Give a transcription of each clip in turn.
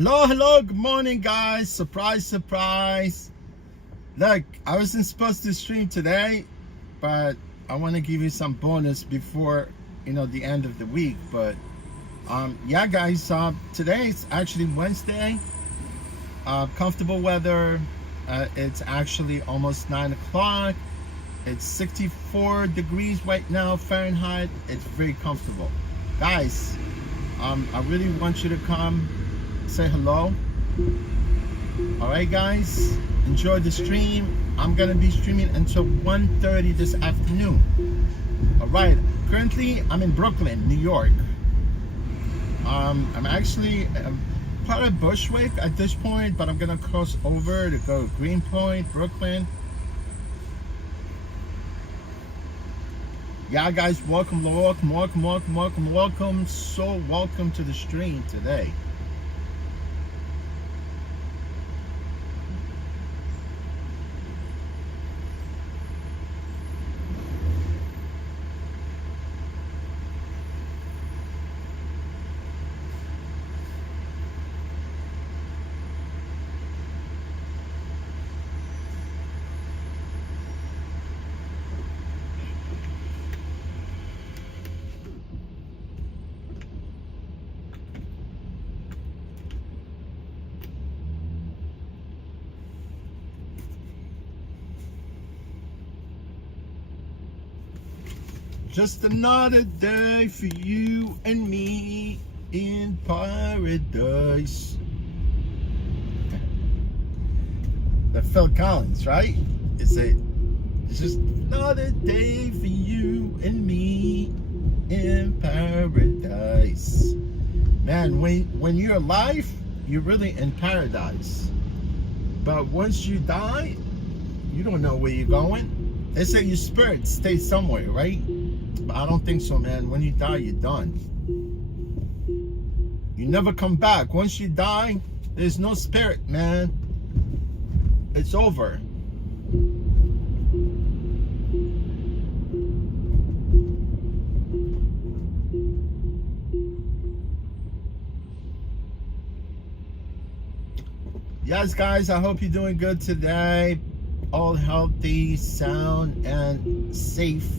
Hello, good morning, guys. Surprise. Look, I wasn't supposed to stream today, but I want to give you some bonus before, the end of the week. But, yeah, guys, today is actually Wednesday. Comfortable weather. It's actually almost 9 o'clock. It's 64 degrees right now, Fahrenheit. It's very comfortable. Guys, I really want you to come say hello. All right, guys, enjoy the stream. I'm gonna be streaming until 1:30 this afternoon. All right, currently I'm in Brooklyn, New York. I'm actually part of Bushwick at this point, but I'm gonna cross over to go to Greenpoint, Brooklyn. Yeah, guys, welcome. So welcome to the stream today. Just another day for you and me in paradise. That Phil Collins, right? It's just another day for you and me in paradise. Man, when you're alive, you're really in paradise. But once you die, you don't know where you're going. They say your spirit stays somewhere, right? But I don't think so, man. When you die, you're done. You never come back. Once you die, there's no spirit, man. It's over. Yes, guys, I hope you're doing good today. All healthy, sound, and safe.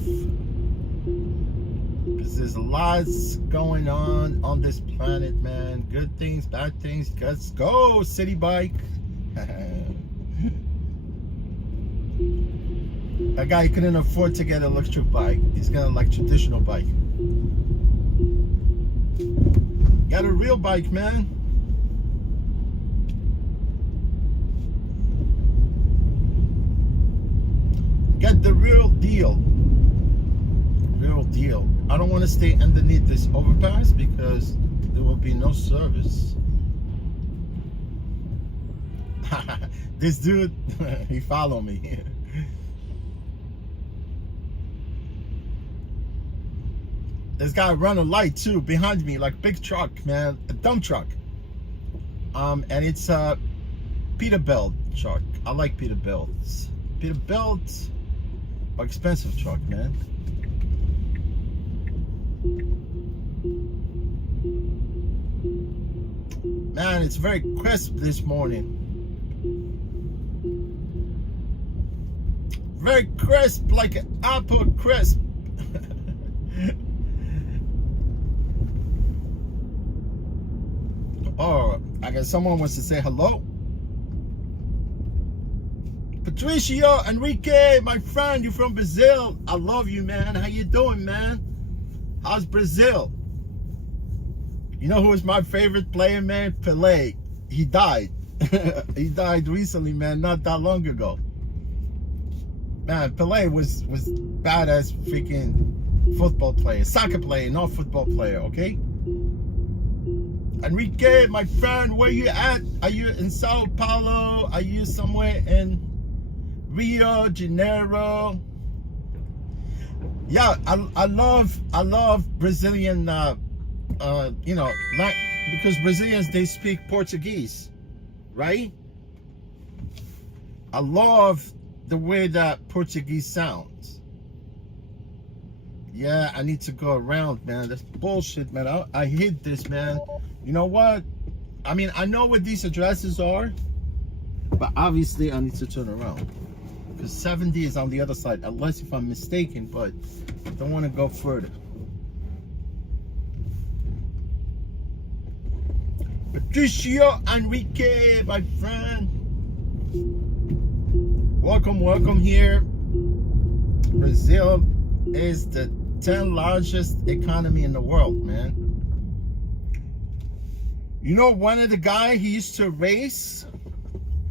There's lots going on this planet, man. Good things, bad things. Let's go, city bike. That guy couldn't afford to get an electric bike. He's got a traditional bike. Got a real bike, man. Get the real deal. Real deal. I don't want to stay underneath this overpass because there will be no service. This dude, he followed me. This guy run a light too behind me, like big truck, man, a dump truck. And it's a Peterbilt truck. I like Peterbilts. Peterbilts are expensive truck, man. Man, it's very crisp this morning. Very crisp, like an apple crisp. Oh, I guess someone wants to say hello. Patricio, Enrique, my friend, you from Brazil. I love you, man. How you doing, man? How's Brazil? You know who is my favorite player, man? Pelé. He died. He died recently, man, not that long ago. Man, Pelé was badass freaking football player. Soccer player, not football player, okay? Enrique, my friend, where you at? Are you in Sao Paulo? Are you somewhere in Rio de Janeiro? Yeah, I love Brazilian because Brazilians, they speak Portuguese, right? I love the way that Portuguese sounds. Yeah, I need to go around, man. That's bullshit, man. I hate this, man. You know what? I mean, I know what these addresses are, but obviously I need to turn around. Because 70 is on the other side, unless if I'm mistaken, but I don't want to go further. Patricio Enrique, my friend. Welcome here. Brazil is the 10th largest economy in the world, man. You know, one of the guy he used to race,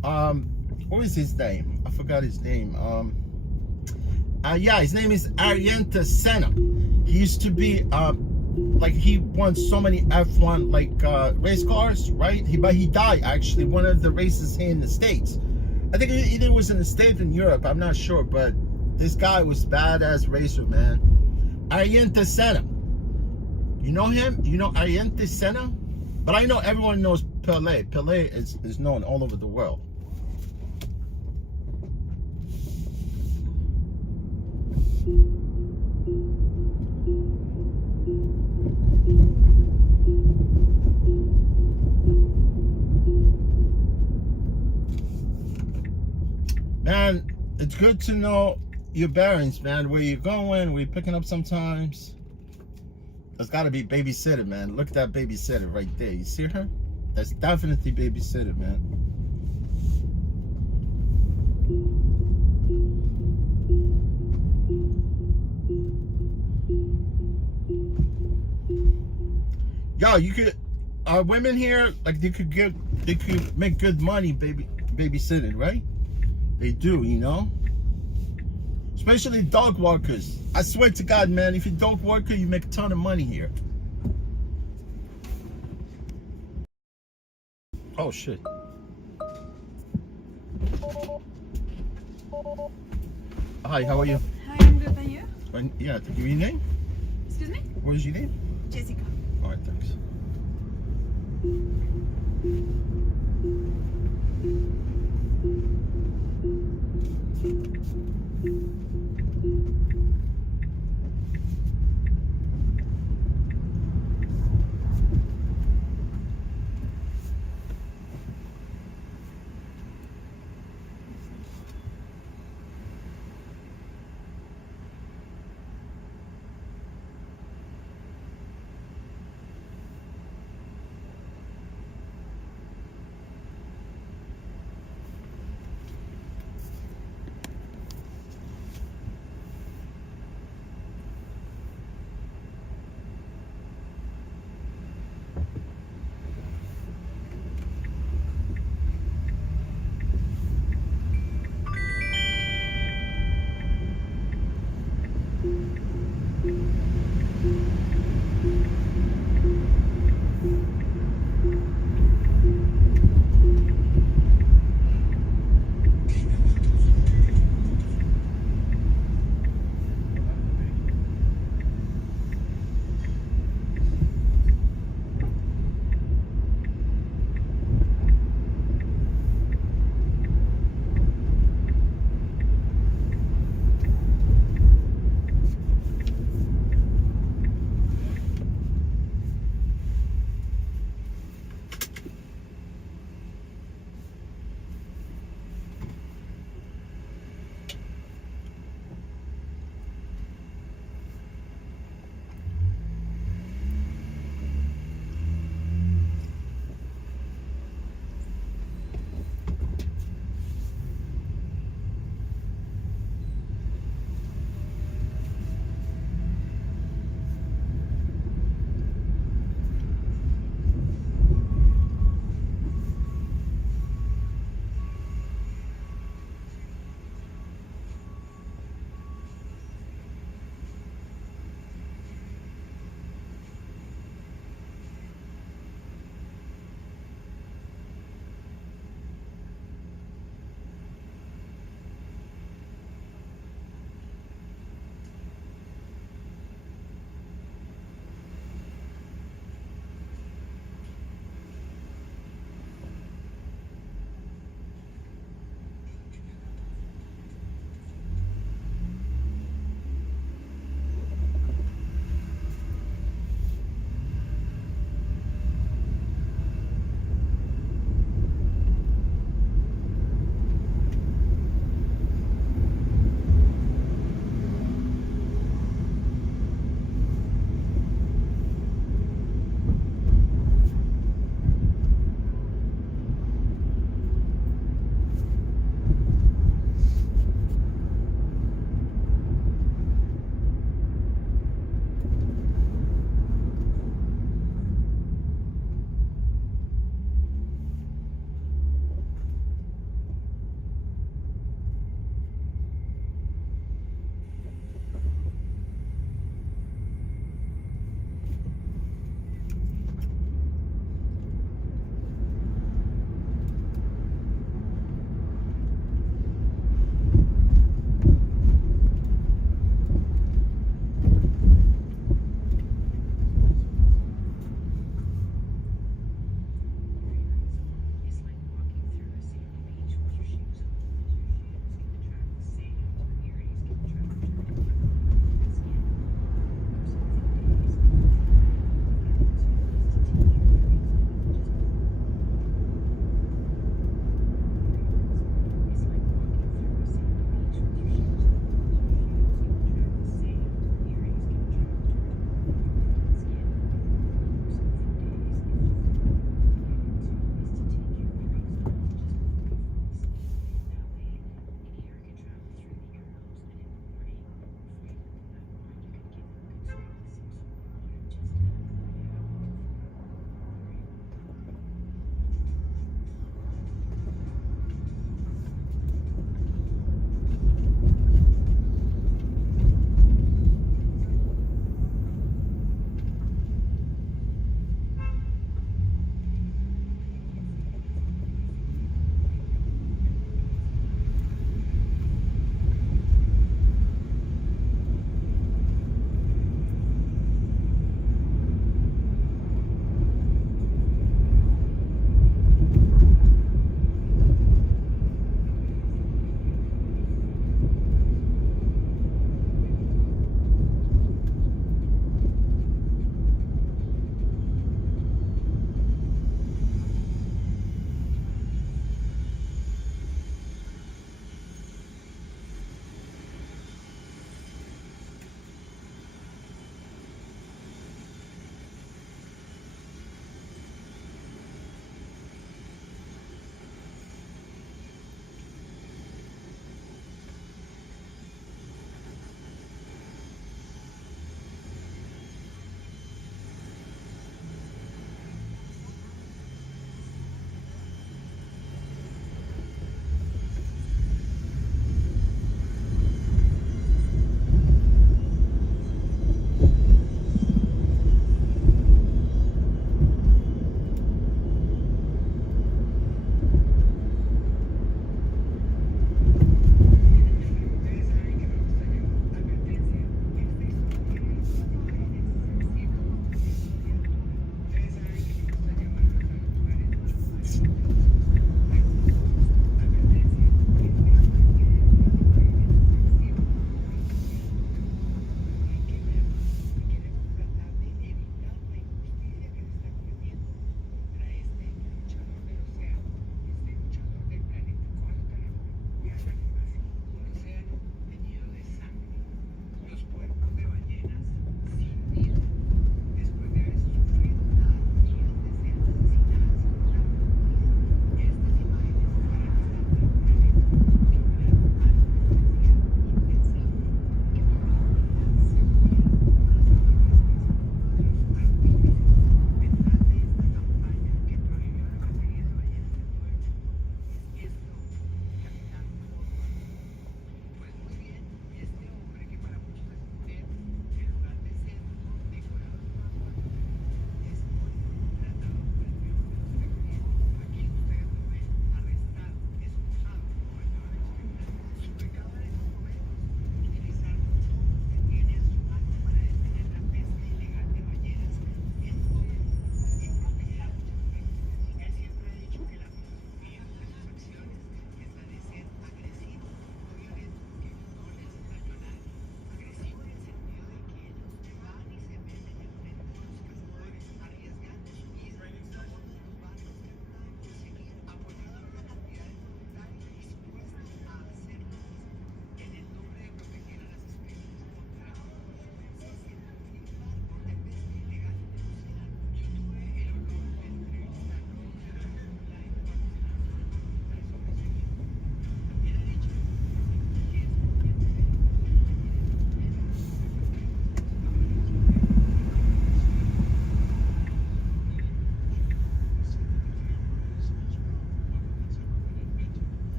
what was his name? I forgot his name. Yeah, his name is Ayrton Senna. He used to be, like, he won so many F1 like race cars, right? But he died actually one of the races here in the States. I think it either was in the States or in Europe. I'm not sure, but this guy was badass racer, man. Ayrton Senna. You know him? You know Ayrton Senna? But I know everyone knows Pelé. Pelé is known all over the world. Man, it's good to know your bearings, man. Where you're going, where you're picking up sometimes. There's got to be babysitter, man. Look at that babysitter right there. You see her? That's definitely babysitter, man. Yo, you could, women here, like they could make good money, babysitting, right? They do, you know? Especially dog walkers. I swear to God, man, if you're a dog walker, you make a ton of money here. Oh, shit. Hi, how are you? Hi, I'm good, and you? Yeah, give me your name. Excuse me? What is your name? Jessica. All right, thanks.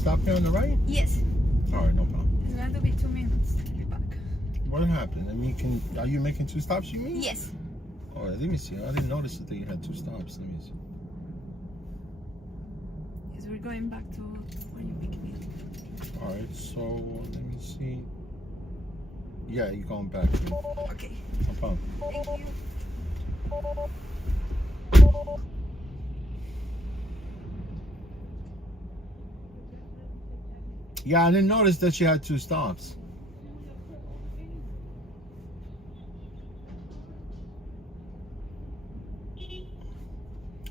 stop here on the right? Yes. All right, no problem. It's going to be 2 minutes to be back. What happened? I mean, are you making 2 stops, you mean? Yes. All right, let me see. I didn't notice that you had 2 stops. Let me see. Yes, we're going back to where you picked me. All right, so let me see. Yeah, you're going back. Dude. Okay. No problem. Thank you. Yeah, I didn't notice that you had 2 stops.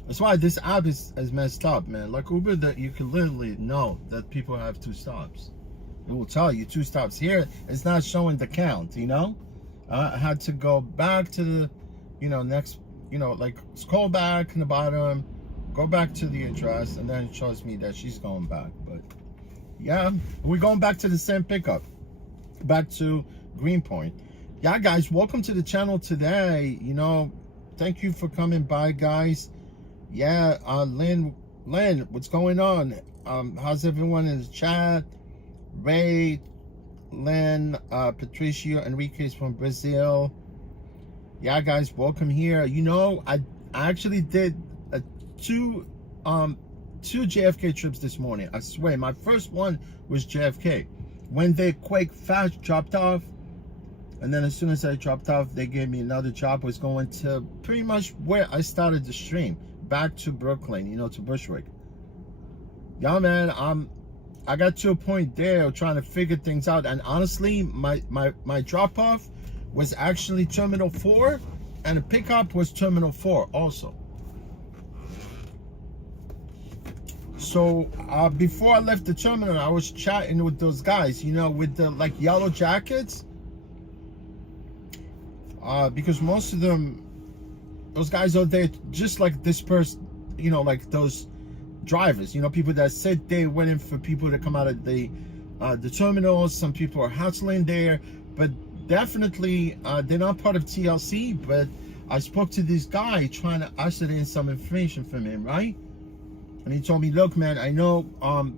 That's why this app is messed up, man. Like Uber, that you can literally know that people have 2 stops. It will tell you 2 stops. Here, it's not showing the count, you know? I had to go back to the, next, like scroll back in the bottom, go back to the address, and then it shows me that she's going back. But yeah, we're going back to the same pickup, back to Greenpoint. Yeah, guys, welcome to the channel today. Thank you for coming by, guys. Yeah, Lynn, what's going on? How's everyone in the chat? Ray, Lynn, Patricia, Enriquez from Brazil. Yeah, guys, welcome here. I actually did two JFK trips this morning. I swear, my first one was JFK. When the Quake Fast dropped off, and then as soon as I dropped off, they gave me another job. Was going to pretty much where I started the stream, back to Brooklyn, to Bushwick. Yeah, man, I got to a point there trying to figure things out, and honestly, my drop off was actually Terminal 4, and the pickup was Terminal 4 also. So before I left the terminal, I was chatting with those guys, with the like yellow jackets, because most of them, those guys are there just like this person, like those drivers, people that sit there waiting for people to come out of the terminals. Some people are hustling there, but definitely they're not part of TLC. But I spoke to this guy trying to usher in some information from him, right? And he told me, look, man, I know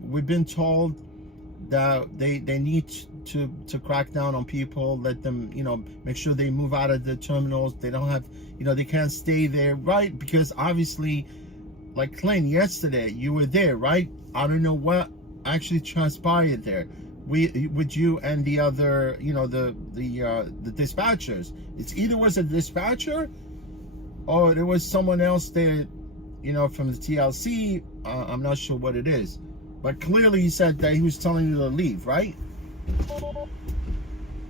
we've been told that they need to crack down on people, let them, make sure they move out of the terminals. They don't have, they can't stay there, right? Because obviously, like Clint, yesterday, you were there, right? I don't know what actually transpired there. With you and the other, the dispatchers. It's either was a dispatcher or there was someone else there, from the TLC. I'm not sure what it is. But clearly he said that he was telling you to leave, right? Thank you.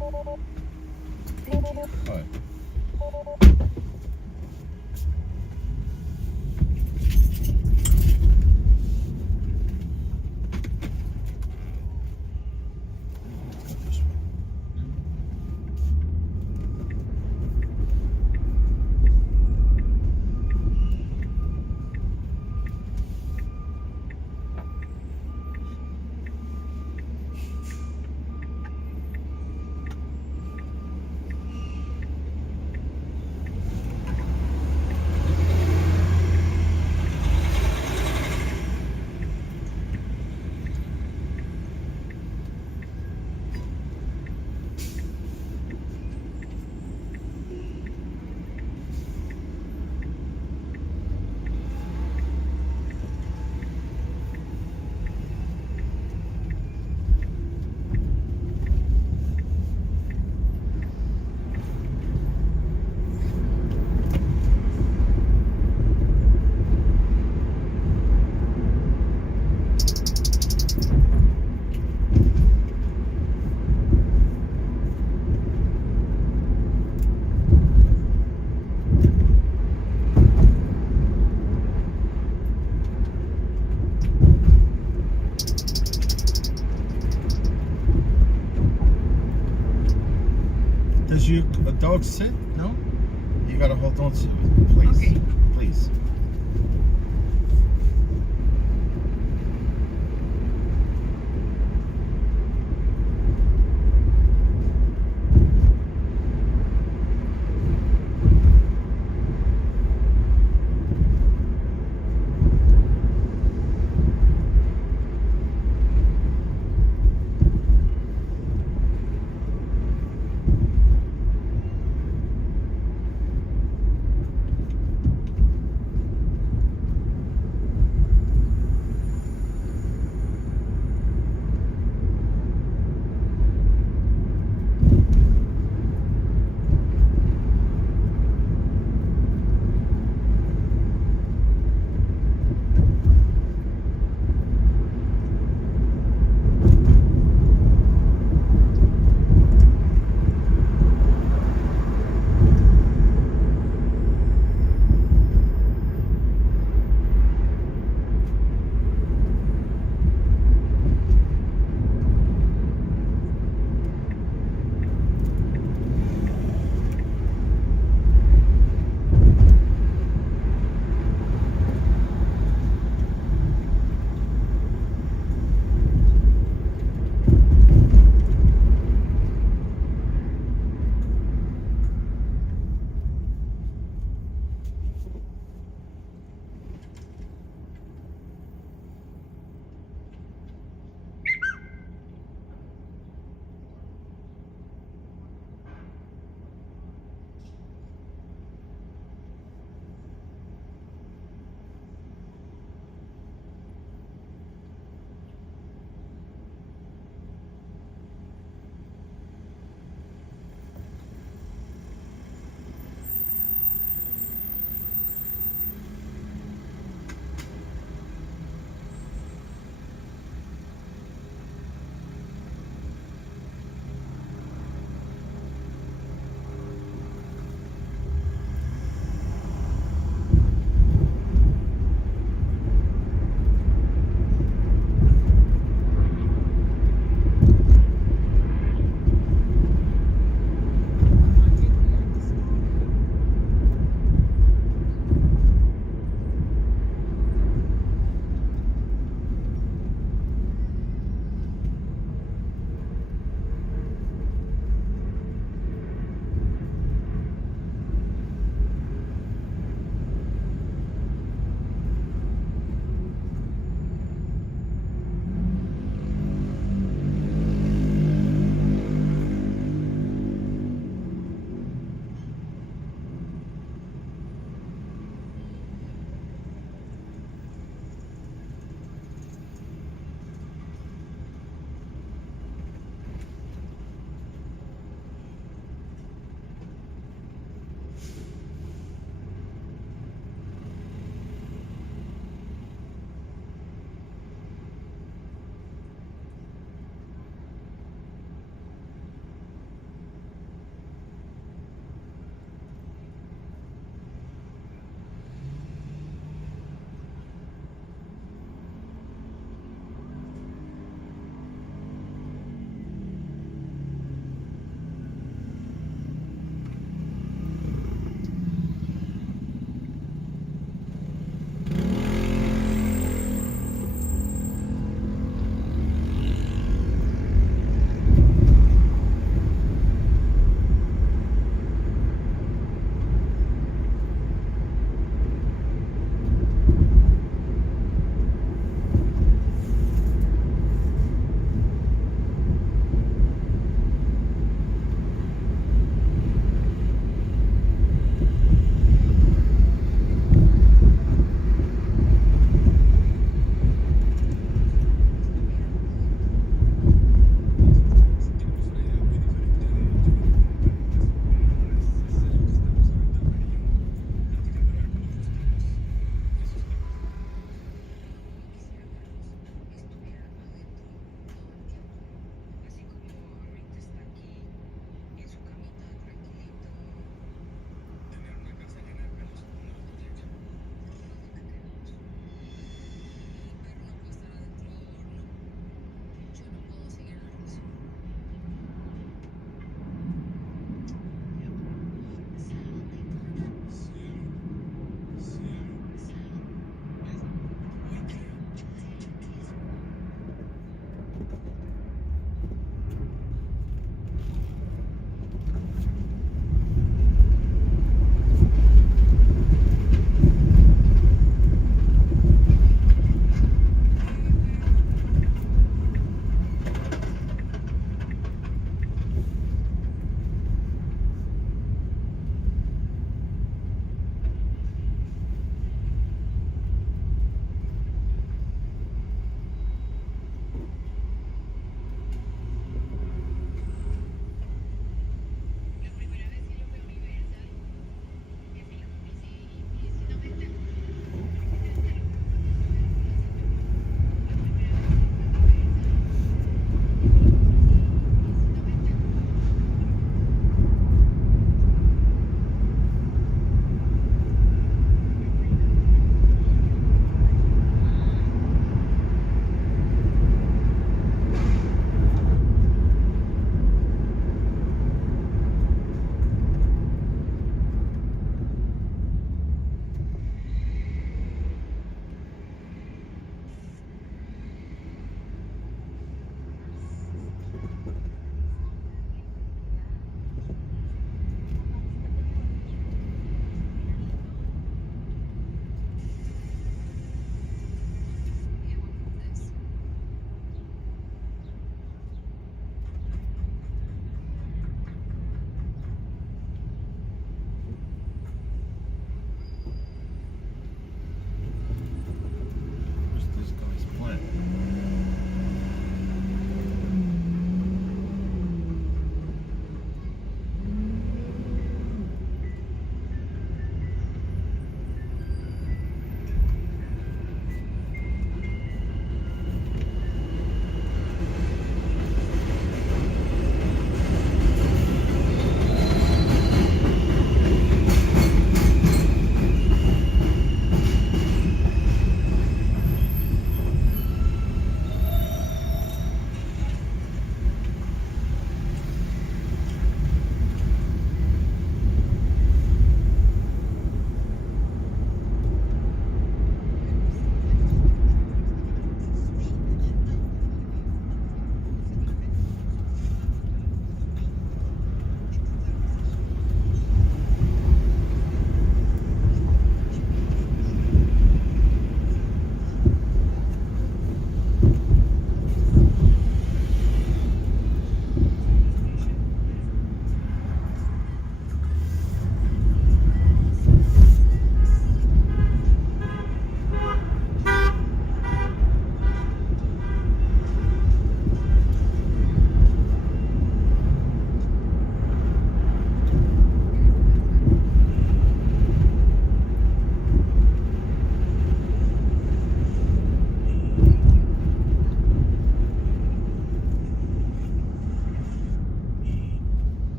All right. Does your dog sit? No? You gotta hold on to it, please. Okay. Please.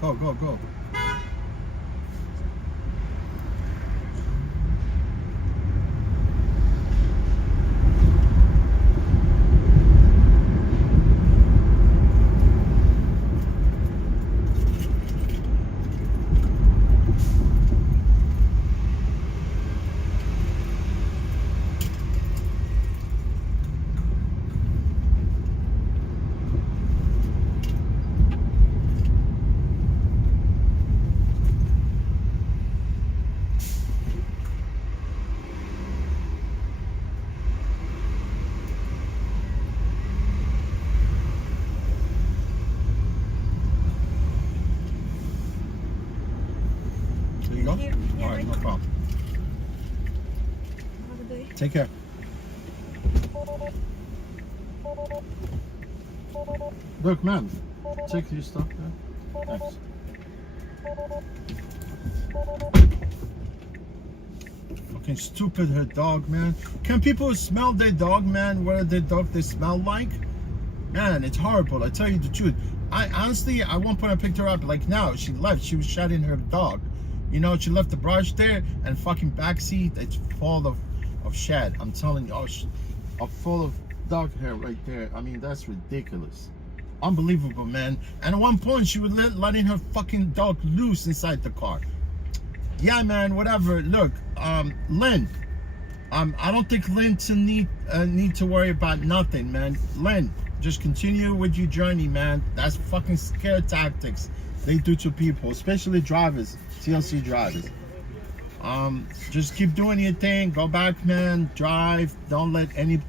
Go, go, go. There you go. Here. Yeah, All right, no problem. Have a day. Take care. Look, man. Take your stuff, man. Thanks. Fucking stupid, her dog, man. Can people smell their dog, man? What their dog they smell like? Man, it's horrible. I tell you the truth. I honestly, at one point I picked her up. Like now, she left. She was shedding her dog. You know, she left the brush there and fucking backseat. It's full of shed. I'm telling you, full of dog hair right there. I mean, that's ridiculous. Unbelievable, man. And at one point, she was letting her fucking dog loose inside the car. Yeah, man, whatever. Look, Lynn, I don't think Lynn need to worry about nothing, man. Lynn, just continue with your journey, man. That's fucking scare tactics they do to people, especially drivers, TLC drivers. Just keep doing your thing. Go back, man. Drive. Don't let any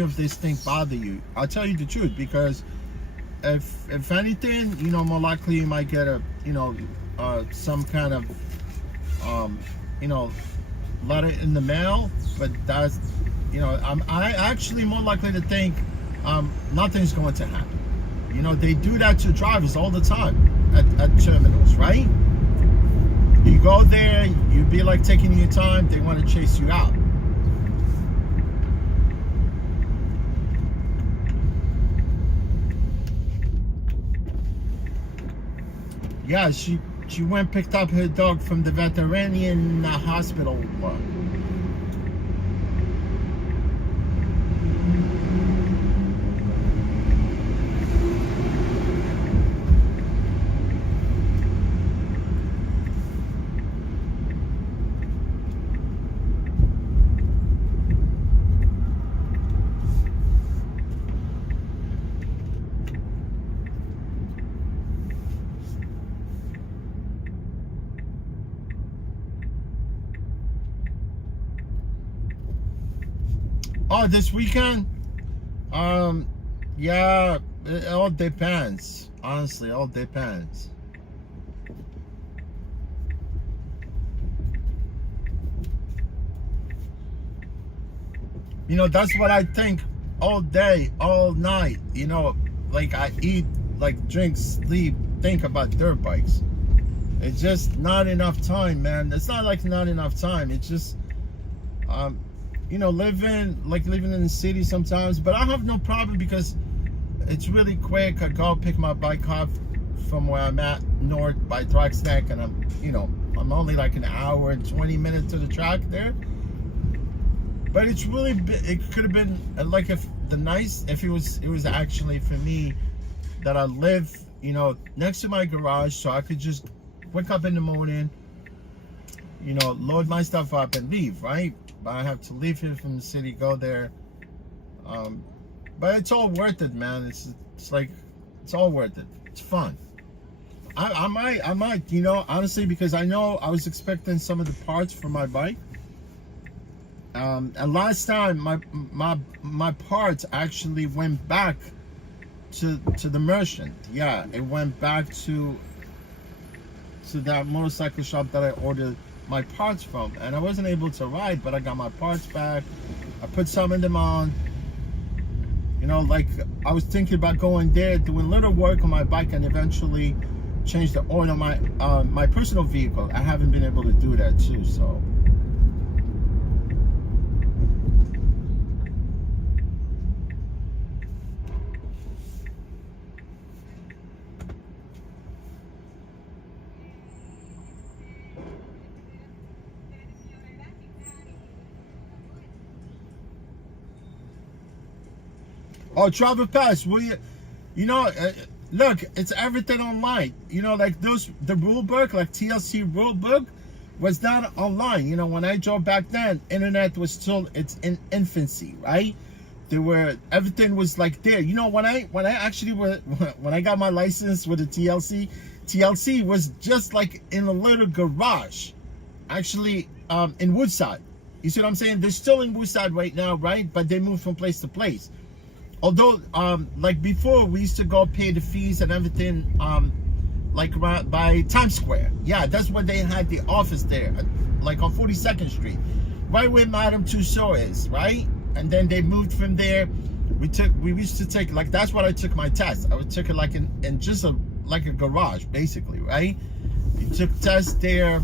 of this thing bother you. I'll tell you the truth, because if anything, you know, more likely you might get a, you know, some kind of, you know, letter in the mail. But that's, you know, I actually more likely to think nothing's going to happen. You know, they do that to drivers all the time at terminals, right? You go there, you be like taking your time, they want to chase you out. Yeah, she went picked up her dog from the veterinarian hospital. Oh, this weekend? Yeah, it all depends. Honestly, it all depends. You know, that's what I think all day, all night. You know, like I eat, like drink, sleep, think about dirt bikes. It's just not enough time, man. It's not like not enough time. It's just, you know, living in the city sometimes, but I have no problem because it's really quick. I go pick my bike up from where I'm at north by Track's Neck, and I'm only like an hour and 20 minutes to the track there. But it's really, it could have been like if it was actually for me that I live, you know, next to my garage, so I could just wake up in the morning, you know, load my stuff up and leave, right? But I have to leave here from the city, go there. But it's all worth it, man. It's like, it's all worth it. It's fun. I might, you know, honestly, because I know I was expecting some of the parts for my bike. And last time my parts actually went back to the merchant. Yeah, it went back to that motorcycle shop that I ordered my parts from, and I wasn't able to ride, but I got my parts back. I put some in them on. You know, like I was thinking about going there, doing little work on my bike, and eventually change the oil on my personal vehicle. I haven't been able to do that too, so. Oh, travel pass. Will you know, look, it's everything online. You know, like the rule book, like TLC rule book, was not online. You know, when I drove back then, internet was still it's in infancy, right? Everything was like there. You know, when I actually when I got my license with the TLC was just like in a little garage, actually, in Woodside. You see what I'm saying? They're still in Woodside right now, right? But they move from place to place. Although, like before, we used to go pay the fees and everything, like by Times Square. Yeah, that's where they had the office there, like on 42nd Street, right where Madame Tussauds is, right? And then they moved from there. We used to take, like, that's what I took my test. I took it like in just like a garage, basically, right? You took tests there,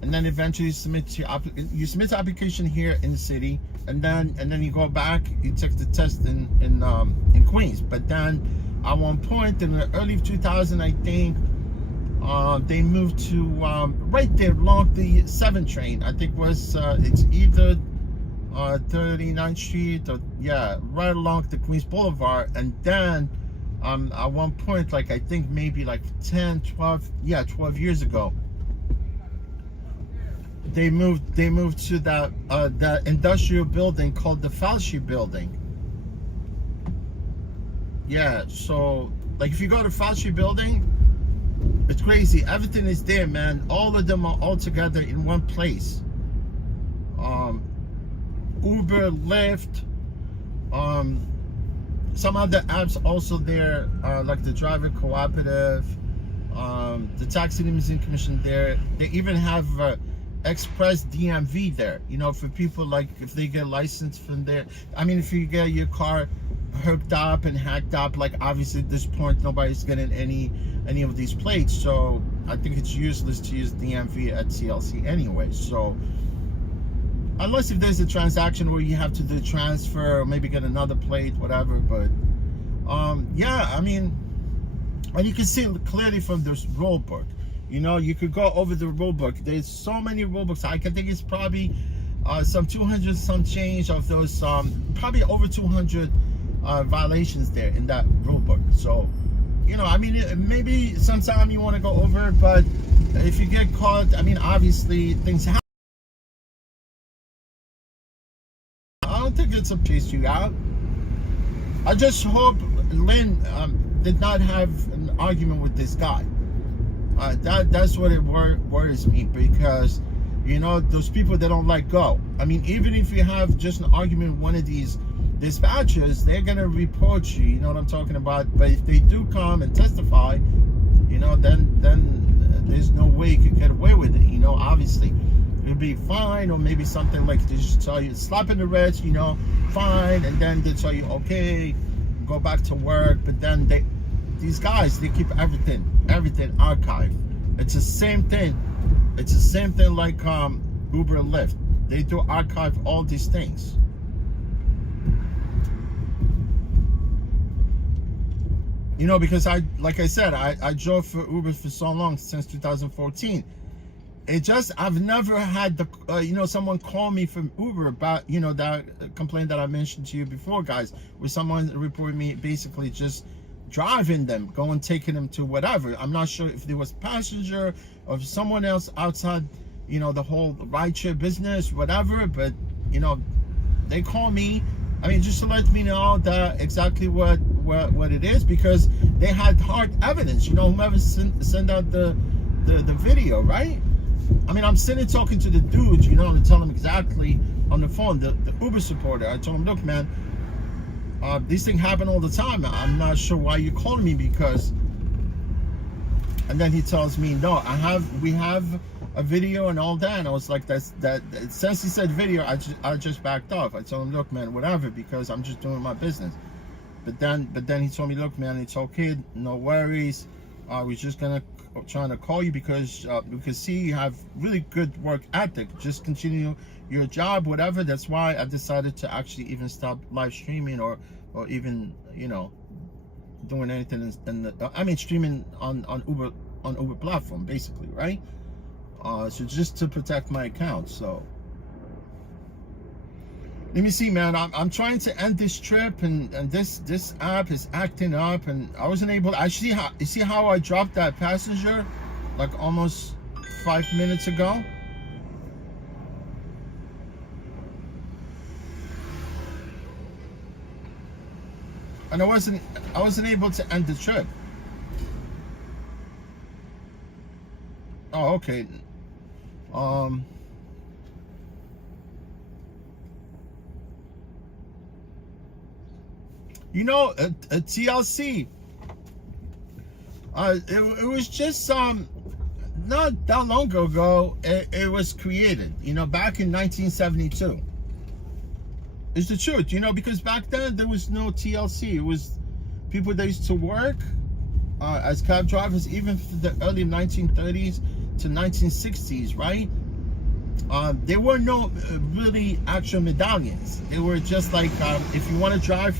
and then eventually you submit the application here in the city, and then you go back. You take the test in Queens. But then at one point in the early 2000, I think, they moved to right there along the 7 train. I think was it's either 39th Street or yeah, right along the Queens Boulevard. And then at one point, like I think maybe like 12 years ago, they moved to that industrial building called the Falshi building. Yeah, so like if you go to Falshi building, it's crazy. Everything is there, man. All of them are all together in one place. Uber, Lyft, some other apps also there, like the driver cooperative, the taxi limousine commission there. They even have express DMV there, you know, for people like if they get licensed from there. I mean, if you get your car hooked up and hacked up, like obviously at this point nobody's getting any of these plates, so I think it's useless to use DMV at TLC anyway. So unless if there's a transaction where you have to do transfer or maybe get another plate, whatever. But yeah, I mean, and you can see clearly from this rule book. You know, you could go over the rule book. There's so many rule books. I can think it's probably some 200 some change of those, probably over 200 violations there in that rule book. So, you know, I mean, maybe sometime you want to go over it, but if you get caught, I mean, obviously things happen. I don't think it's a chase you out. I just hope Lynn did not have an argument with this guy. That's what it worries me, because you know those people that don't let go. I mean, even if you have just an argument with one of these dispatchers, they're gonna report you. You know what I'm talking about? But if they do come and testify, you know, then there's no way you can get away with it. You know, obviously it'll be fine, or maybe something like they just tell you slap in the wrist, you know, fine, and then they tell you okay, go back to work. But then these guys, they keep everything archived. It's the same thing. It's the same thing like Uber and Lyft. They do archive all these things. You know, because like I said, I drove for Uber for so long, since 2014. I've never had you know, someone call me from Uber about, you know, that complaint that I mentioned to you before, guys, where someone reported me basically just driving them, taking them to whatever. I'm not sure if there was a passenger or someone else outside, you know, the whole rideshare business, whatever. But you know, they call me, I mean, just to let me know that exactly what it is, because they had hard evidence. You know, whoever sent out the video, right? I mean, I'm sitting talking to the dude, you know, and tell him exactly on the phone, the Uber supporter. I told him, look, man, these things happen all the time. I'm not sure why you called me, because, and then he tells me, no, we have a video and all that. And I was like, since he said video, I just backed off. I told him, look, man, whatever, because I'm just doing my business. But then he told me, look, man, it's okay, no worries. We're just trying to call you because we can see you have really good work ethic. Just continue your job, whatever. That's why I decided to actually even stop live streaming or even, you know, doing anything I mean, streaming on Uber platform, basically, right? So just to protect my account. So Let me see, man. I'm trying to end this trip, and this app is acting up, and I wasn't able. I see how you see how I dropped that passenger, like almost 5 minutes ago. And I wasn't able to end the trip. Oh, okay. You know, a TLC. It was just not that long ago. It was created. You know, back in 1972. It's the truth. You know, because back then there was no TLC. It was people that used to work as cab drivers, even for the early 1930s to 1960s, right? There were no really actual medallions. They were just like if you want to drive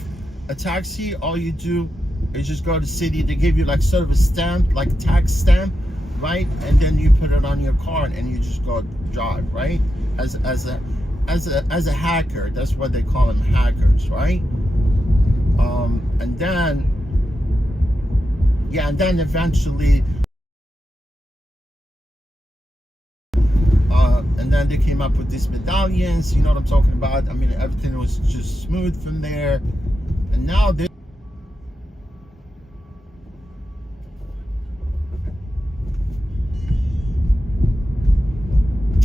a taxi, all you do is just go to the city. They give you like sort of a stamp, like a tax stamp, right? And then you put it on your card and you just go drive, right? As a hacker. That's what they call them, hackers, right? And then eventually and then they came up with these medallions. You know what I'm talking about? I mean, everything was just smooth from there. And now they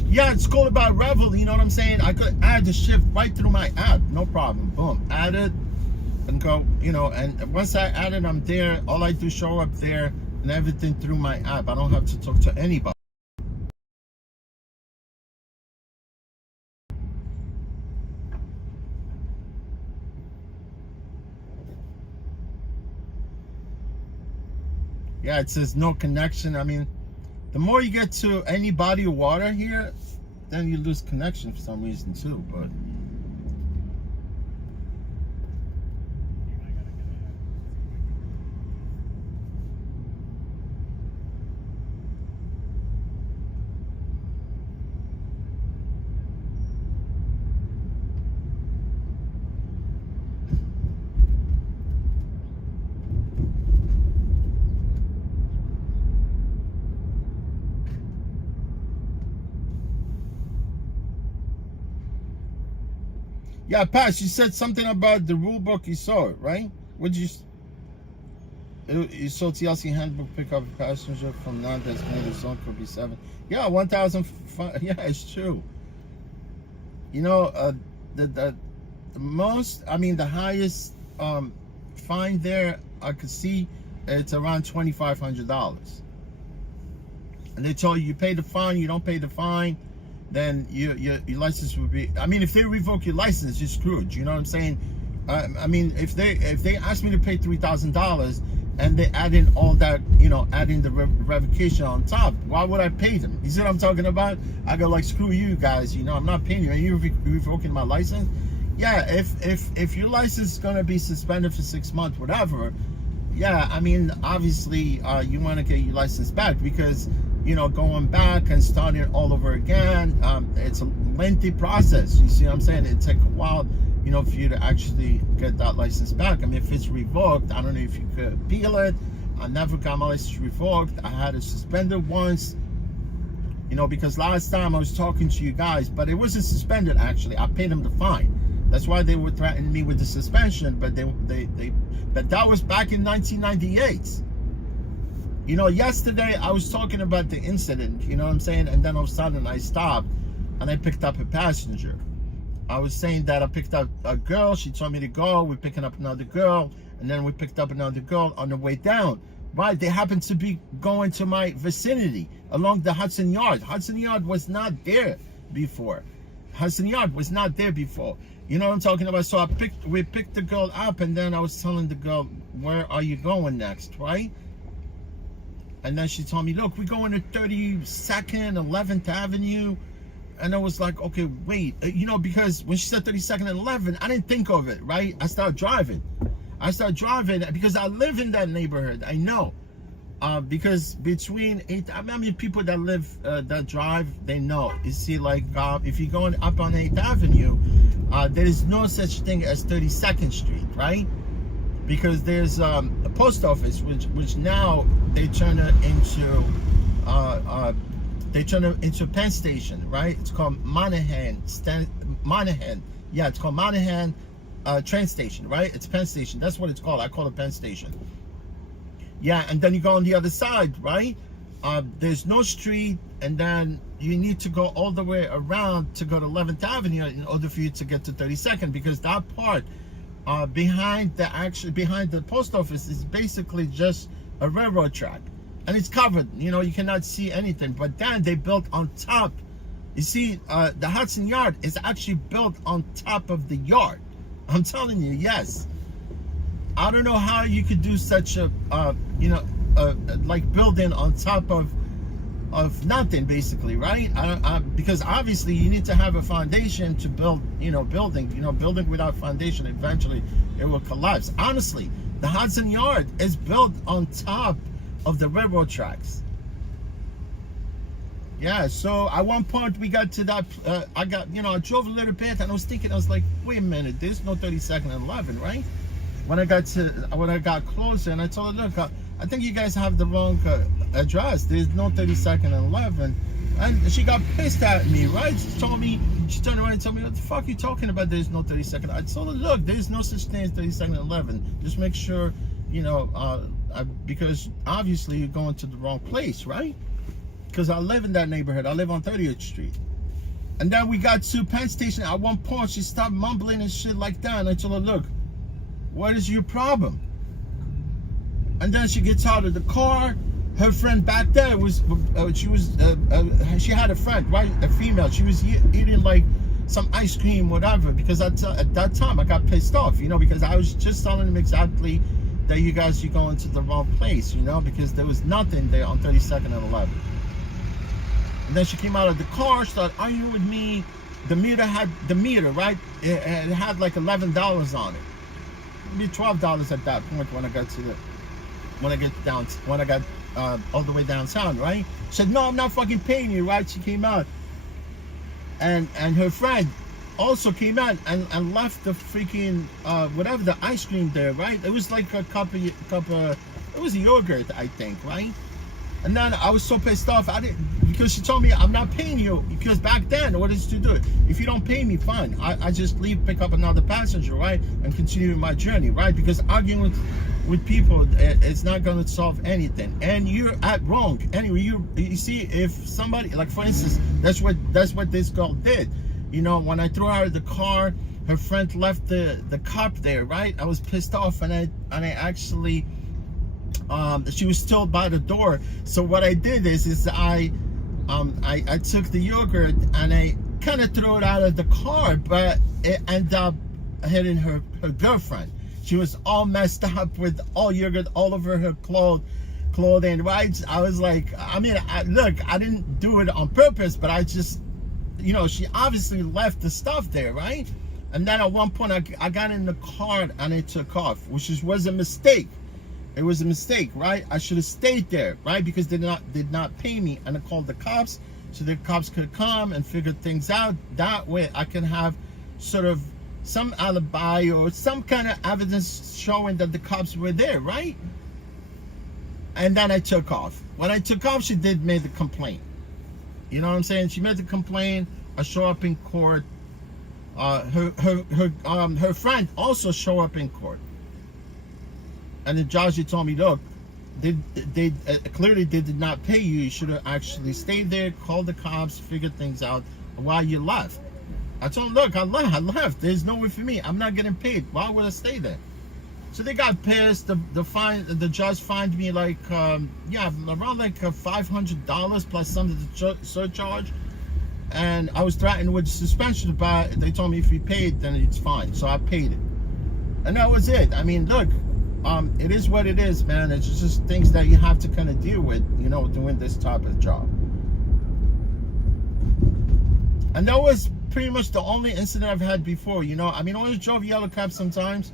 yeah, it's called about Revel, you know what I'm saying? I could add the shift right through my app, no problem. Boom, add it and go, you know, and once I add it, I'm there. All I do is show up there and everything through my app. I don't have to talk to anybody. Yeah, it says no connection. I mean, the more you get to any body of water here, then you lose connection for some reason too, but yeah, Pat, you said something about the rule book. You saw it, right? What did you saw TLC handbook, pick up a passenger from non-designated zone could be 7. Yeah, 1,000. Yeah, it's true. You know, the most, I mean, the highest fine there I could see, it's around $2,500. And they told you pay the fine, you don't pay the fine, then your license would be, I mean, if they revoke your license, you're screwed. You know what I'm saying? I mean, if they ask me to pay $3,000 and they add in all that, you know, add in the revocation on top, why would I pay them? You see what I'm talking about? I go like, screw you guys, you know, I'm not paying you. And you're revoking my license? Yeah, if your license is gonna be suspended for 6 months, whatever, yeah, I mean, obviously you want to get your license back, because you know, going back and starting it all over again, it's a lengthy process. You see what I'm saying? It takes a while, you know, for you to actually get that license back. I mean, if it's revoked, I don't know if you could appeal it. I never got my license revoked. I had it suspended once, you know, because last time I was talking to you guys, but it wasn't suspended actually. I paid them the fine. That's why they were threatening me with the suspension, but but that was back in 1998. You know, yesterday I was talking about the incident, you know what I'm saying? And then all of a sudden I stopped and I picked up a passenger. I was saying that I picked up a girl. She told me to go. We're picking up another girl. And then we picked up another girl on the way down. Right? They happened to be going to my vicinity along the Hudson Yard. Hudson Yard was not there before. Hudson Yard was not there before. You know what I'm talking about? So we picked the girl up, and then I was telling the girl, where are you going next, right? And then she told me, look, we're going to 32nd, 11th Avenue. And I was like, okay, wait. You know, because when she said 32nd and 11th, I didn't think of it, right? I started driving. Because I live in that neighborhood. I know. Because between I mean, people that live that drive, they know. You see, like if you're going up on 8th Avenue, there is no such thing as 32nd Street, right? Because there's a post office, which now they turn it into Penn Station, right? It's called Monahan. Yeah, it's called Monahan train station, right? It's Penn Station. That's what it's called. I call it Penn Station. Yeah, and then you go on the other side, right? There's no street, and then you need to go all the way around to go to 11th Avenue in order for you to get to 32nd, because that part behind the post office is basically just a railroad track, and it's covered. You know, you cannot see anything. But then they built on top. You see, the Hudson Yard is actually built on top of the yard. I'm telling you, yes. I don't know how you could do such a, like building on top of nothing, basically, right? Because obviously you need to have a foundation to build, building. Building without foundation, eventually it will collapse. Honestly, the Hudson Yard is built on top of the railroad tracks. Yeah, so at one point we got to that, I drove a little bit and I was thinking, I was like, wait a minute, there's no 32nd and 11, right? When I got closer, and I told her, look, I think you guys have the wrong address. There's no 32nd and 11. And she got pissed at me, right? She turned around and told me, what the fuck are you talking about? There's no 32nd. I told her, look, there's no such thing as 32nd and 11. Just make sure, because obviously you're going to the wrong place, right? Because I live in that neighborhood. I live on 30th Street. And then we got to Penn Station. At one point, she stopped mumbling and shit like that. And I told her, look, what is your problem? And then she gets out of the car. Her friend back there she had a friend, right? A female. She was eating like some ice cream, whatever. Because at that time I got pissed off, because I was just telling them exactly that you guys are going to the wrong place, because there was nothing there on 32nd and 11. And then she came out of the car, started arguing with me. The meter, right? It had like $11 on it. Maybe $12 at that point when I got all the way downtown, right? She said, no, I'm not fucking paying you, right? She came out, and her friend also came out and left the freaking whatever, the ice cream there, right? It was like a cup of it was a yogurt, I think, right? And then I was so pissed off, because she told me I'm not paying you, because back then, what is to do? If you don't pay me, fine. I just leave, pick up another passenger, right? And continue my journey, right? Because arguing with people, it's not going to solve anything. And you're at wrong. Anyway, you see, if somebody, like for instance, that's what this girl did. When I threw her out of the car, her friend left the cup there, right? I was pissed off, and I actually, she was still by the door. So what I did is I took the yogurt and I kind of threw it out of the car, but it ended up hitting her girlfriend. She was all messed up with all yogurt all over her clothing, right? I was like, look, I didn't do it on purpose, but I just, she obviously left the stuff there, right? And then at one point I got in the car and it took off, which was a mistake. It was a mistake, right? I should have stayed there, right? Because they did not pay me, and I called the cops so the cops could come and figure things out. That way I can have sort of some alibi or some kind of evidence showing that the cops were there, right? And then I took off. When I took off, she did make the complaint. You know what I'm saying? She made the complaint. I show up in court. Her friend also show up in court. And the judge told me, look, they clearly did not pay you. You should have actually stayed there, called the cops, figured things out while you left. I told him, look, I left. There's no way for me. I'm not getting paid. Why would I stay there? So they got pissed. The judge fined me like, around like $500 plus some surcharge. And I was threatened with suspension, but they told me if we paid, then it's fine. So I paid it. And that was it. I mean, look, it is what it is, man. It's just things that you have to kind of deal with, doing this type of job. And that was pretty much the only incident I've had before, I always drove yellow cab sometimes.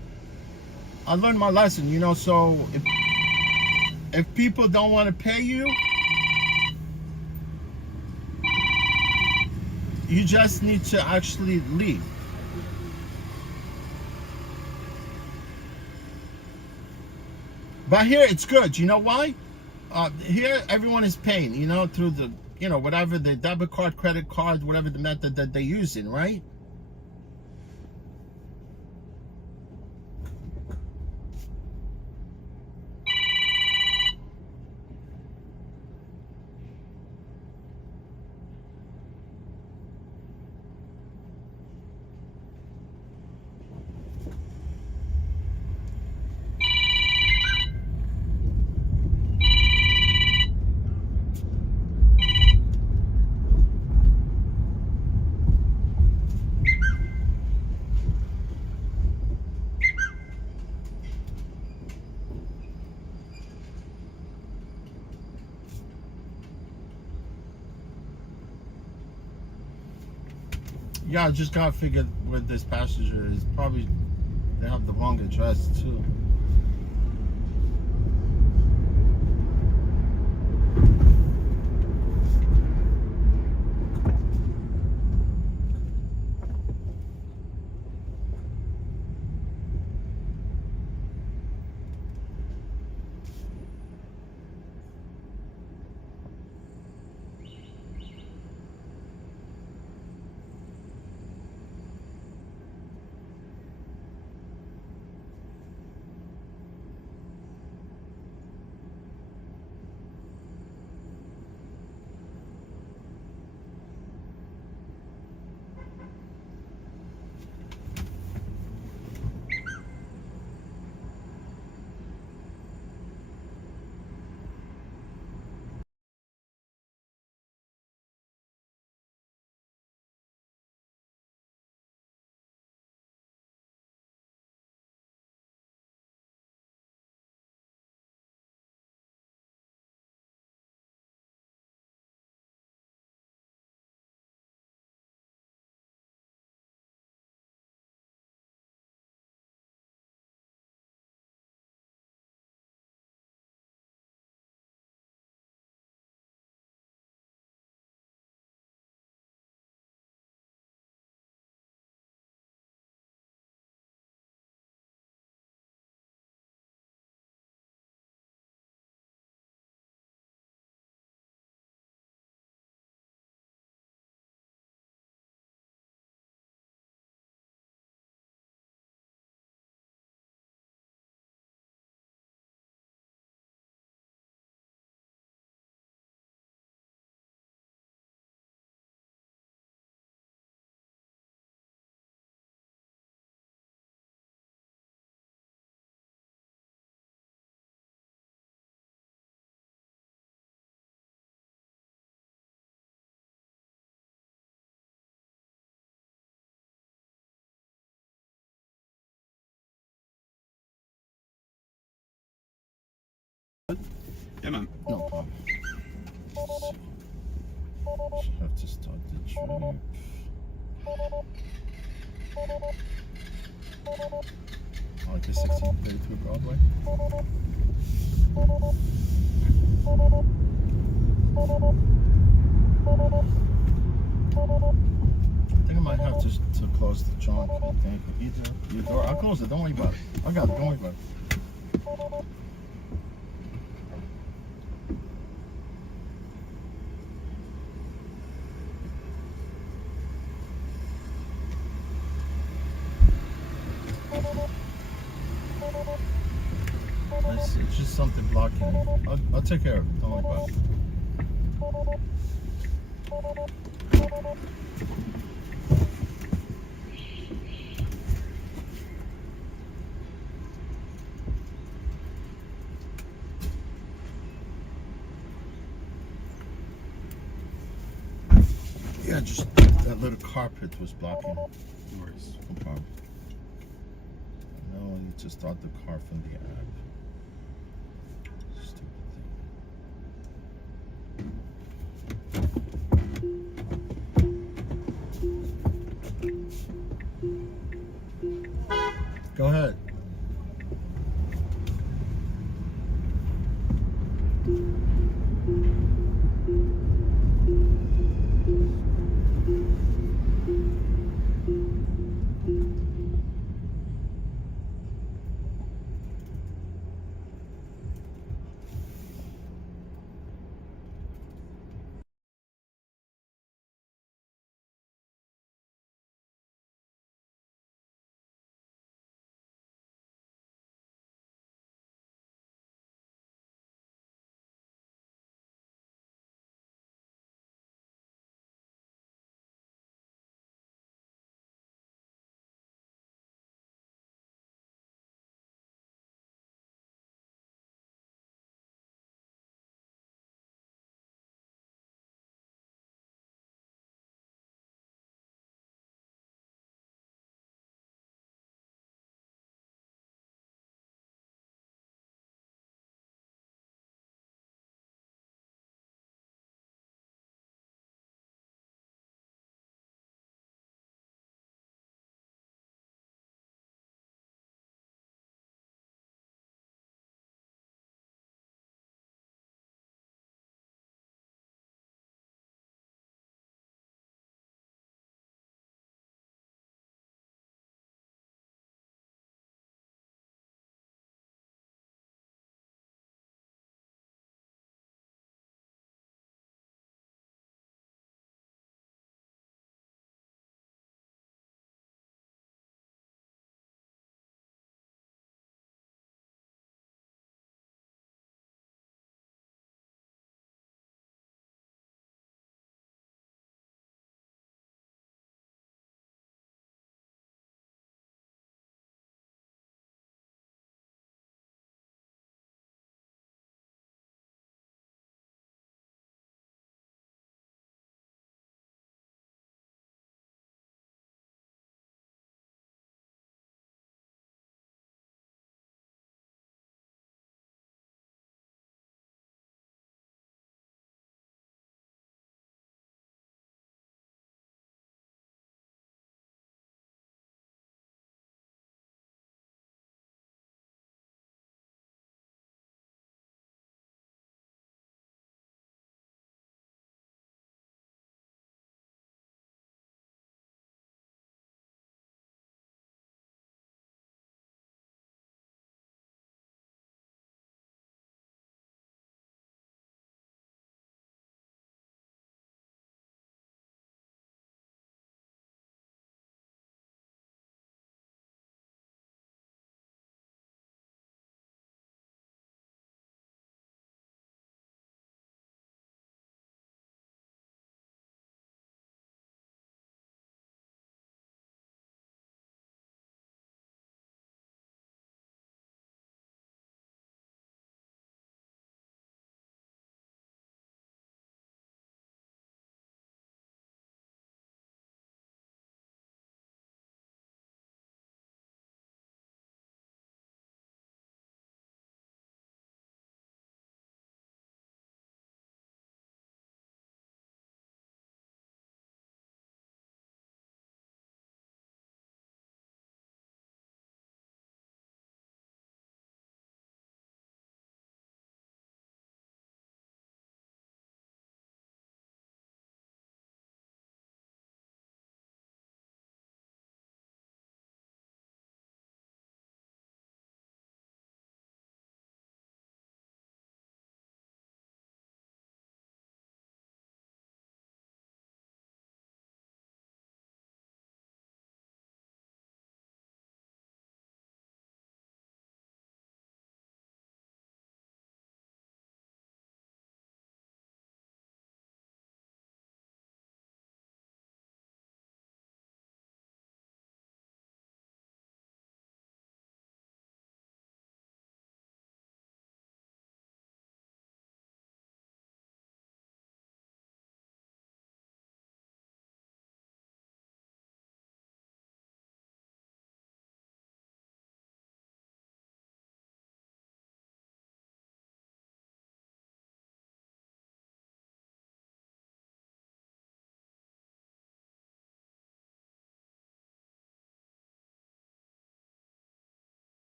I learned my lesson, so if people don't want to pay you, you just need to actually leave. But here it's good. You know why? Here everyone is paying, you know, through the, you know, whatever the debit card, credit card, whatever the method that they're using, right? Yeah, I just gotta figure where this passenger is. Probably they have the wrong address too. Yeah, man. No problem. Just have to start the trip. Like a 1632 Broadway. I think I might have to close the trunk. I think. Your door. I'll close it. Don't worry about it. I got it. Don't worry about it. It's just something blocking it. I'll take care of it. Don't worry about it. Yeah, just that little carpet was blocking. No worries. No problem. No, you just start the car from the app. Stupid thing. Go ahead.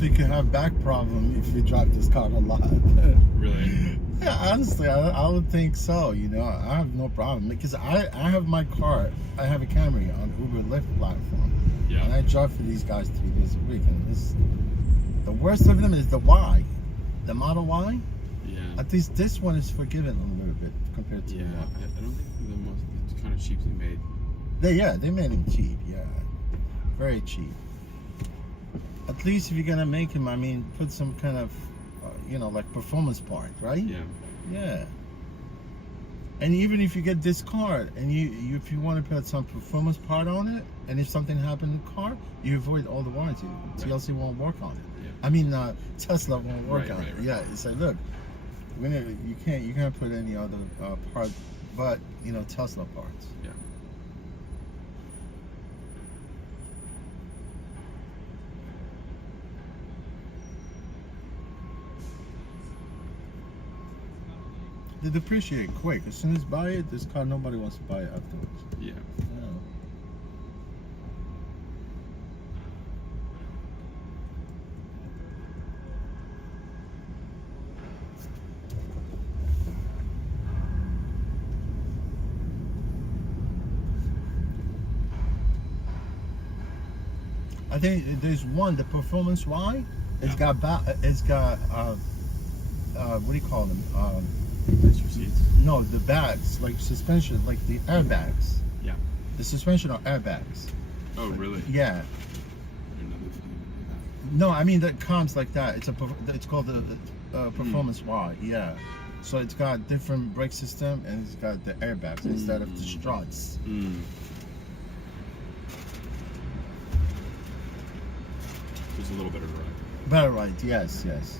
if you could have back problem if you drive this car a lot. Really? Yeah, honestly, I would think so. You know, I have no problem because I have my car. I have a Camry on Uber Lyft platform, and Yeah. I drive for these guys 3 days a week. And the worst of them is the Y, the Model Y. Yeah. At least this one is forgiven a little bit compared to Yeah. the one. I don't think the most. It's kind of cheaply made. They made him cheap. Yeah, very cheap. At least if you're gonna make him, I mean, put some kind of, like performance part, right? Yeah. Yeah. And even if you get this car and you if you want to put some performance part on it, and if something happened to the car, you avoid all the warranty. TLC won't work on it. Yeah. I mean, Tesla won't work Right, on right, it. right. Yeah, it's like, look, you can't put any other part, but Tesla parts. Yeah. They depreciate quick. As soon as buy it, this car nobody wants to buy it afterwards. Yeah. Yeah. I think there's one, the Performance Y. It's got what do you call them? Passenger seats. No, the bags, like suspension, like the airbags. Yeah. The suspension are airbags. Oh, really? Yeah. I didn't know they did that. No, I mean that comes like that. It's called the Performance Y. Yeah. So it's got different brake system and it's got the airbags instead of the struts. Mm. Just a little bit of a ride. Better right? Yes, yes.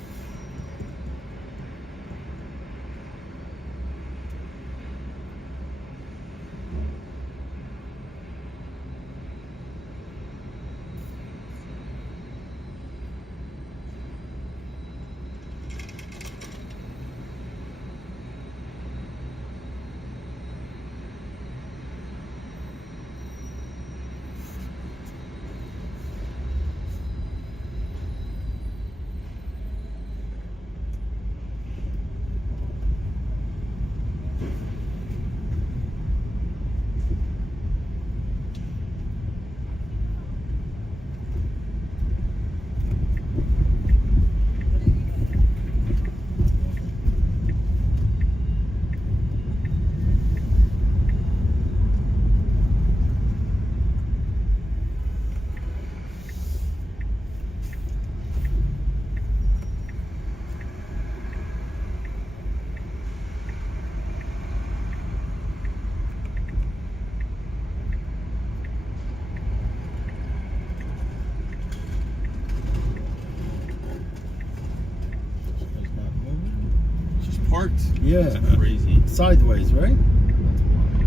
Parked. Yeah. That's crazy. Sideways, right? That's wild.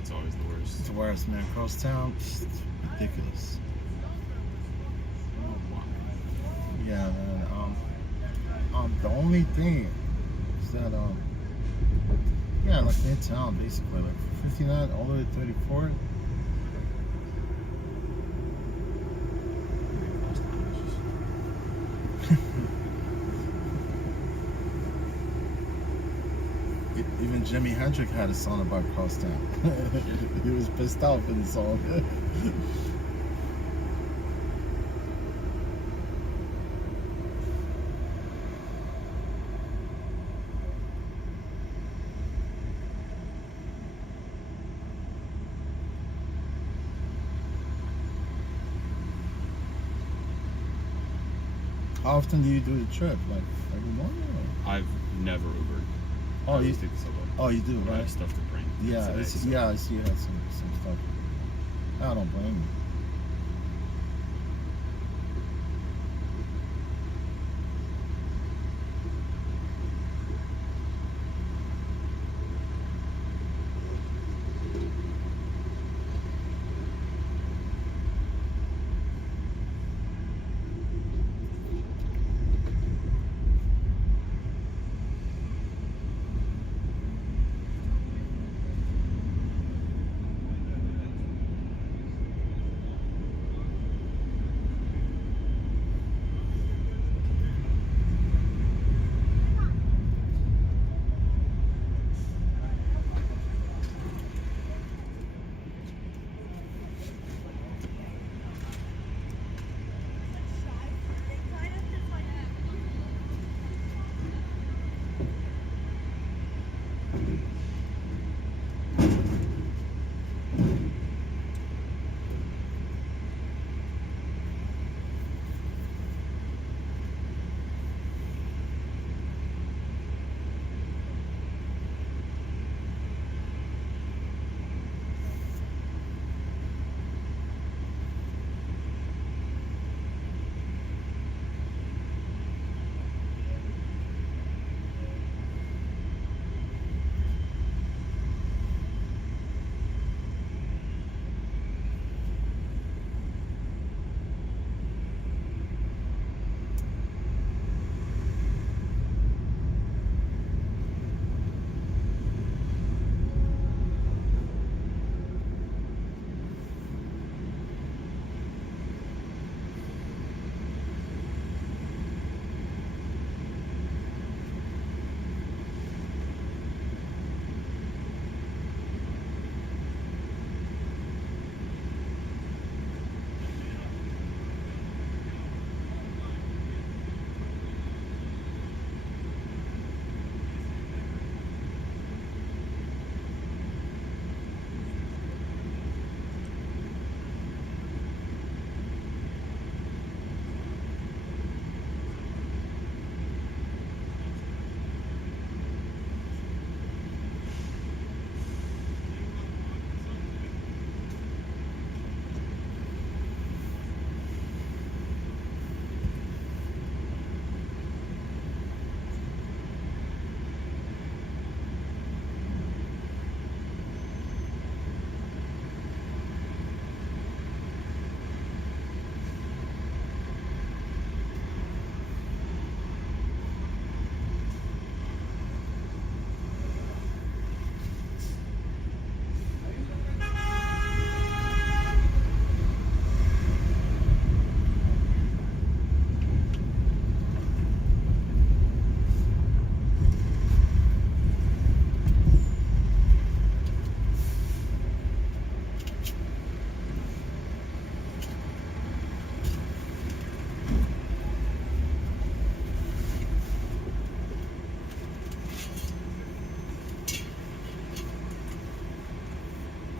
It's always the worst. It's the worst, man. Cross town, it's ridiculous. Oh, wow. Yeah, man. The only thing is that yeah, like midtown basically, like 59 all the way to 34. Even Jimi Hendrix had a song about crosstown. He was pissed off in the song. How often do you do the trip? Like every morning? Or? I've never Ubered. I Oh, you, always take the subway. oh, you do, I right? have stuff to bring. Yeah, today, it's, so- yeah, I see you had some stuff. I don't blame you.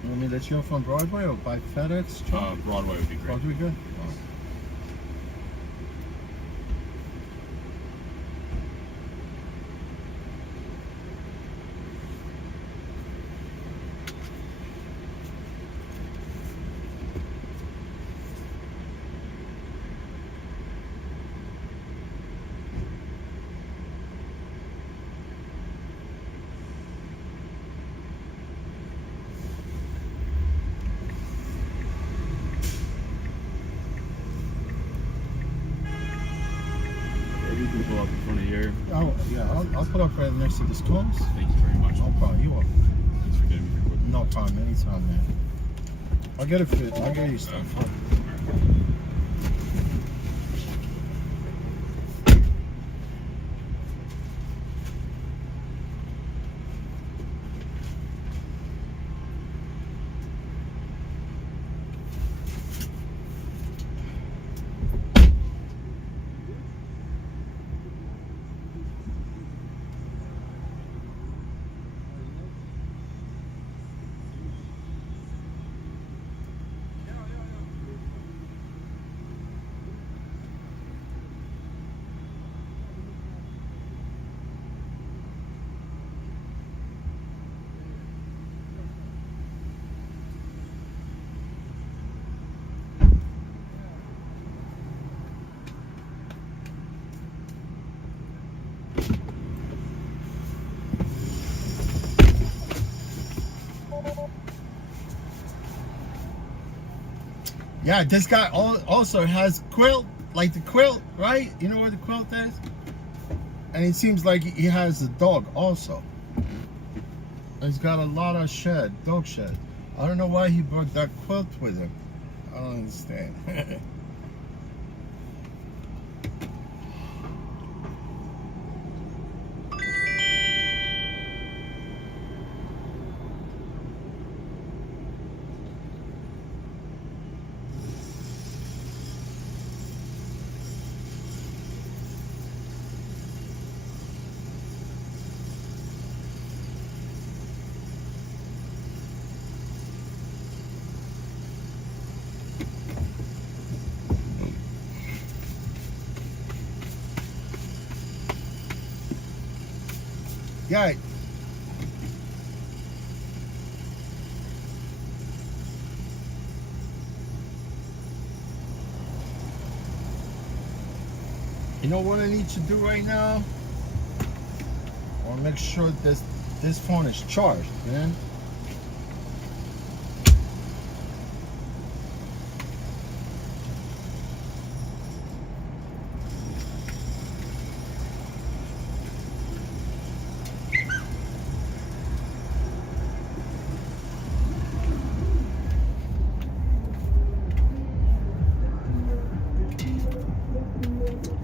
You want me to let you off on Broadway or by FedEx? truck? Broadway would be great. Broadway good? in front of your. Oh, yeah, I'll put up right next to this close. Thank you very much. No problem. You welcome. Thanks for getting me here quick. No problem. Anytime, man. I'll get it fit. I'll get you stuff. Yeah, this guy also has quilt, like the quilt, right? You know where the quilt is? And it seems like he has a dog also. He's got a lot of dog shed. I don't know why he brought that quilt with him. I don't understand. Yeah. You know what I need to do right now? I want to make sure this phone is charged, man.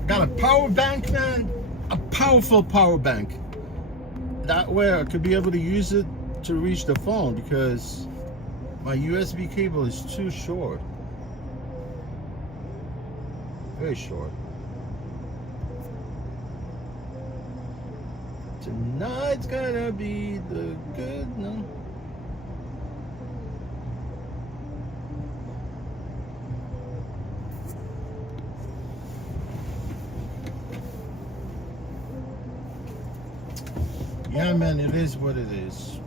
Got a power bank, man. A powerful power bank. That way I could be able to use it to reach the phone because my USB cable is too short. Very short. Tonight's gonna be the good night. Yeah, man, it is what it is.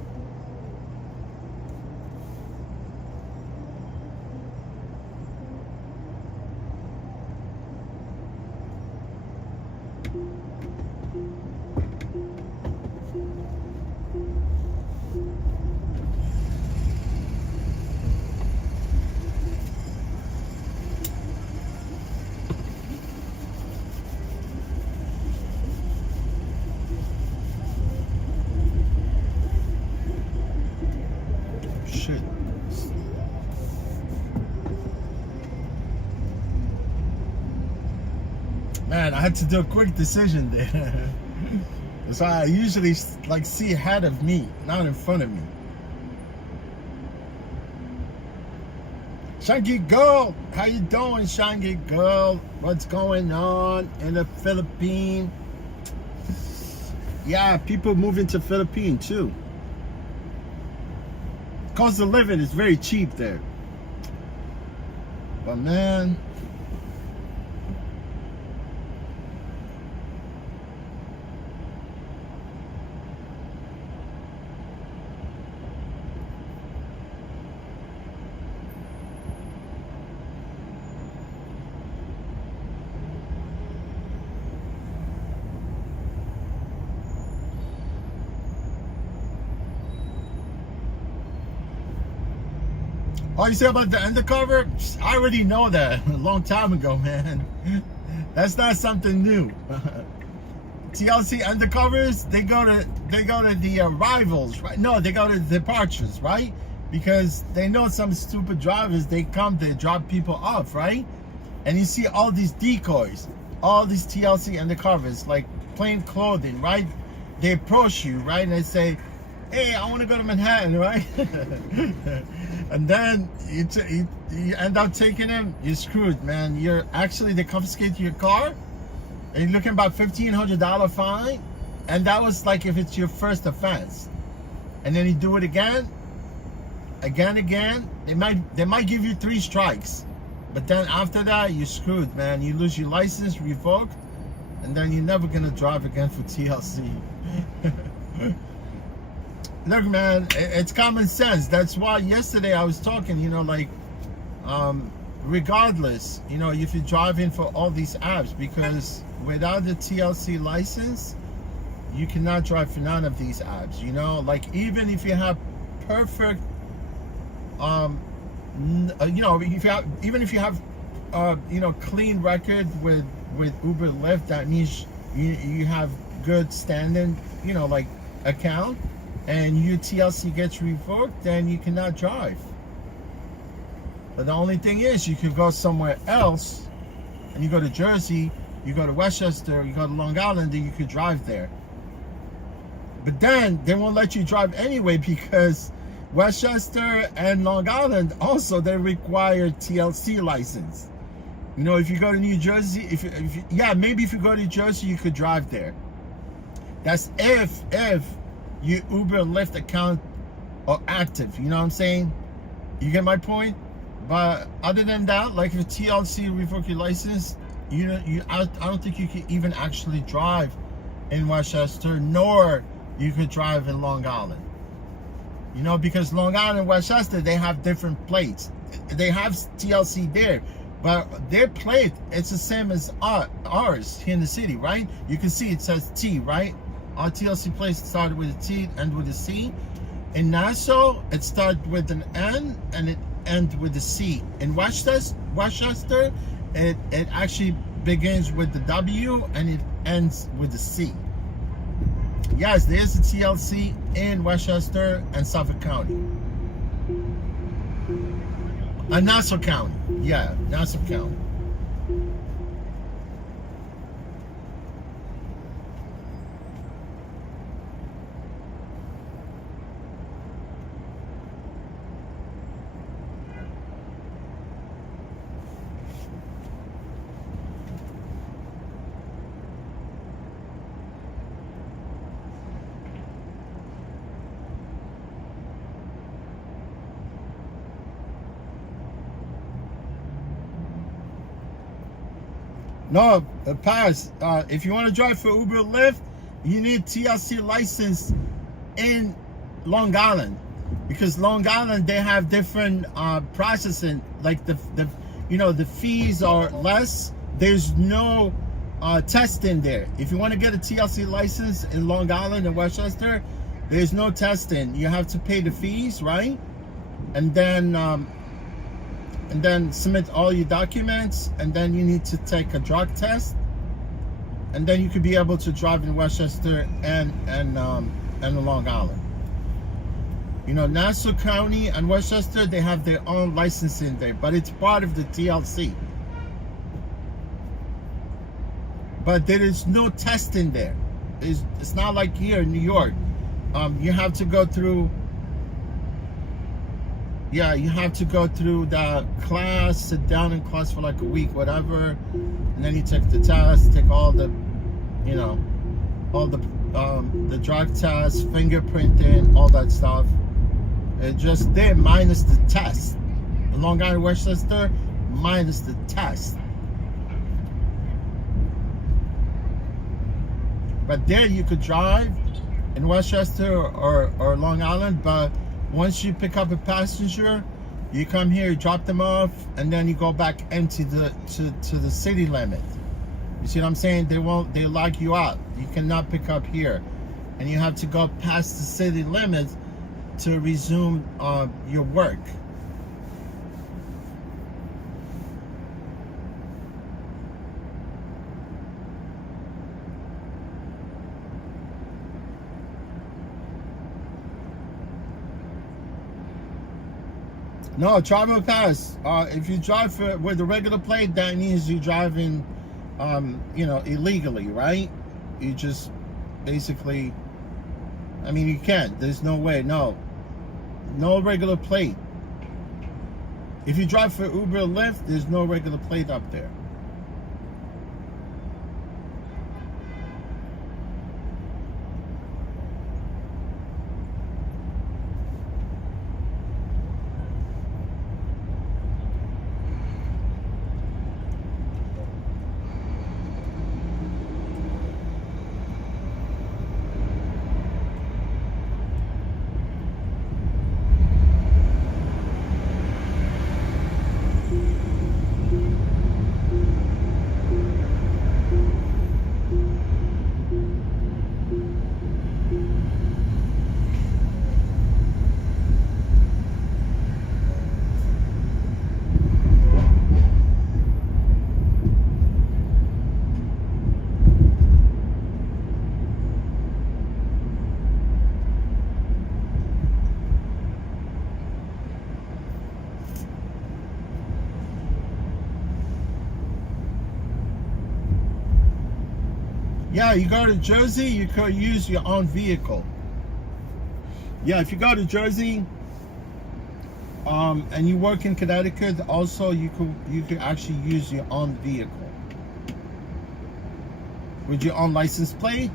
Shit. Man, I had to do a quick decision there. So I usually like see ahead of me, not in front of me. Shangy girl, how you doing, Shangy girl? What's going on in the Philippines? Yeah, people moving to Philippines too. Cost of living is very cheap there. But man, oh, you say about the Undercover? I already know that a long time ago, man. That's not something new. TLC undercovers, they go to the arrivals, right? No, they go to the departures, right? Because they know some stupid drivers, they drop people off, right? And you see all these decoys, all these TLC undercovers, like plain clothing, right? They approach you, right? And they say, hey, I want to go to Manhattan, right? And then you end up taking them, you're screwed, man. They confiscate your car, and you're looking about $1,500 fine. And that was like if it's your first offense. And then you do it again. They might give you 3 strikes. But then after that, you're screwed, man. You lose your license, revoked, and then you're never gonna drive again for TLC. Look, man, it's common sense. That's why yesterday I was talking, regardless, if you're driving for all these apps, because without the TLC license, you cannot drive for none of these apps, like even if you have perfect, even if you have, clean record with Uber, Lyft, that means you have good standing, like account, and your TLC gets revoked, then you cannot drive. But the only thing is, you could go somewhere else, and you go to Jersey, you go to Westchester, you go to Long Island, and you could drive there. But then they won't let you drive anyway, because Westchester and Long Island also, they require TLC license. If you go to New Jersey, maybe if you go to Jersey, you could drive there. That's if your Uber and Lyft account are active. You know what I'm saying? You get my point? But other than that, like if TLC revoke your license, I don't think you can even actually drive in Westchester, nor you could drive in Long Island. Because Long Island and Westchester, they have different plates. They have TLC there, but their plate, it's the same as ours here in the city, right? You can see it says T, right? Our TLC plate started with a T and with a C. In Nassau, it started with an N and it ends with a C. In Westchester, it actually begins with the W and it ends with a C. Yes, there's a TLC in Westchester and Suffolk County. Nassau County. Yeah, Nassau County. No, pass. If you want to drive for Uber Lyft, you need TLC license in Long Island, because Long Island, they have different processing. Like the fees are less. There's no testing there. If you want to get a TLC license in Long Island and Westchester, there's no testing. You have to pay the fees, right? And then submit all your documents, and then you need to take a drug test, and then you could be able to drive in Westchester and Long Island. Nassau County and Westchester, they have their own licensing there, but it's part of the TLC. But there is no testing there. It's not like here in New York. You have to go through. Yeah, you have to go through the class, sit down in class for like a week, whatever, and then you take the test, take all the, the drug tests, fingerprinting, all that stuff. It's just there minus the test. Long Island, Westchester, minus the test. But there you could drive in Westchester or Long Island, but once you pick up a passenger, you come here, you drop them off, and then you go back into to the city limit. You see what I'm saying? They lock you out. You cannot pick up here, and you have to go past the city limit to resume your work. No, travel pass. If you drive with a regular plate, that means you're driving, illegally, right? You just basically, I mean, you can't. There's no way. No regular plate. If you drive for Uber or Lyft, there's no regular plate up there. Yeah, you go to Jersey, you could use your own vehicle. Yeah, if you go to Jersey, and you work in Connecticut, also you could actually use your own vehicle with your own license plate,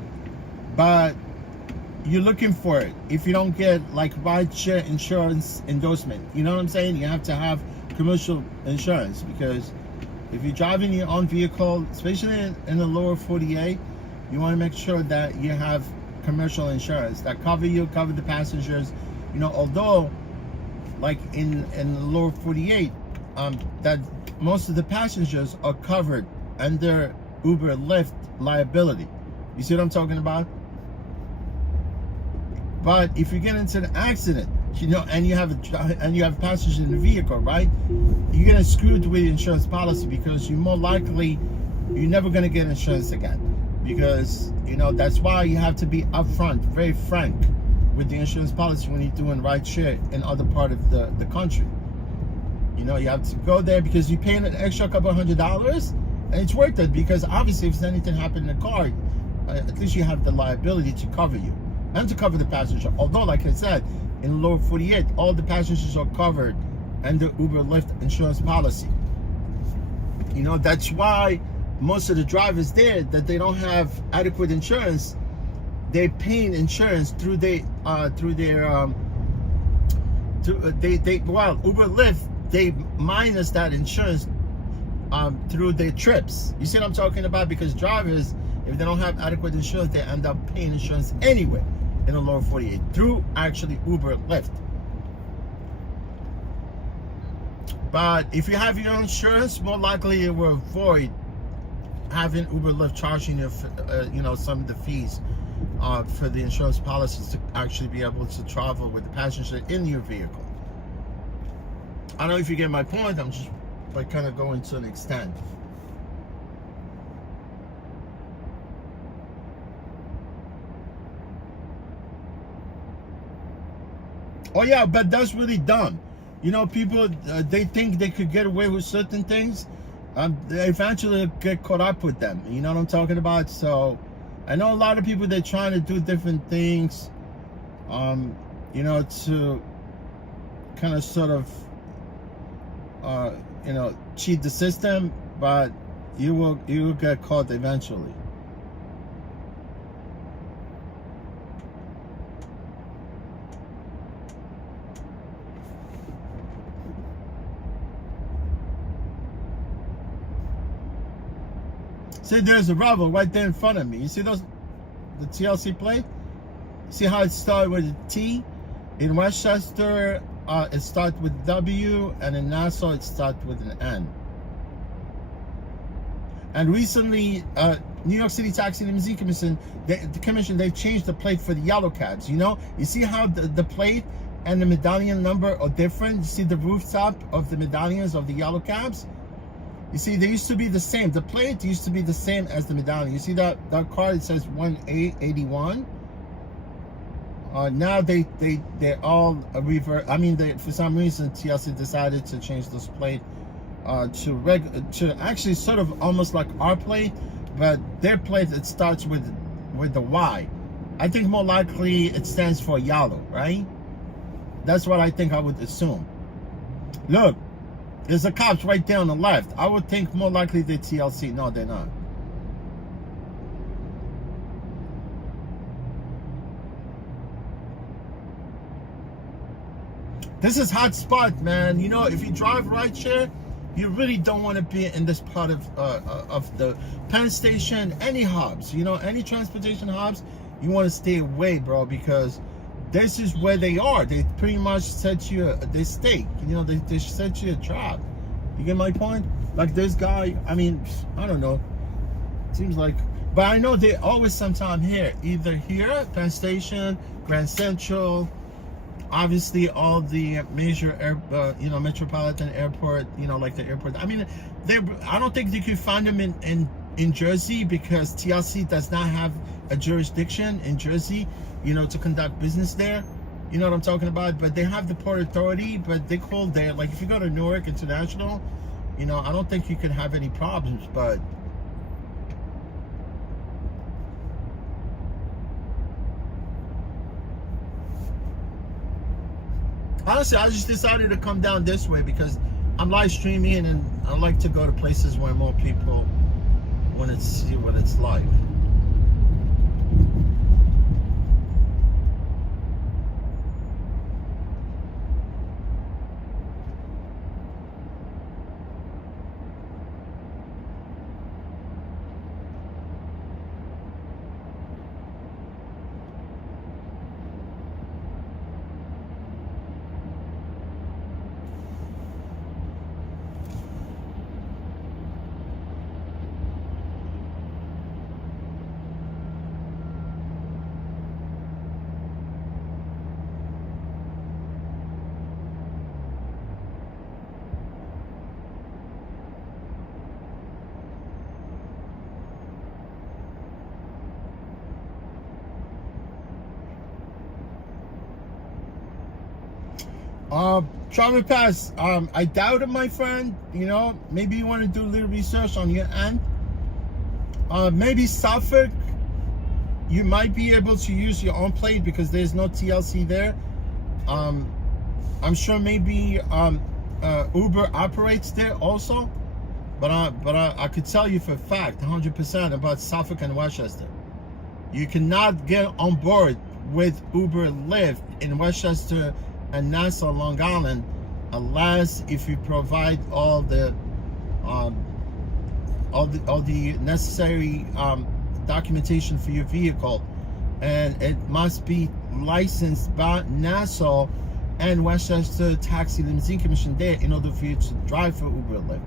but you're looking for it. If you don't get like rideshare insurance endorsement, you know what I'm saying? You have to have commercial insurance, because if you're driving your own vehicle, especially in the lower 48, you want to make sure that you have commercial insurance that cover you, cover the passengers. Although like in the lower 48, that most of the passengers are covered under Uber Lyft liability. You see what I'm talking about? But if you get into an accident, and you have passengers in the vehicle, right? You're gonna screwed with the insurance policy, because you're never gonna get insurance again. Because that's why you have to be upfront, very frank with the insurance policy when you're doing ride share in other part of the country. You have to go there because you're paying an extra couple $100, and it's worth it, because obviously if anything happened in the car, at least you have the liability to cover you and to cover the passenger. Although, like I said, in the lower 48, all the passengers are covered under Uber Lyft insurance policy. That's why most of the drivers there, that they don't have adequate insurance, they're paying insurance through Uber Lyft, they minus that insurance through their trips. You see what I'm talking about? Because drivers, if they don't have adequate insurance, they end up paying insurance anyway in the lower 48 through actually Uber Lyft. But if you have your own insurance, more likely it will avoid having Uber Lyft charging you, some of the fees for the insurance policies to actually be able to travel with the passenger in your vehicle. I don't know if you get my point. I'm just kind of going to an extent. Oh yeah, but that's really dumb. People, they think they could get away with certain things. They eventually get caught up with them. You know what I'm talking about? So I know a lot of people, they're trying to do different things, to kind of sort of, cheat the system, but you will get caught eventually. See, there's a Rebel right there in front of me. You see the TLC plate? See how it started with a T? In Westchester, it starts with W, and in Nassau, it starts with an N. And recently, New York City Taxi and Limousine Commission, they changed the plate for the yellow cabs. You see how the plate and the medallion number are different? You see the rooftop of the medallions of the yellow cabs? You see, they used to be the same. The plate used to be the same as the medallion. You see that car, it says 1A81. Now they're all revert. I mean, for some reason TLC decided to change this plate to actually sort of almost like our plate, but their plate, it starts with the Y. I think more likely it stands for yellow, right? That's what I think I would assume. Look, there's the cops right there on the left. I would think more likely they're TLC. No, they're not. This is hot spot, man. You know, if you drive rideshare, you really don't want to be in this part of the Penn Station, any hubs, you know, any transportation hubs. You want to stay away, bro, because this is where they are. They pretty much set you they stake. You know, they set you a trap. You get my point? Like this guy, I mean, I don't know. Seems like, but I know they always sometime here, either here, Penn Station, Grand Central, obviously all the major you know, metropolitan airport, you know, like the airport. I mean, I don't think you can find them in Jersey, because TLC does not have a jurisdiction in Jersey, you know, to conduct business there. You know what I'm talking about? But they have the Port Authority, but they call there, like if you go to Newark International, you know, I don't think you could have any problems, but honestly, I just decided to come down this way because I'm live streaming and I like to go to places where more people want to see what it's like. Travel Pass, I doubt it, my friend. You know, maybe you want to do a little research on your end. Maybe Suffolk, you might be able to use your own plate because there's no TLC there. I'm sure maybe Uber operates there also, but I could tell you for a fact, 100% about Suffolk and Westchester. You cannot get on board with Uber Lyft in Westchester and Nassau, Long Island, unless if you provide all the necessary documentation for your vehicle, and it must be licensed by Nassau and Westchester Taxi Limousine Commission there in order for you to drive for Uber Lyft.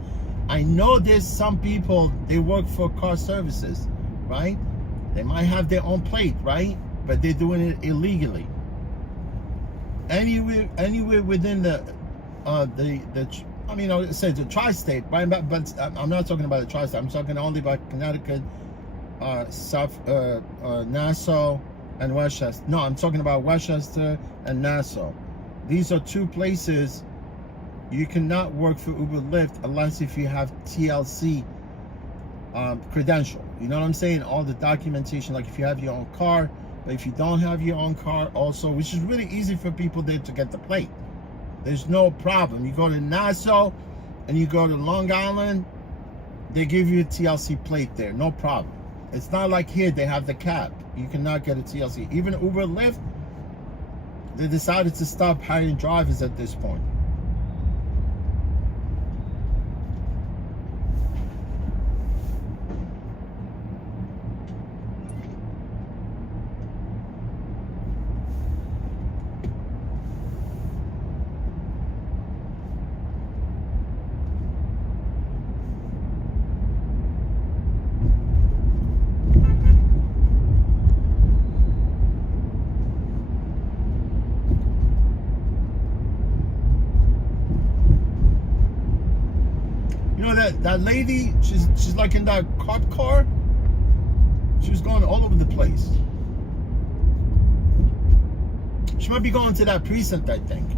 I know there's some people, they work for car services, right? They might have their own plate, right? But they're doing it illegally. Anywhere within the I mean, I said the tri-state, right? But I'm not talking about the tri-state. I'm talking only about Connecticut, Nassau, and Westchester. No, I'm talking about Westchester and Nassau. These are two places you cannot work for Uber Lyft unless if you have TLC credential. You know what I'm saying? All the documentation, like if you have your own car. But if you don't have your own car also, which is really easy for people there to get the plate. There's no problem. You go to Nassau and you go to Long Island, they give you a TLC plate there, no problem. It's not like here they have the cap. You cannot get a TLC. Even Uber Lyft, they decided to stop hiring drivers at this point. That lady, she's like in that cop car. She was going all over the place. She might be going to that precinct, I think.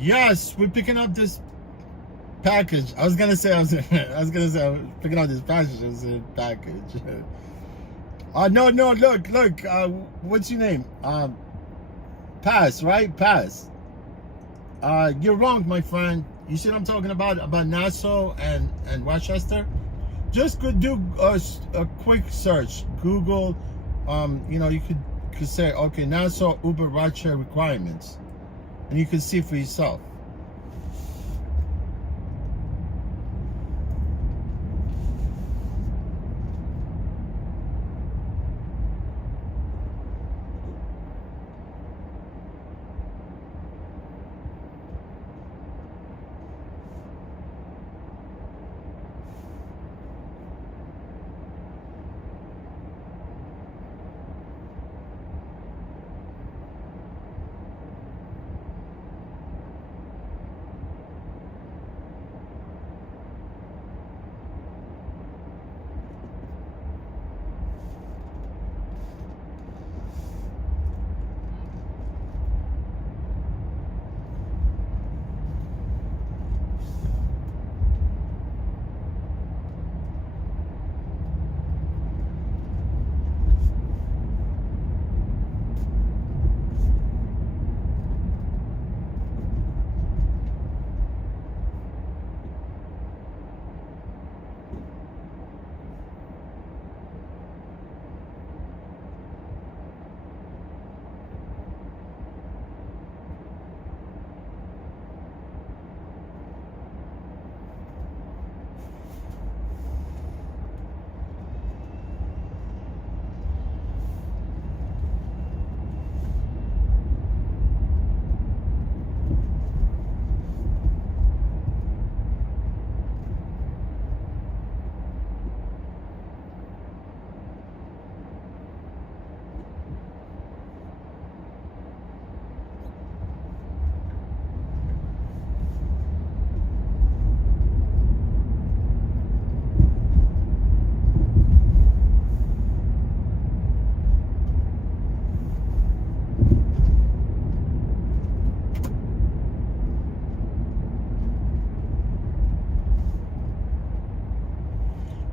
Yes, we're picking up this package. I was gonna say I was picking up this package. It was a package. No, look. What's your name? Pass, right? Pass. You're wrong, my friend. You see what I'm talking about Nassau and Rochester? Just go do a quick search. Google. You could say, okay, Nassau Uber rideshare requirements, and you can see for yourself.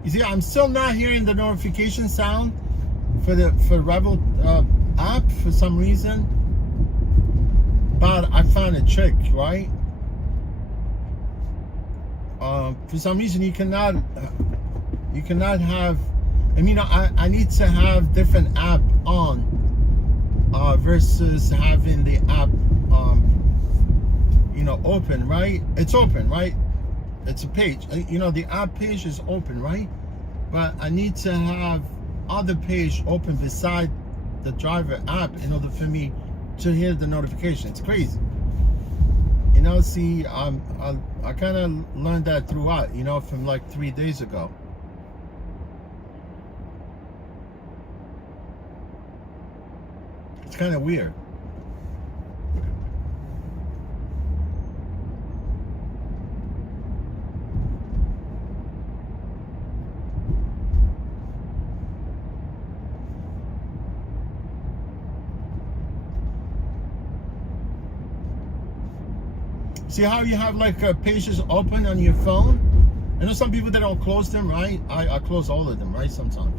You see, I'm still not hearing the notification sound for Revel app for some reason. But I found a trick, right? For some reason, you cannot have. I mean, I need to have different app on versus having the app open, right? It's open, right? It's a page. The app page is open, right? But I need to have other page open beside the driver app in order for me to hear the notification. It's crazy. See, I kind of learned that throughout, from like 3 days ago. It's kind of weird. See how you have like pages open on your phone? I know some people that don't close them, right? I close all of them, right? Sometimes.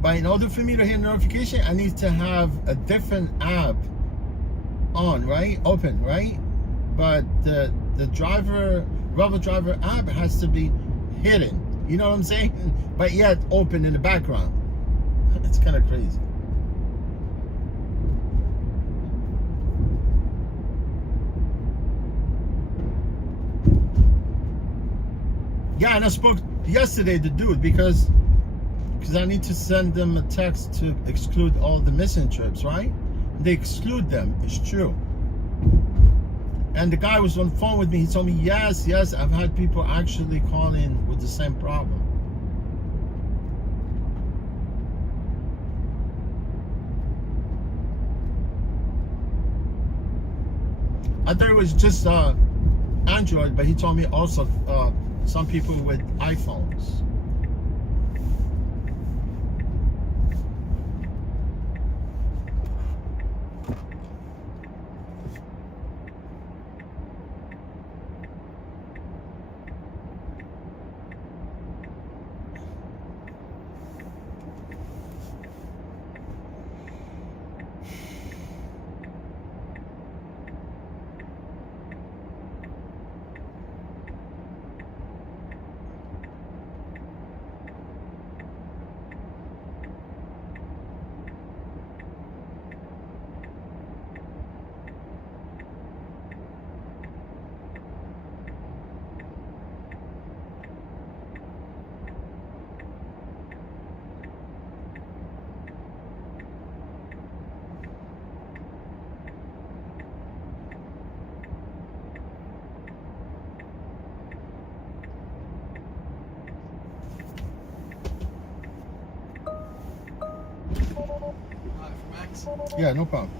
But in order for me to hear notification, I need to have a different app on, right? Open, right? But the Revel driver app has to be hidden. You know what I'm saying? But yet open in the background. It's kind of crazy. Yeah, and I spoke yesterday to do it because I need to send them a text to exclude all the missing trips, right? They exclude them, it's true. And the guy was on the phone with me. He told me, yes, I've had people actually call in with the same problem. I thought it was just Android, but he told me also some people with iPhones. Thanks. Yeah, no problem.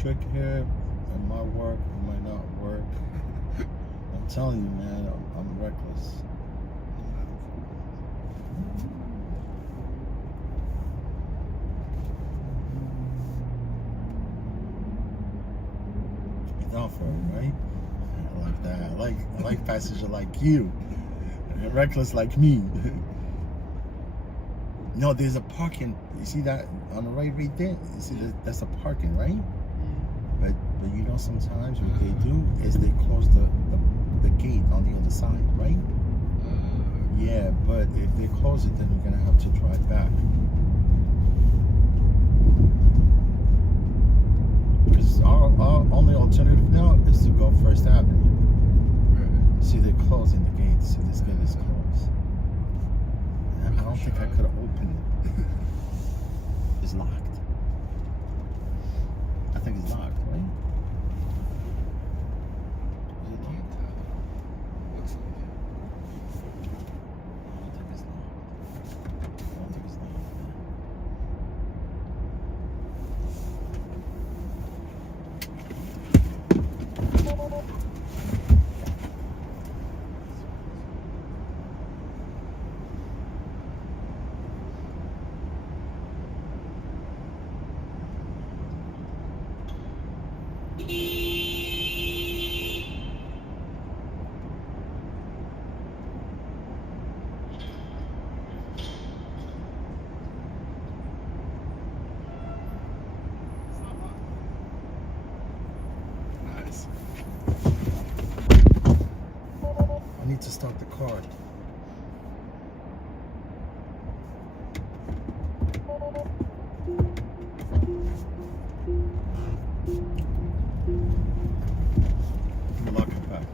trick here. It might work, it might not work. I'm telling you, man, I'm reckless. You're down for it, right? I like that. I like passenger like you. Reckless like me. No, there's a parking. You see that on the right there? You see that's a parking, right? But you know sometimes what they do is they close the gate on the other side, right? Yeah, but if they close it, then you're gonna have to drive back. Because our only alternative now is to go First Avenue. See, they're closing the gates. See, this gate is closed. I don't think I could have opened it. It's locked. I think it's locked, right? Is it locked? Looks like it. I don't think it's locked. I don't think it's locked. Nice. I need to start the car. Lock it back.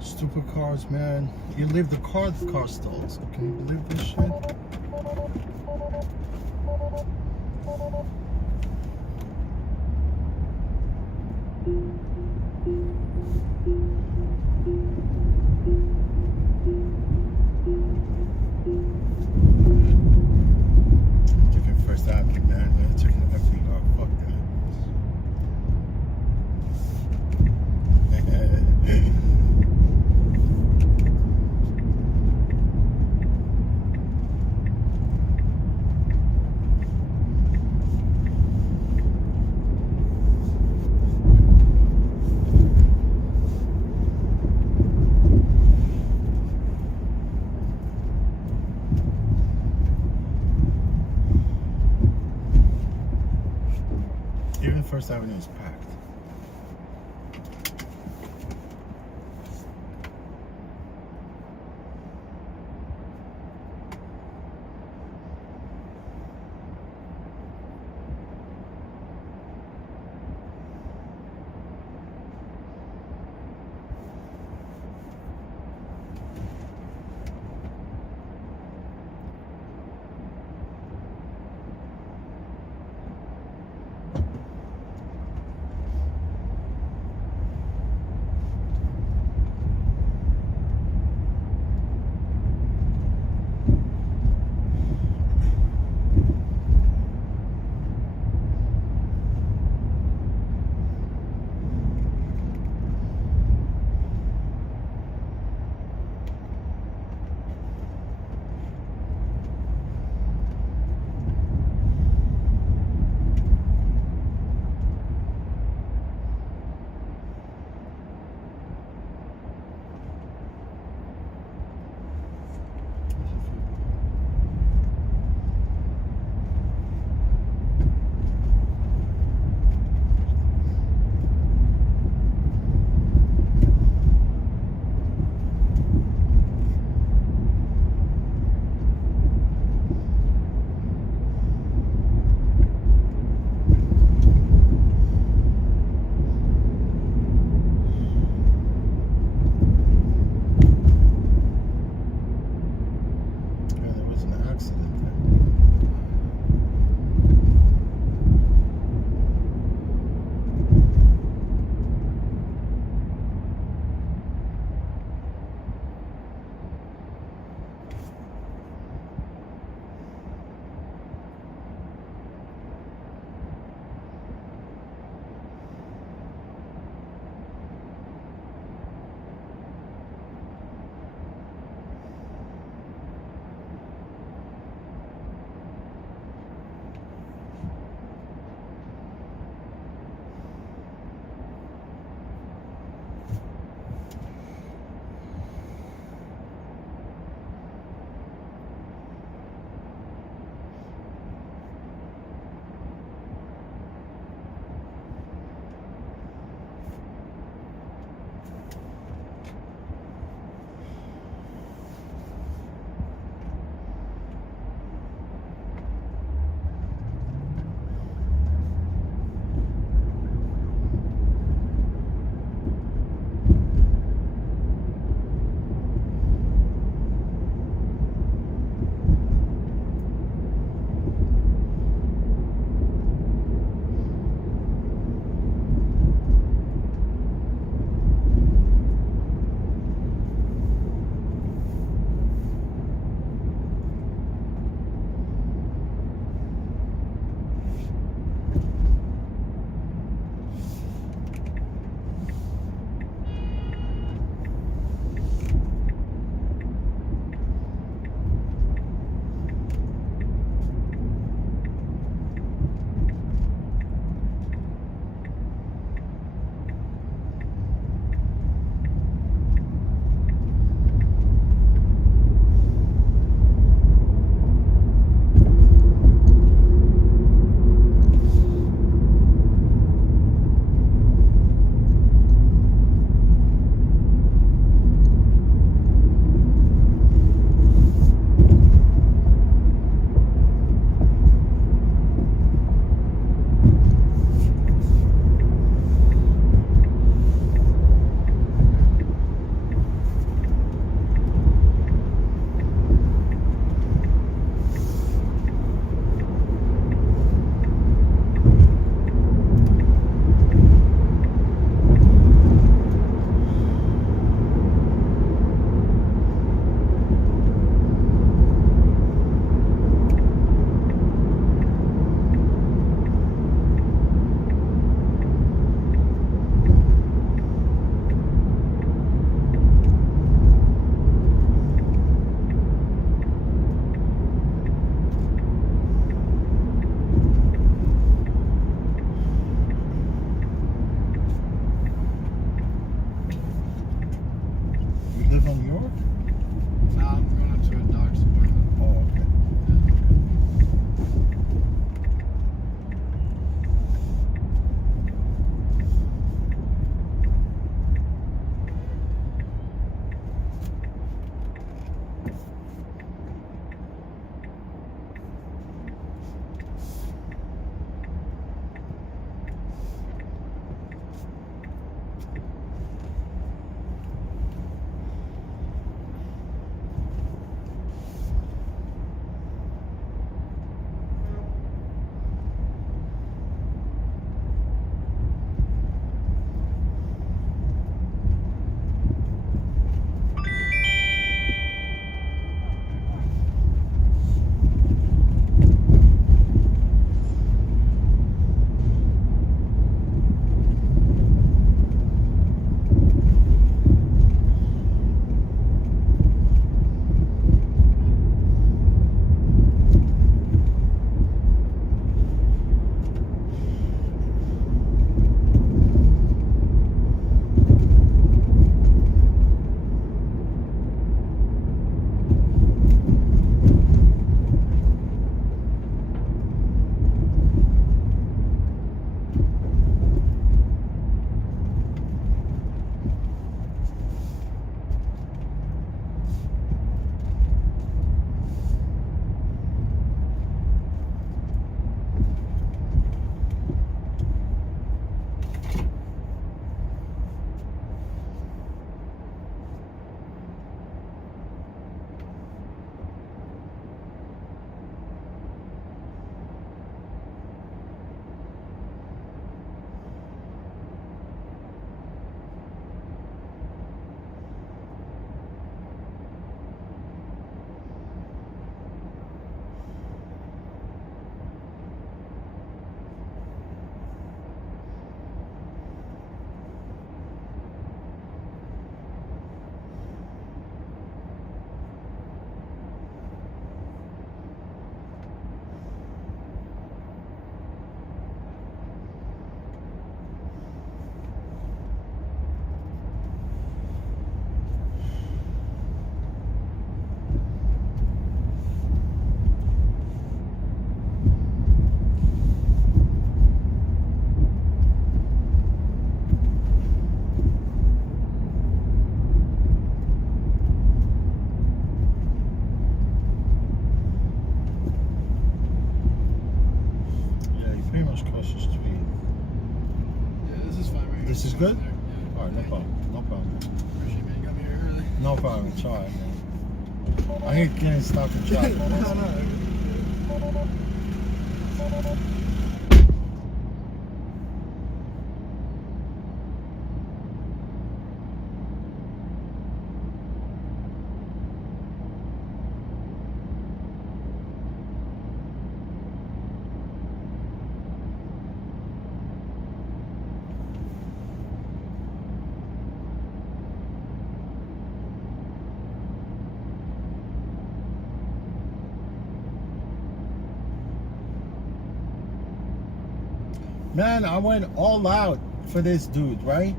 Stupid cars, man. You leave the car stalls. Can you believe this shit? Taking First Avenue, man. We're taking everything off. Fuck that. Even First Avenue is packed. much across the street. Yeah, this is fine. Right This is here. good? There. Yeah. All right, no problem. No problem. Appreciate it, man. You got me here early. No problem. It's all right, man. I hate getting stuck in traffic. no, That's- no. Man, I went all out for this dude, right?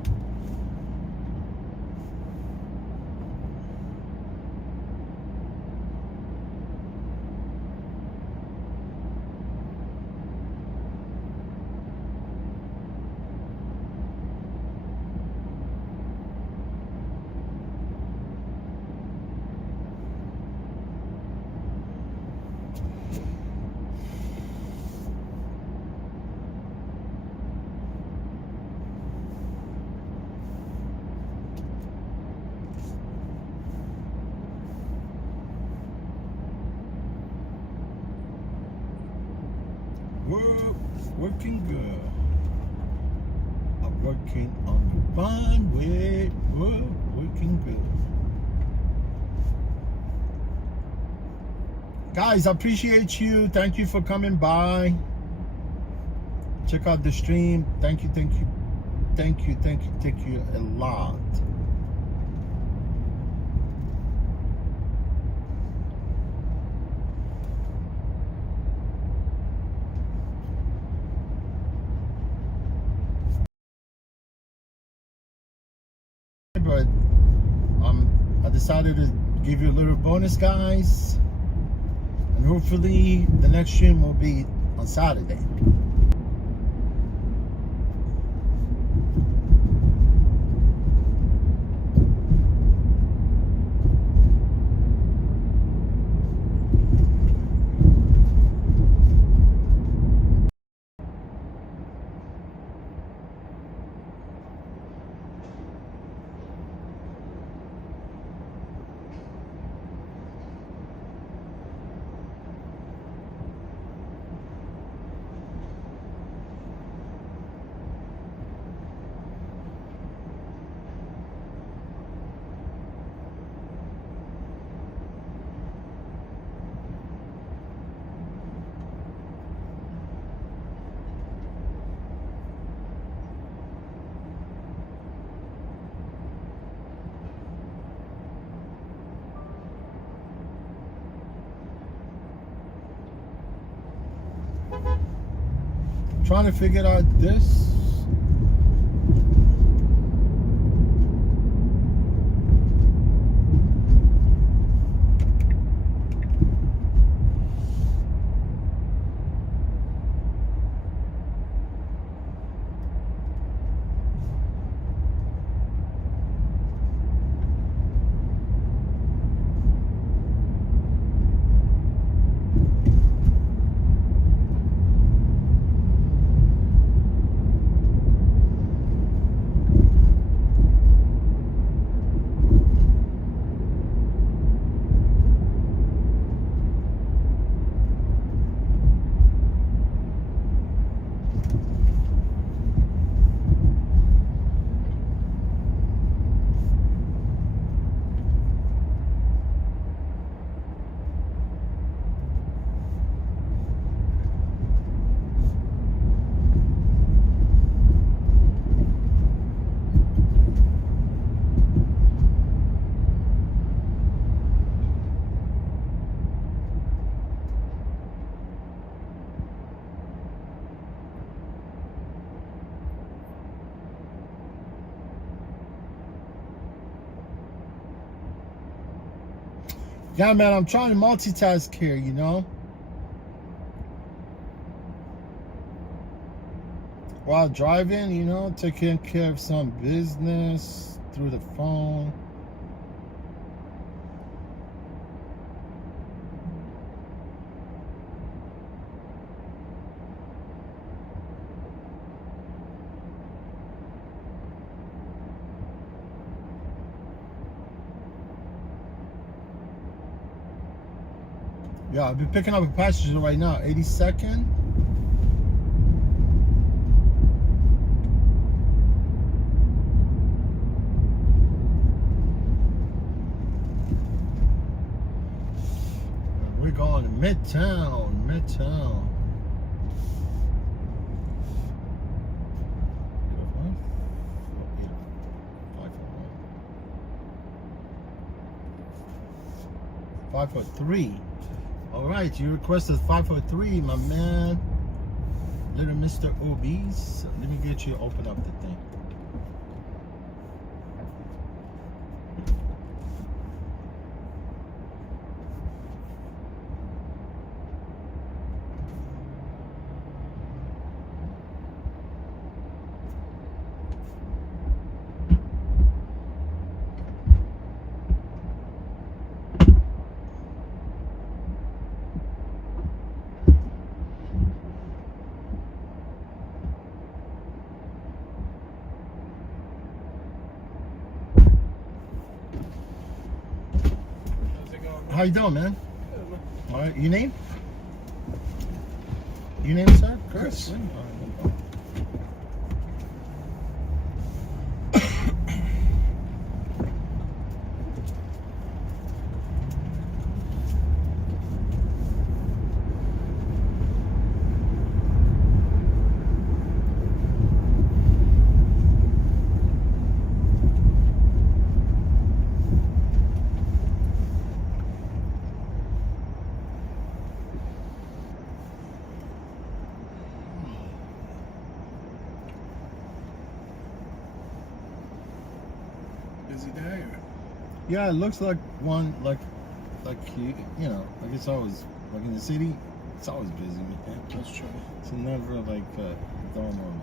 Working good. I'm working on the runway. Working good. Guys, I appreciate you. Thank you for coming by. Check out the stream. Thank you a lot. But I decided to give you a little bonus, guys, and hopefully the next stream will be on Saturday. Trying to figure out this. Yeah, man, I'm trying to multitask here, you know? While driving, you know, taking care of some business through the phone. Yeah, I'll be picking up a passenger right now. 82nd. We're going to Midtown. Midtown. 543. All right, you requested 543, my man. Little Mr. Obese. Let me get you to open up the thing. How's it going? How you doing, man? Good, man. All right, your name? Your name, sir? Chris. All right, no problem. Busy day or? Yeah, it looks like one, like you know, like it's always, like in the city, it's always busy, man. That's true. It's never like dull moment.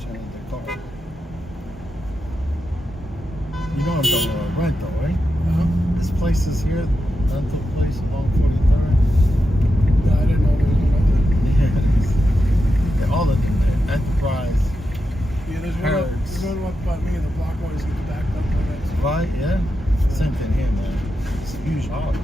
Change the car. You know I'm talking about rental, right? This place is here, rental place along 43rd. No, I didn't know there was one over there. Yes. They're all of them there. Enterprise. Yeah, there's Herds. one up by me, and the block always gets backed up on that. Right, yeah. Same thing here, man. It's a huge house.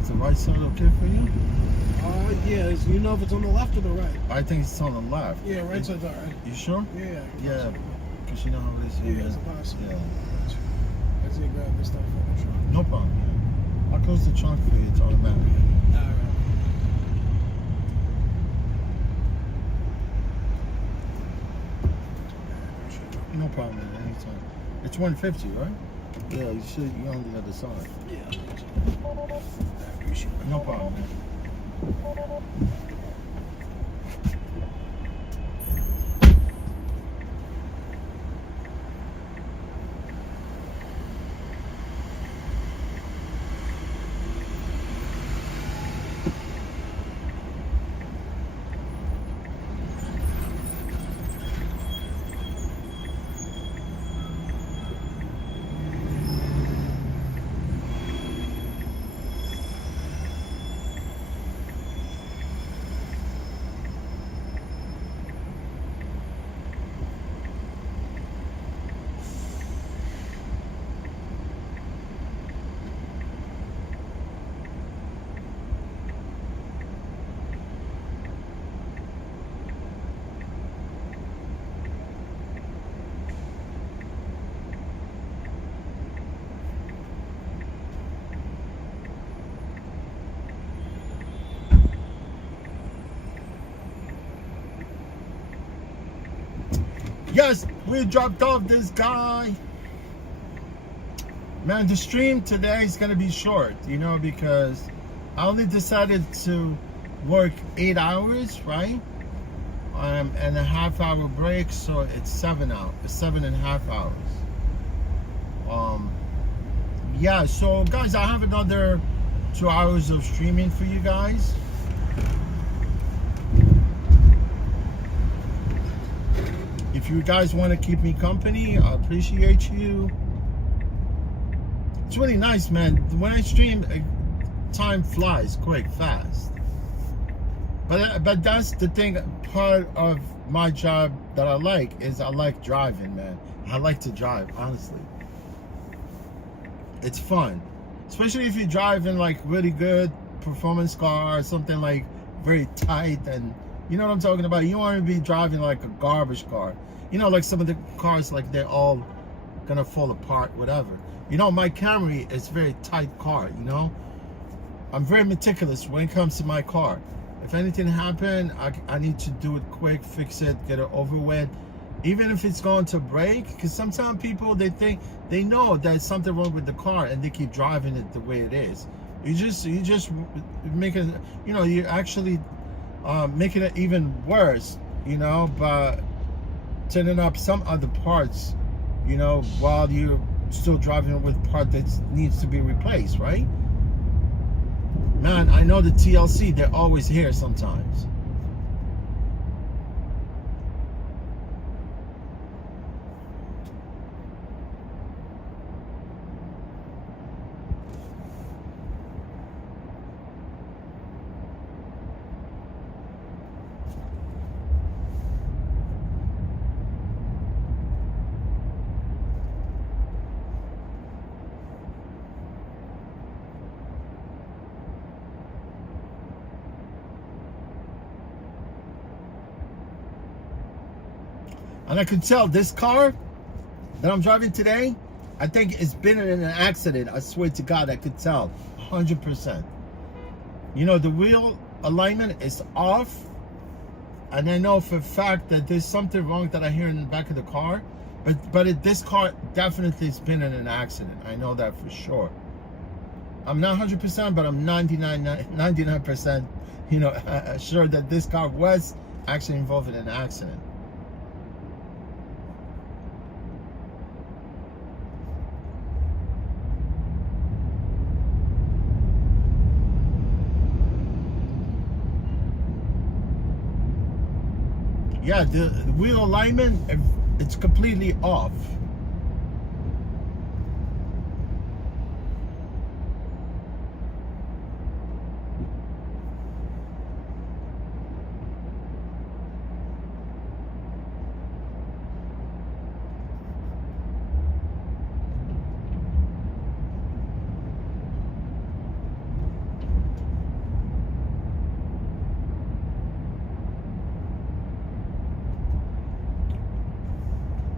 Is the right side okay for you? Yeah, you know if it's on the left or the right. I think it's on the left. Yeah, right side's alright. You sure? Yeah. Yeah. Because you know how it is here. Yeah, it's a possible. Yeah. I see you grab this stuff for the truck. No problem. Yeah. I'll close the trunk for you. It's automatic. Alright. No problem at any time. It's 150, right? Yeah, you should. You're on the other side. Yeah. I appreciate it. No problem, man. Yes, we dropped off this guy. Man, the stream today is gonna be short, you know, because I only decided to work 8 hours, right? And a half-hour break, so it's 7.5 hours. Yeah, so guys, I have another 2 hours of streaming for you guys. If you guys want to keep me company, I appreciate you. It's really nice, man. When I stream, time flies quick, fast. But that's the thing. Part of my job that I like is I like driving, man. I like to drive, honestly. It's fun, especially if you're driving like really good performance car or something like very tight, and you know what I'm talking about. You don't want to be driving like a garbage car. You know, like some of the cars, like they're all gonna fall apart, whatever. You know, my Camry is a very tight car, you know. I'm very meticulous when it comes to my car. If anything happened, I need to do it quick, fix it, get it over with. Even if it's going to break, because sometimes people, they think, they know there's something wrong with the car and they keep driving it the way it is. You just make it, you know, you're actually making it even worse, you know, but turning up some other parts, you know, while you're still driving with part that needs to be replaced, right? Man, I know the TLC, they're always here sometimes. And I could tell this car, that I'm driving today, I think it's been in an accident. I swear to God, I could tell 100%. You know, the wheel alignment is off, and I know for a fact that there's something wrong that I hear in the back of the car. But this car definitely has been in an accident. I know that for sure. I'm not 100%, but I'm 99%, you know, sure that this car was actually involved in an accident. Yeah, the wheel alignment, it's completely off.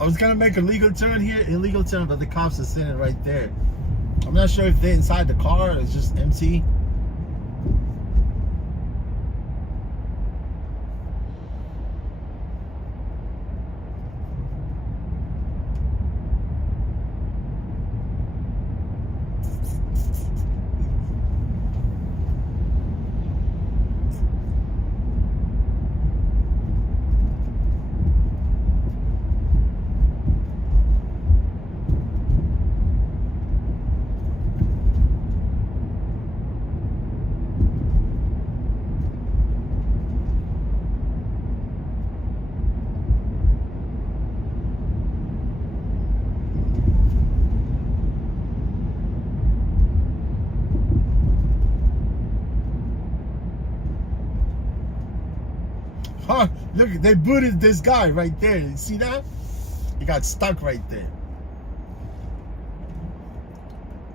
I was gonna make a legal turn here, illegal turn, but the cops are sitting right there. I'm not sure if they're inside the car or it's just empty. Huh, look, they booted this guy right there. You see that? He got stuck right there.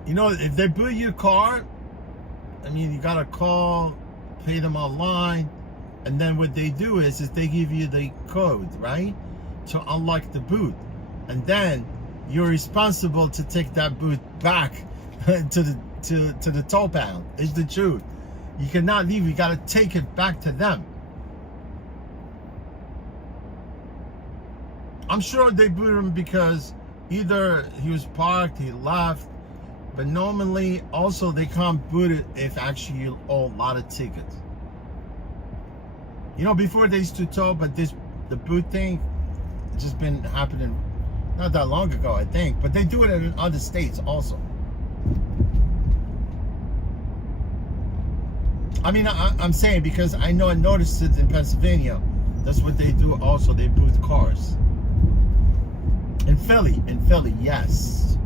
You know, if they boot your car, I mean, you gotta call, pay them online, and then what they do is they give you the code, right, to unlock the boot, and then you're responsible to take that boot back to the tow pound. It's the truth. You cannot leave. You gotta take it back to them. I'm sure they booted him because either he was parked, he left, but normally also they can't boot it if actually you owe a lot of tickets. You know, before they used to tow, but the boot thing, it's just been happening not that long ago, I think. But they do it in other states also. I mean, I'm saying because I know I noticed it in Pennsylvania. That's what they do also. They boot cars. In Philly, yes.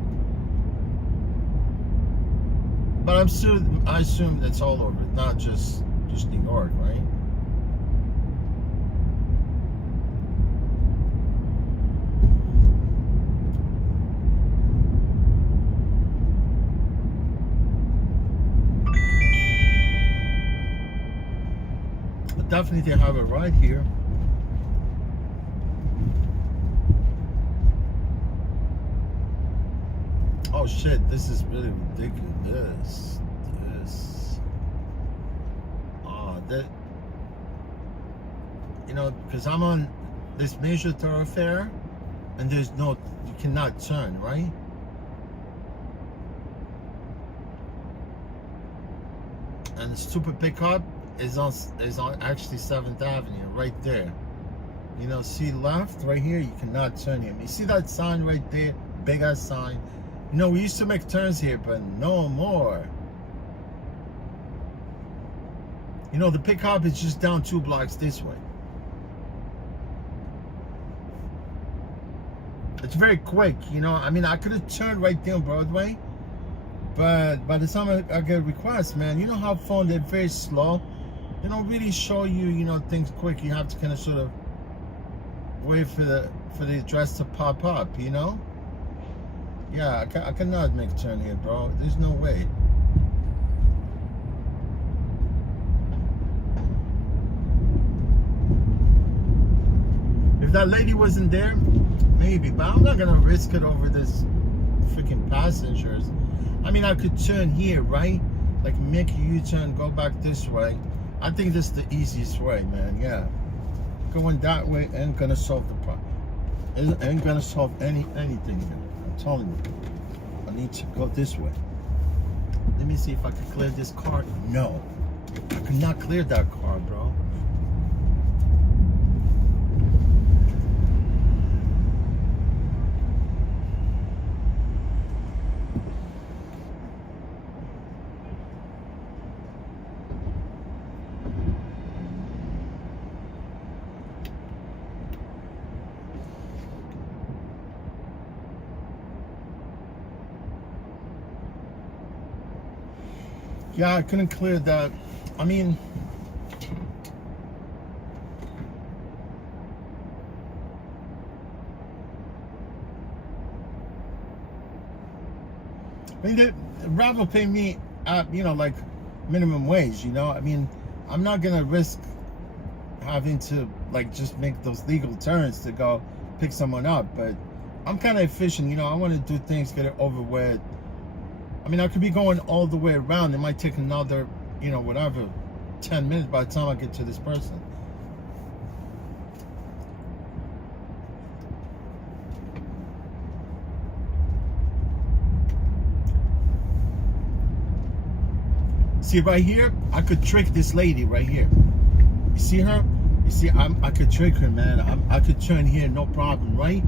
But I assume that's all over, not just New York, right? I definitely have it right here. Oh shit, this is really ridiculous. That, you know, because I'm on this major thoroughfare and you cannot turn, right? And the stupid pickup is on actually 7th Avenue, right there. You know, see left, right here, you cannot turn here. You see that sign right there, big ass sign? You know, we used to make turns here, but no more. You know, the pickup is just down 2 blocks this way. It's very quick, you know. I mean, I could have turned right there on Broadway, but by the time I get requests, man, you know how phone, they're very slow. They don't really show you, you know, things quick. You have to kind of sort of wait for the address to pop up, you know. Yeah, I cannot make a turn here, bro. There's no way. If that lady wasn't there, maybe, but I'm not gonna risk it over this freaking passengers. I mean, I could turn here, right? Like make a U-turn, go back this way. I think this is the easiest way, man. Yeah, going that way ain't gonna solve the problem. It ain't gonna solve anything here. I'm telling you. I need to go this way. Let me see if I can clear this car. No, I could not clear that car, bro. Yeah, I couldn't clear that. I mean, they'd rather pay me, like minimum wage. I mean, I'm not gonna risk having to like just make those legal turns to go pick someone up. But I'm kind of efficient. I want to do things, get it over with. I mean, I could be going all the way around. It might take another, whatever, 10 minutes by the time I get to this person. See, right here, I could trick this lady right here. You see her? You see, I could trick her, man. I could turn here, no problem, right?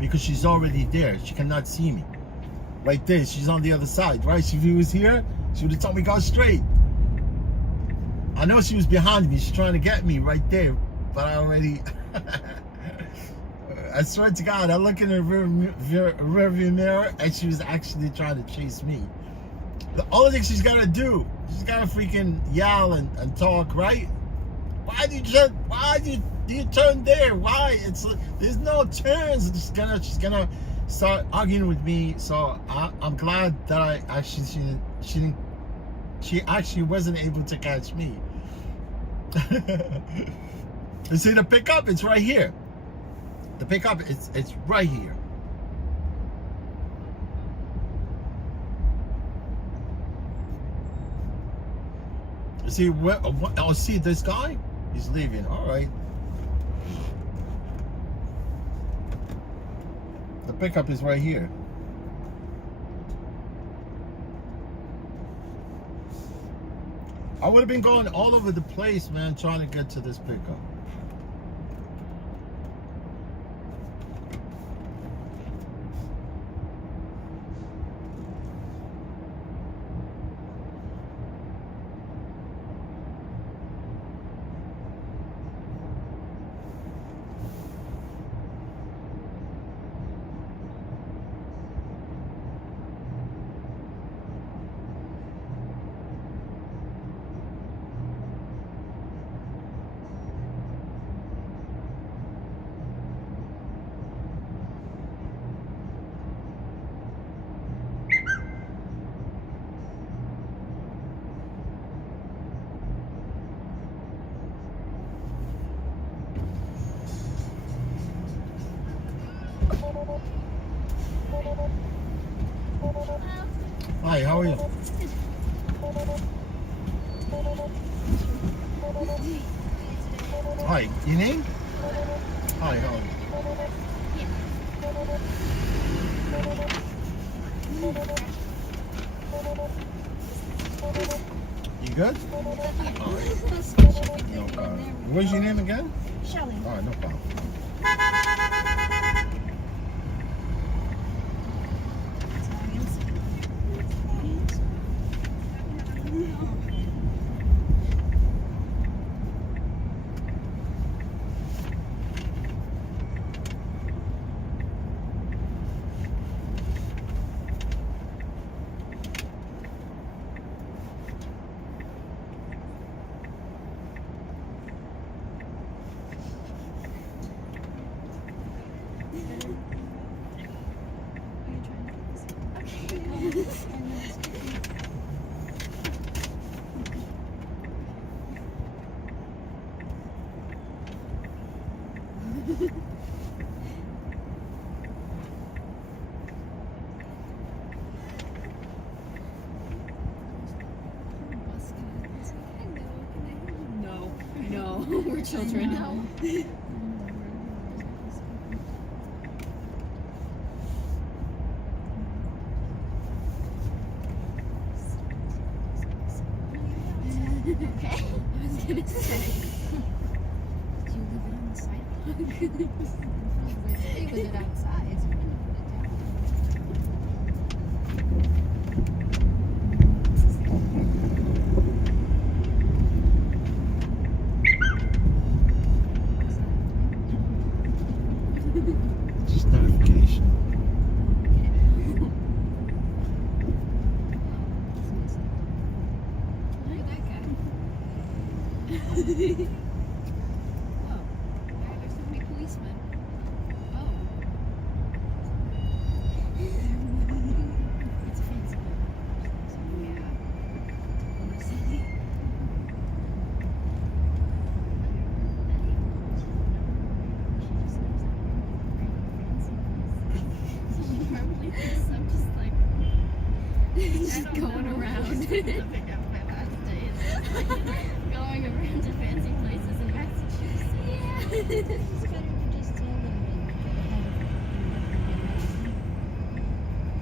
Because she's already there. She cannot see me. Right there, she's on the other side, right? If she was here, she would have told me go straight. I know she was behind me. She's trying to get me right there, but I already. I swear to God, I look in the rearview mirror, and she was actually trying to chase me. The only thing she's gotta do, she's gotta freaking yell and talk, right? Why do you turn there? Why? There's no turns. She's gonna start arguing with me. So I'm glad that she actually wasn't able to catch me. You see the pickup? It's right here. The pickup, it's right here. You see see this guy? He's leaving. All right. The pickup is right here. I would have been going all over the place, man, trying to get to this pickup. Hi, how are you? Hi, your name? Hi, how are you? You good? All right. No problem. What's your name again? Shelly. All right, no problem. No, no, we're children. No. Okay. I was gonna say. Did you leave it on the sidewalk? Stay with it outside. So we're gonna put it down. Just notification. Look at that guy. Oh, there's so many policemen. Oh. It's fancy. Yeah. Normally this, I'm just like, Just going around. I pick up my last day. It's like going around to fancy places in Massachusetts. Yeah. It's better to just tell them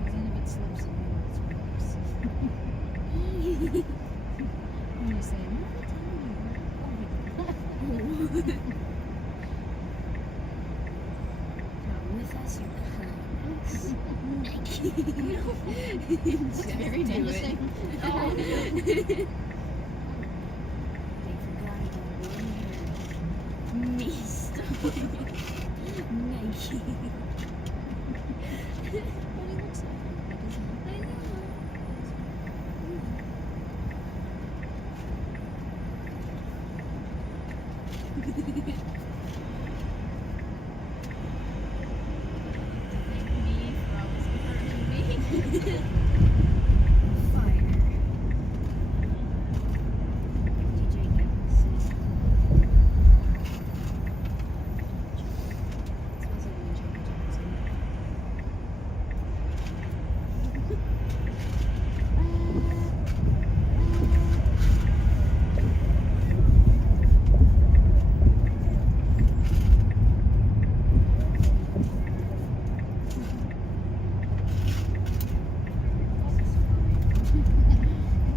and then if it slips in, it's worse. When you say, with us, you can't. It's very menacing. Oh. They forgot about me. Stop. Nike. But he looks like him. He doesn't. I know. Thank me for always encouraging me. Fire. DJ Nemesis. Smells like a Jimmy Johnson. It's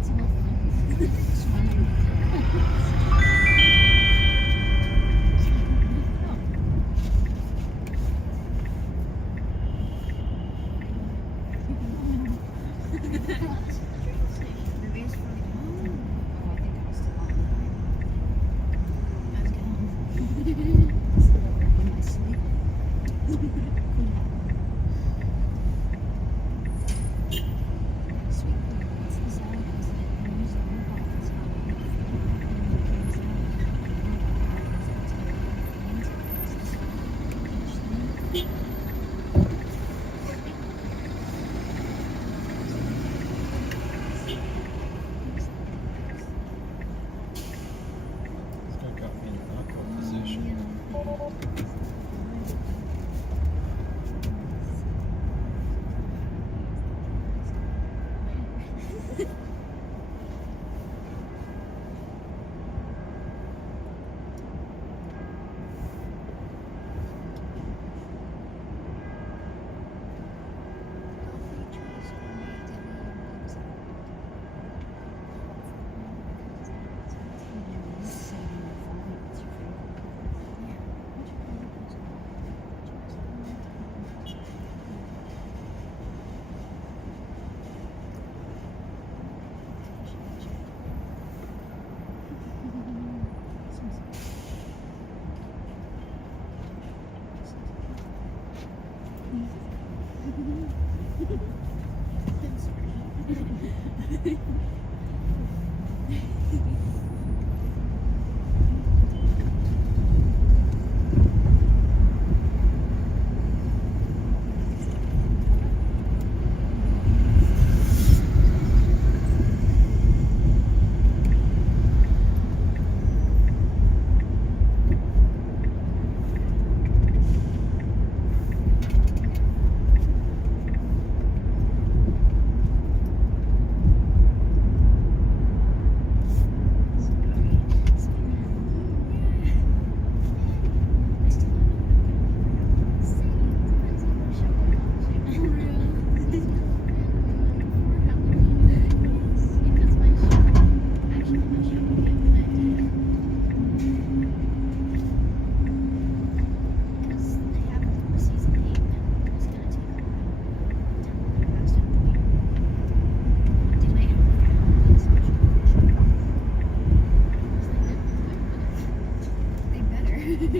all fun. It's fun. Maybe it's from Oh, I think I was still on. Still in my sleep. Sweet thing, it's the sound because it moves the roof off its This guy got me in an awkward position. That's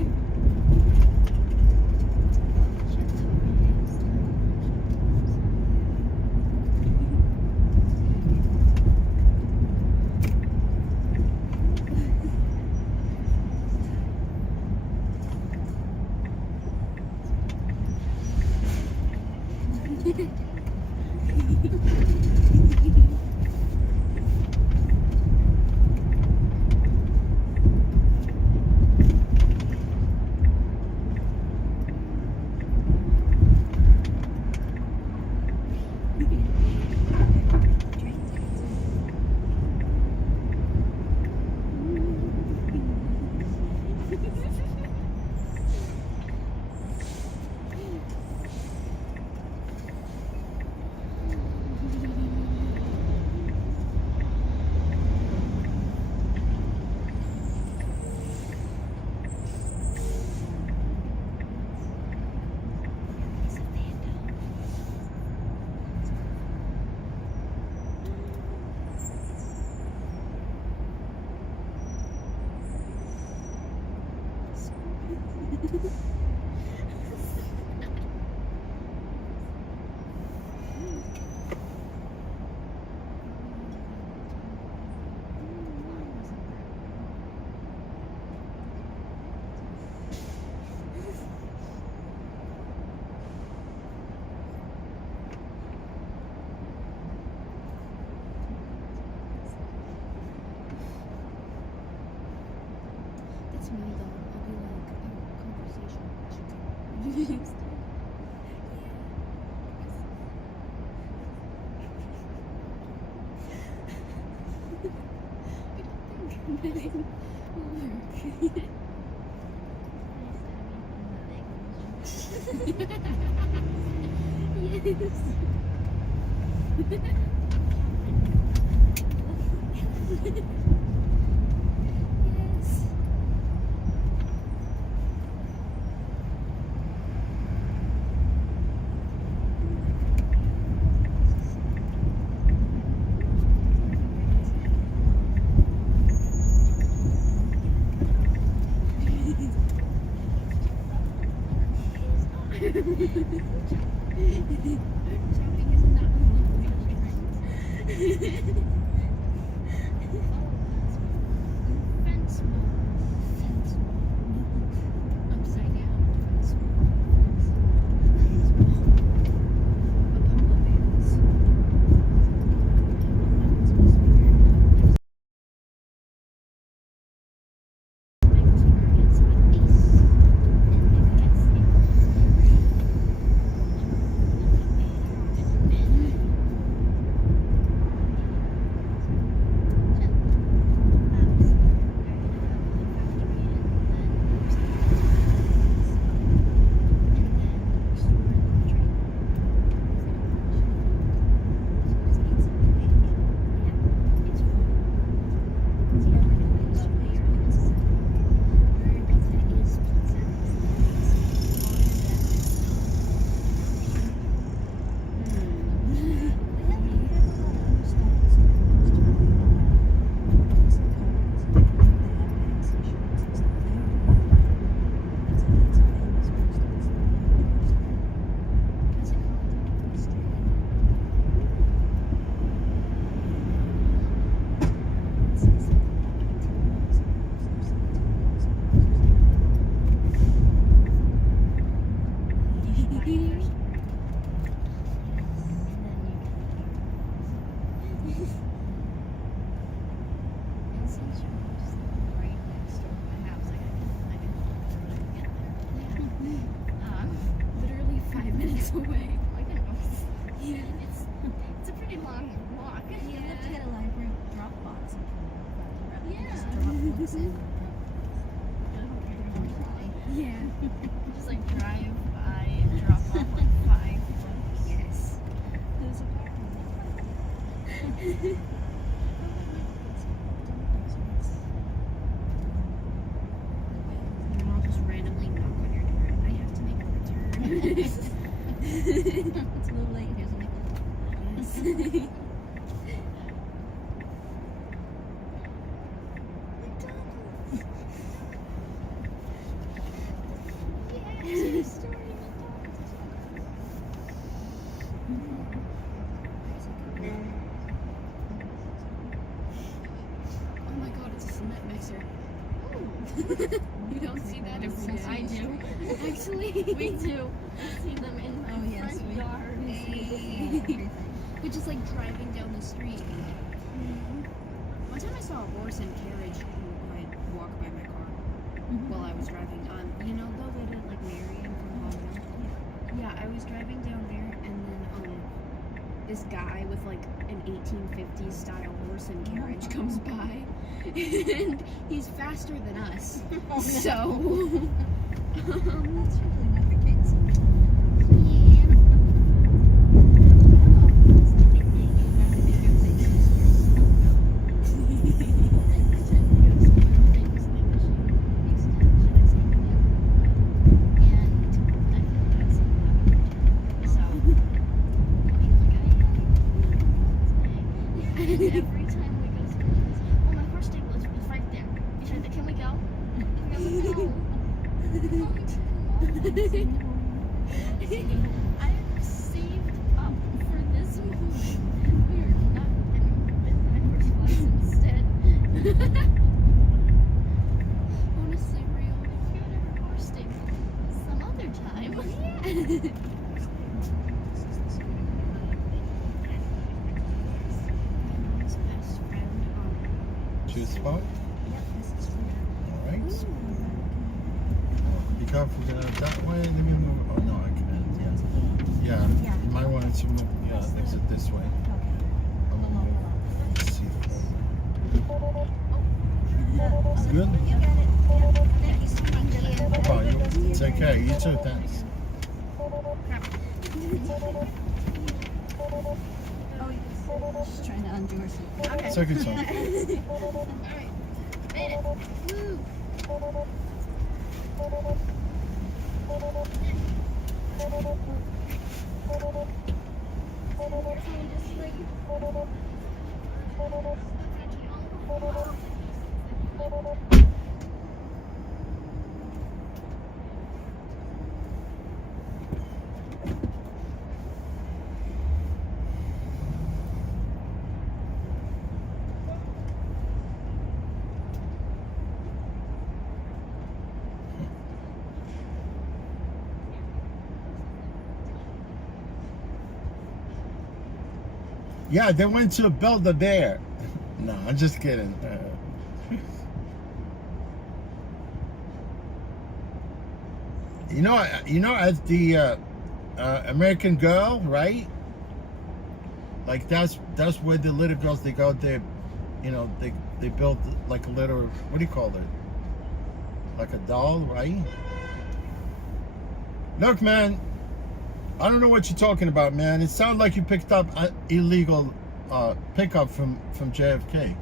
me though. I'll be like, conversation. Jumping is not fence wall. Fence wall. Upside down. Fence wall. A pump of hands. Literally 5 minutes away. Yeah. It's a pretty long walk. You have to get a library drop box and rather than just Yeah. drop books in. Yeah. Just like drive by and drop off like 5 books. Yes. There's a park. And then I'll just randomly knock on your door and I have to make a return. It's a little late. Here's a nickel. Yes. True story. Oh my god, it's a cement mixer. You don't see that every day. I do. Actually, we do. I see them in my front yard. Which is like driving down the street. One time I saw a horse and carriage walk by my car while I was driving. You know, though they did like Marion from Home. Yeah, I was driving down there, and then this guy with like an 1850s style horse and carriage comes by, and he's faster than us. So, That's really not the case. Every time we go somewhere, oh, my horse stable is right there. He's right there. Can we go? I am saved up for this moment. We are not getting my horse flies instead. Honestly, Rio, if you had a horse stable some other time. Yeah. his best friend. Choose spot. Yep, this is for All right. Be careful that way. Let me move. Oh no, I can't. Yeah. Yeah. You might want to move. Yeah, exit this way. I'm gonna move. Let's see. Good. You got it. Yep. Thank you so much. No problem. You take care. You too. Thanks. Oh, yes. She's trying to undo herself. Okay. Take your time. Alright. Made it. Woo. Yeah, they went to build a bear. No, I'm just kidding. You know, at the American Girl, right? Like that's where the little girls they go there. You know, they build like a little, what do you call it? Like a doll, right? Look, man. I don't know what you're talking about, man. It sounds like you picked up an illegal pickup from JFK.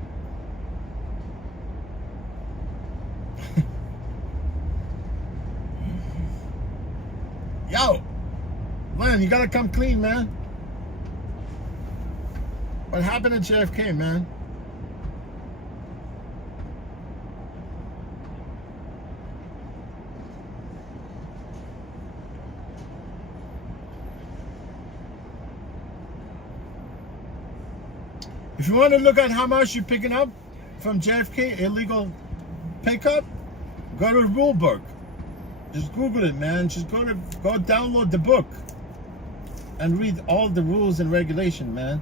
Yo, Len, you gotta come clean, man. What happened at JFK, man? If you want to look at how much you're picking up from JFK, illegal pickup, go to the rule book. Just Google it, man. Just go download the book and read all the rules and regulation, man.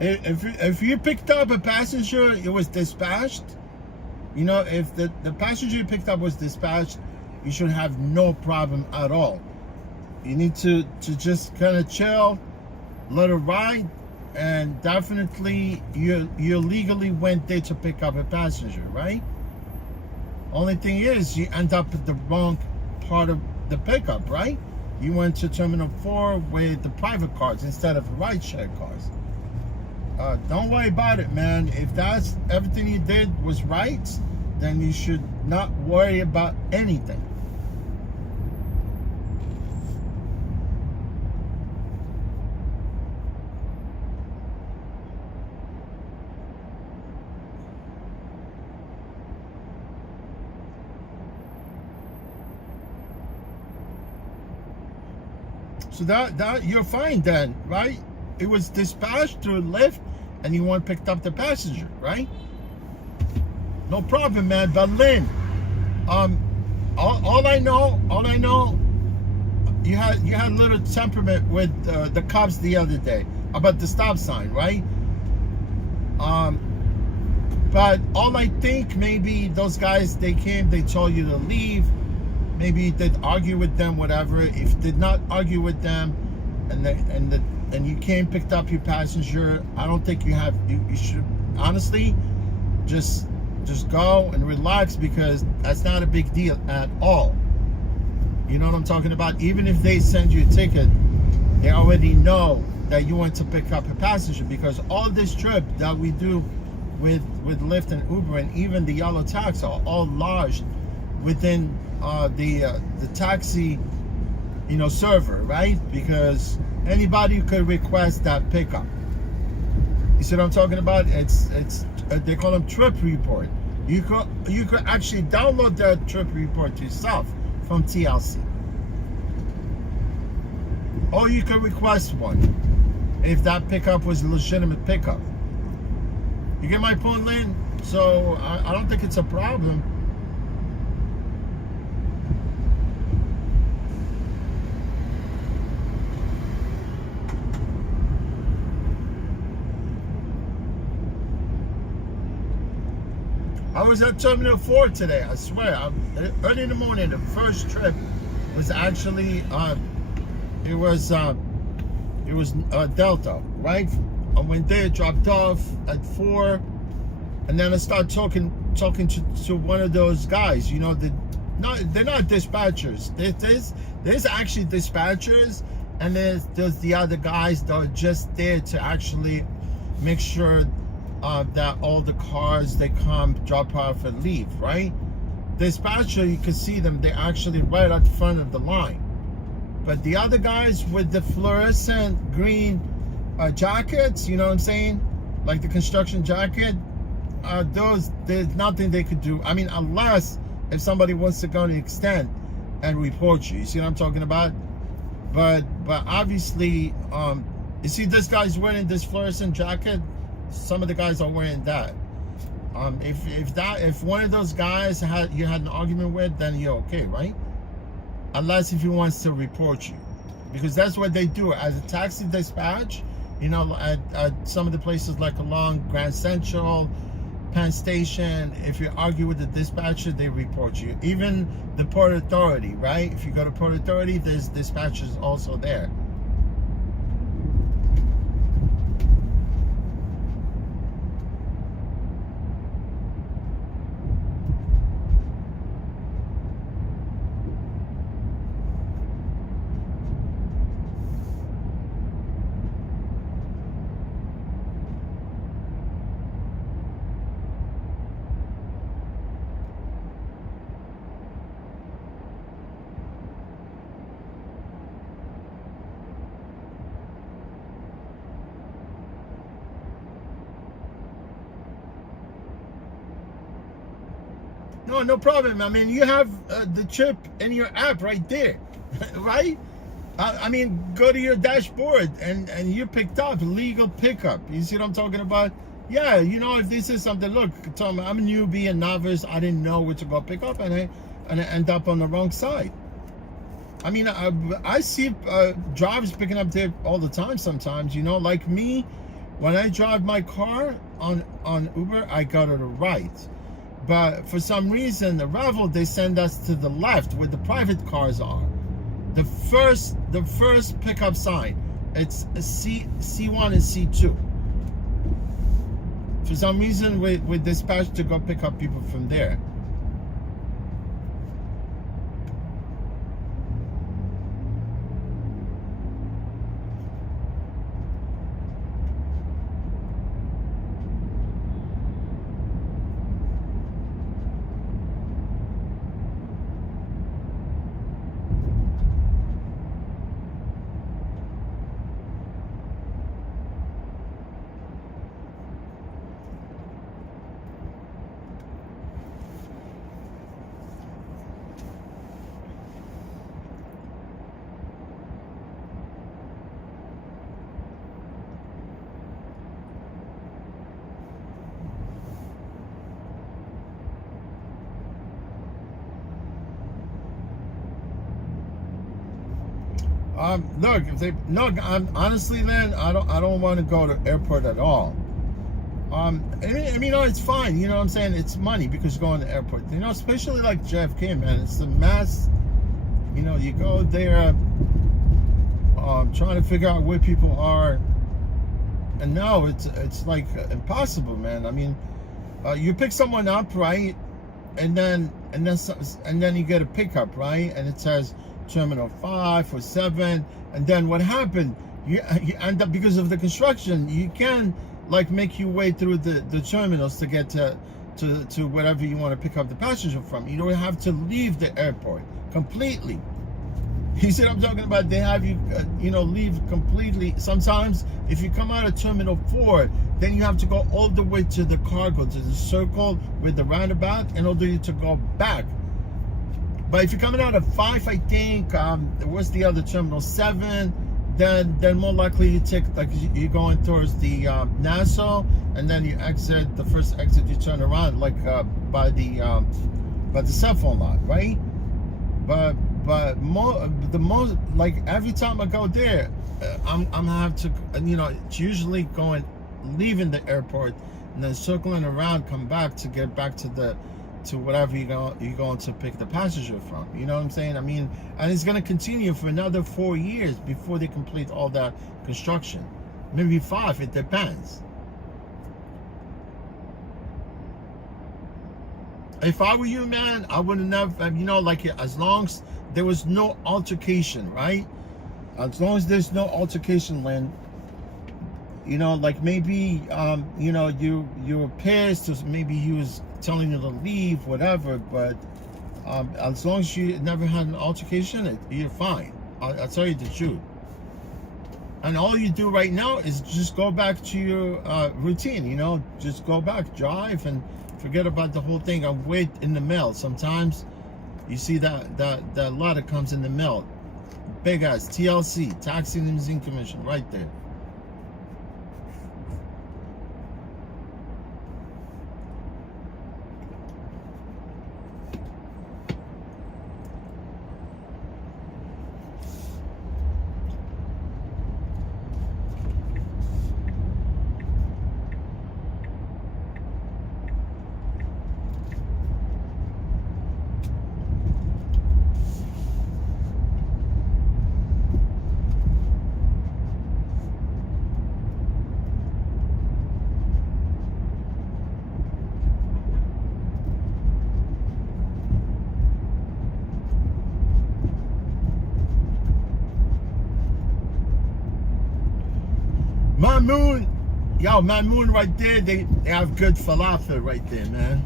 If you picked up a passenger, it was dispatched. You know, if the passenger you picked up was dispatched, you should have no problem at all. You need to just kind of chill, let it ride, and definitely you legally went there to pick up a passenger, right? Only thing is you end up at the wrong part of the pickup, right? You went to Terminal 4 with the private cars instead of rideshare cars. Don't worry about it, man. If that's everything you did was right, then you should not worry about anything. So that you're fine then, right? It was dispatched through Lyft, and you want picked up the passenger, right? No problem, man. But Lynn, all I know, you had a little temperament with the cops the other day about the stop sign, right? But all I think, maybe those guys, they came, they told you to leave. Maybe you did argue with them, whatever. If you did not argue with them, and you came, picked up your passenger, I don't think you should honestly just go and relax, because that's not a big deal at all. You know what I'm talking about? Even if they send you a ticket, they already know that you want to pick up a passenger, because all this trip that we do with Lyft and Uber and even the yellow taxi are all lodged within the taxi, server, right? Because anybody could request that pickup. You see what I'm talking about? It's they call them trip report. You could actually download that trip report yourself from TLC, or you could request one if that pickup was a legitimate pickup. You get my point, Lynn? So I don't think it's a problem. I was at Terminal 4 today, I swear. Early in the morning, the first trip was actually, it was Delta, right? I went there, dropped off at 4, and then I started talking to one of those guys. They're not dispatchers. There's actually dispatchers, and there's the other guys that are just there to actually make sure that all the cars, they come, drop off, and leave, right? Dispatcher, you can see them, they're actually right at the front of the line. But the other guys with the fluorescent green jackets, you know what I'm saying? Like the construction jacket, there's nothing they could do. I mean, unless if somebody wants to go to extent and report you. You see what I'm talking about? But obviously, you see this guy's wearing this fluorescent jacket. Some of the guys are wearing that. If one of those guys you had an argument with, then you're okay, right? Unless if he wants to report you, because that's what they do as a taxi dispatch. At some of the places like along Grand Central, Penn Station, if you argue with the dispatcher, they report you. Even the Port Authority, right? If you go to Port Authority, there's dispatchers also there. No problem. I mean, you have the chip in your app right there, right? I mean, go to your dashboard and you picked up legal pickup. You see what I'm talking about? Yeah, if this is something, look, Tom, I'm a newbie and novice. I didn't know where to go pick up, and I end up on the wrong side. I mean, I see drivers picking up there all the time sometimes, like me. When I drive my car on Uber, I go to the right. But for some reason, the Revel, they send us to the left where the private cars are. The first pickup sign, it's a C1 and C2. For some reason, we're dispatched to go pick up people from there. Look, if they look, honestly, Lynn, I don't want to go to airport at all. I mean, you know, it's fine. You know what I'm saying? It's money because you're going to the airport. You know, especially like JFK, man. It's a mass. You know, you go there, trying to figure out where people are, and no, it's like impossible, man. I mean, you pick someone up, right, and then you get a pickup, right, and it says Terminal 5 or 7, and then what happened? You end up, because of the construction, you can like make your way through the terminals to get to wherever you want to pick up the passenger from. You don't have to leave the airport completely. You see what I'm talking about? They have you, you know, leave completely. Sometimes if you come out of Terminal 4, then you have to go all the way to the cargo, to the circle with the roundabout, in order to go back. But if you're coming out of 5, I think, what's the other terminal? 7, then more likely you take, like, you're going towards the Nassau, and then you exit, the first exit you turn around, like by the cell phone lot, right? But the most, like, every time I go there, I'm gonna have to, you know, it's usually leaving the airport and then circling around, come back to get back to whatever you're going to pick the passenger from. You know what I'm saying? I mean, and it's going to continue for another 4 years before they complete all that construction. Maybe 5, it depends. If I were you, man, I would have never, you know, like, as long as there was no altercation, right? As long as there's no altercation, Lynn, you know, like, maybe, you know, you were pissed, or maybe he was telling you to leave, whatever, but as long as you never had an altercation, you're fine. I'll tell you the truth. And all you do right now is just go back to your routine, you know, just go back, drive, and forget about the whole thing, and wait in the mail. Sometimes you see that letter comes in the mail, big ass TLC, Taxi and Limousine Commission, right there. Mamoon, yo, Mamoon right there, they have good falafel right there, man.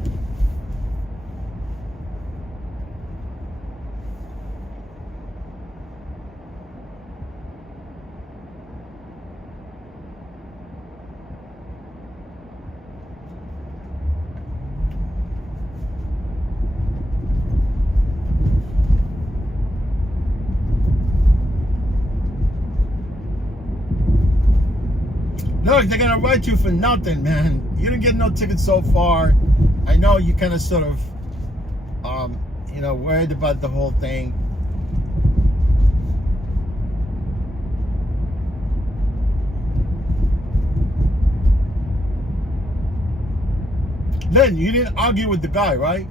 Look, they're gonna write you for nothing, man. You didn't get no ticket so far. I know you kind of sort of, you know, worried about the whole thing. Lynn, you didn't argue with the guy, right?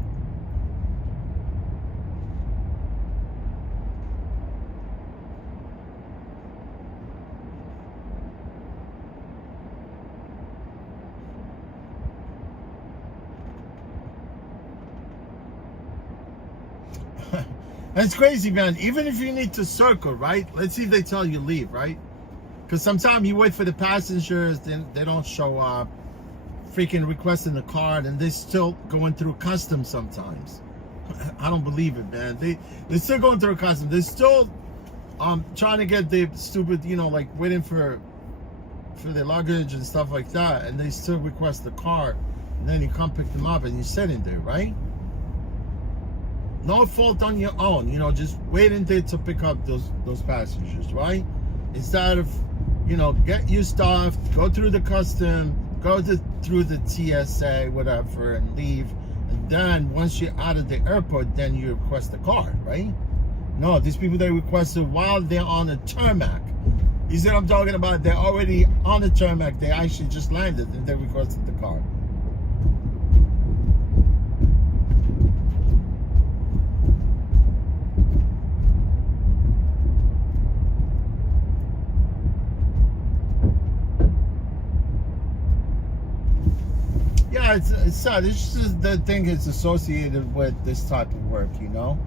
That's crazy, man. Even if you need to circle, right? Let's see if they tell you leave, right? Because sometimes you wait for the passengers, then they don't show up, freaking requesting the card, and they're still going through customs sometimes. I don't believe it, man. They're still going through customs. They're still trying to get the stupid, you know, like waiting for their luggage and stuff like that, and they still request the card, and then you come pick them up and you're sitting there, right? No fault on your own, you know, just waiting there to pick up those passengers, right? Instead of, you know, get your stuff, go through the custom, go through the TSA, whatever, and leave. And then once you're out of the airport, then you request the card, right? No, these people they requested while they're on the tarmac. You see what I'm talking about? They're already on the tarmac. They actually just landed and they requested the car. Yeah, it's sad. It's just the thing is associated with this type of work, you know?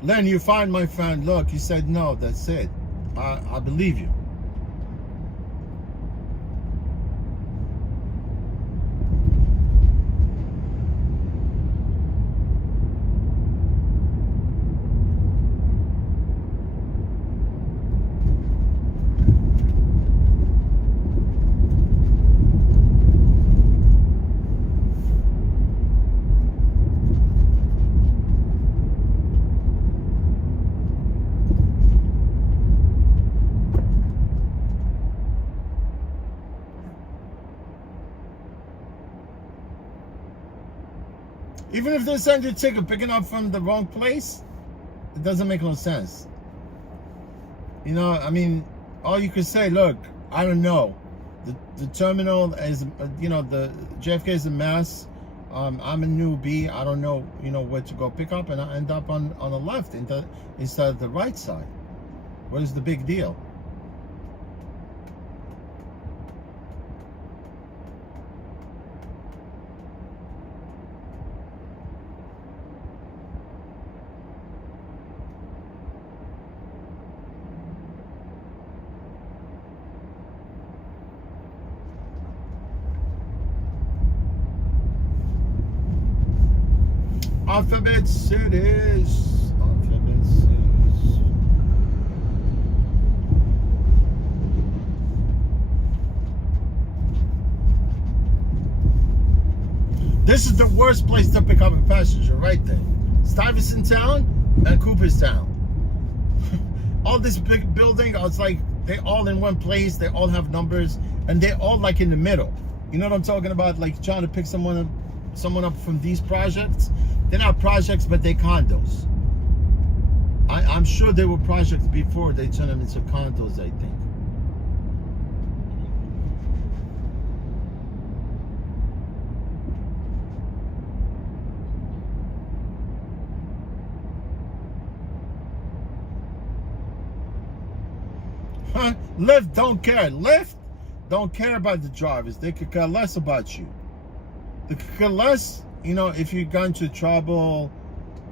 Len, you find my friend. Look, he said no, that's it. I believe you. Even if they send you a ticket picking up from the wrong place, it doesn't make no sense. You know, I mean, all you could say, look, I don't know. The terminal is, you know, the JFK is a mess. I'm a newbie. I don't know, you know, where to go pick up, and I end up on the left instead of the right side. What is the big deal? Alphabet cities. Alphabet cities. This is the worst place to pick up a passenger right there. Stuyvesant Town and Cooperstown. All this big building, I was like, they all in one place, they all have numbers, and they're all like in the middle. You know what I'm talking about? Like trying to pick someone up from these projects. They're not projects, but they're condos. I'm sure they were projects before they turned them into condos, I think. Huh? Lyft don't care. Lyft don't care about the drivers. They could care less about you. They could care less, you know, if you got into trouble,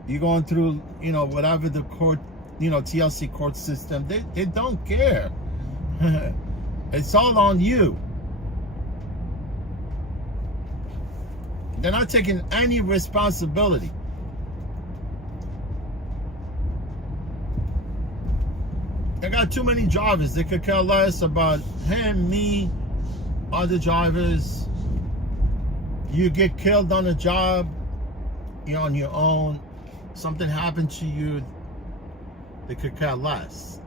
you're going through, you know, whatever the court, you know, TLC court system. They don't care. It's all on you. They're not taking any responsibility. They got too many drivers. They could care less about him, me, other drivers. You get killed on a job, you're on your own. Something happened to you, they could care less.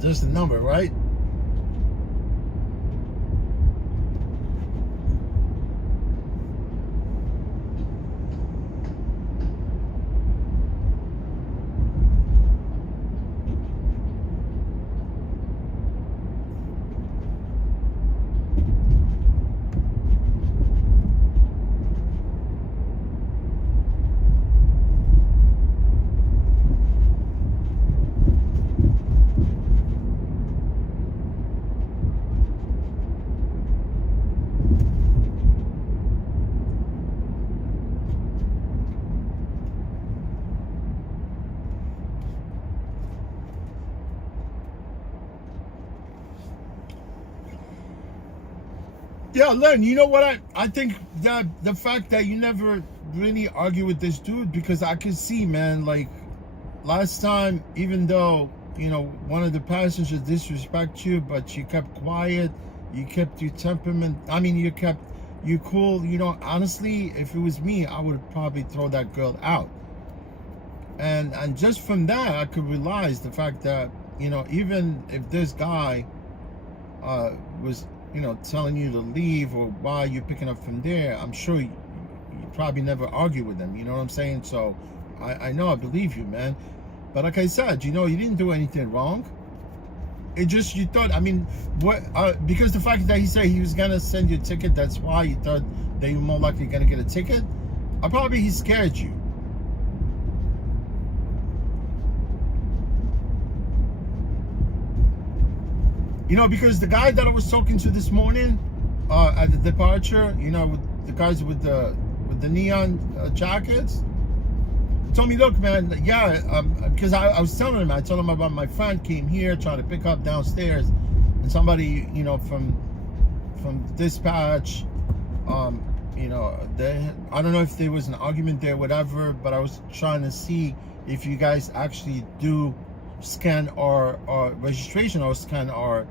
Just a number, right? Yeah, Len, you know what? I think that the fact that you never really argue with this dude, because I could see, man, like last time, even though, you know, one of the passengers disrespect you, but you kept quiet, you kept your temperament, I mean, you cool, you know, honestly, if it was me, I would probably throw that girl out. And just from that, I could realize the fact that, you know, even if this guy was, you know, telling you to leave or why you're picking up from there, I'm sure you probably never argue with them, you know what I'm saying? So I know, I believe you, man. But like I said, you know, you didn't do anything wrong. It just, you thought, I mean, what, because the fact that he said he was gonna send you a ticket, that's why you thought that you were more likely gonna get a ticket. Probably he scared you. You know, because the guy that I was talking to this morning at the departure, you know, with the guys with the neon jackets, told me, look, man, yeah, because I was telling him, I told him about my friend came here trying to pick up downstairs, and somebody, you know, from dispatch, you know, I don't know if there was an argument there, whatever, but I was trying to see if you guys actually do scan our registration or scan our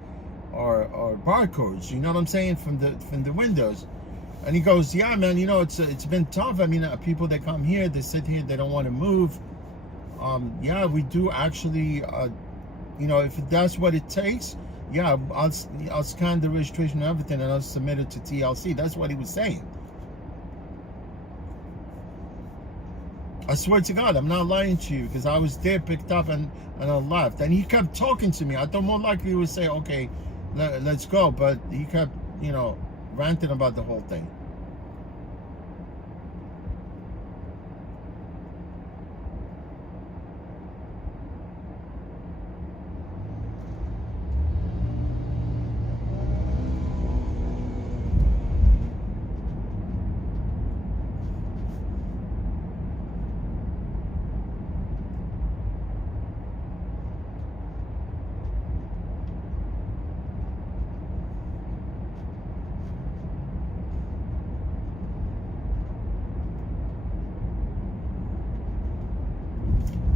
barcodes, you know what I'm saying, from the windows. And he goes, yeah, man, you know, it's been tough. I mean, people that come here, they sit here, they don't want to move. Yeah, we do actually, you know, if that's what it takes, yeah, I'll scan the registration and everything, and I'll submit it to TLC. That's what he was saying. I swear to God, I'm not lying to you, because I was there, picked up, and I left. And he kept talking to me. I thought more likely he would say, okay, let's go. But he kept, you know, ranting about the whole thing.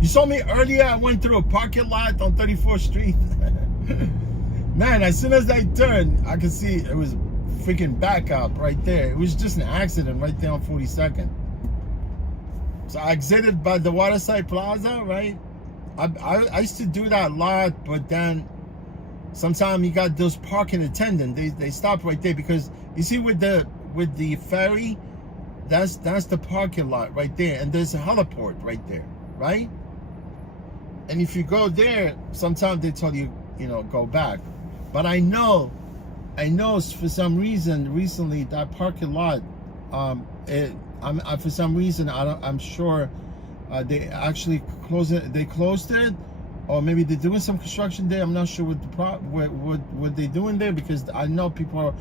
You saw me earlier, I went through a parking lot on 34th Street. Man, as soon as I turned, I could see it was freaking back up right there. It was just an accident right there on 42nd. So I exited by the Waterside Plaza, right? I used to do that a lot, but then sometimes you got those parking attendants. They stop right there, because you see with the ferry, that's the parking lot right there, and there's a heliport right there, right? And if you go there, sometimes they tell you, you know, go back. But I know for some reason recently that parking lot, for some reason I'm sure they actually closed it. They closed it, or maybe they're doing some construction there. I'm not sure what they're doing there, because I know people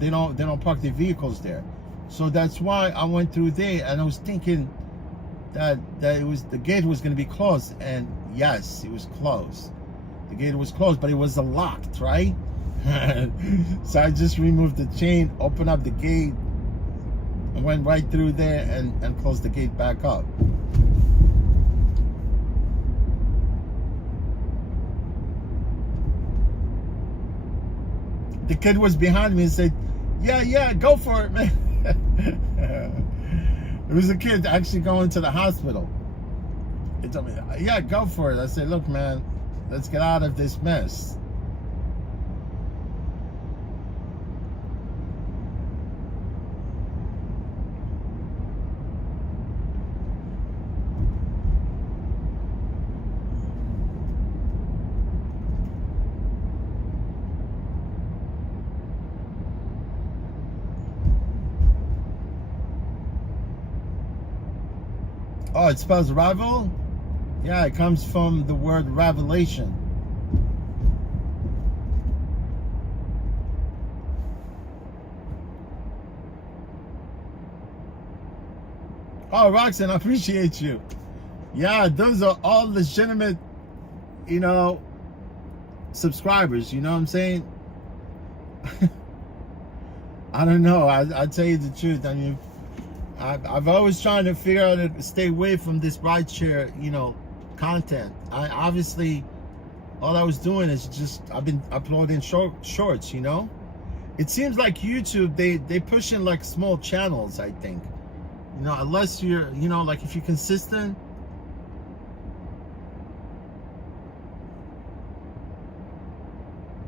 they don't park their vehicles there. So that's why I went through there, and I was thinking that it was, the gate was going to be closed, and yes, it was closed. The gate was closed, but it was locked, right? So I just removed the chain, opened up the gate, and went right through there and closed the gate back up. The kid was behind me and said, yeah, go for it, man. It was a kid actually going to the hospital. He told me, yeah, go for it. I said, look, man, let's get out of this mess. Oh, it spells rival? Yeah, it comes from the word revelation. Oh, Roxanne, I appreciate you. Yeah, those are all legitimate, you know, subscribers, you know what I'm saying? I don't know. I'll tell you the truth. I mean, I've always trying to figure out how to stay away from this rideshare, content. I obviously, all I was doing is just, I've been uploading shorts, It seems like YouTube, they push in like small channels, I think. Unless you're, like if you're consistent.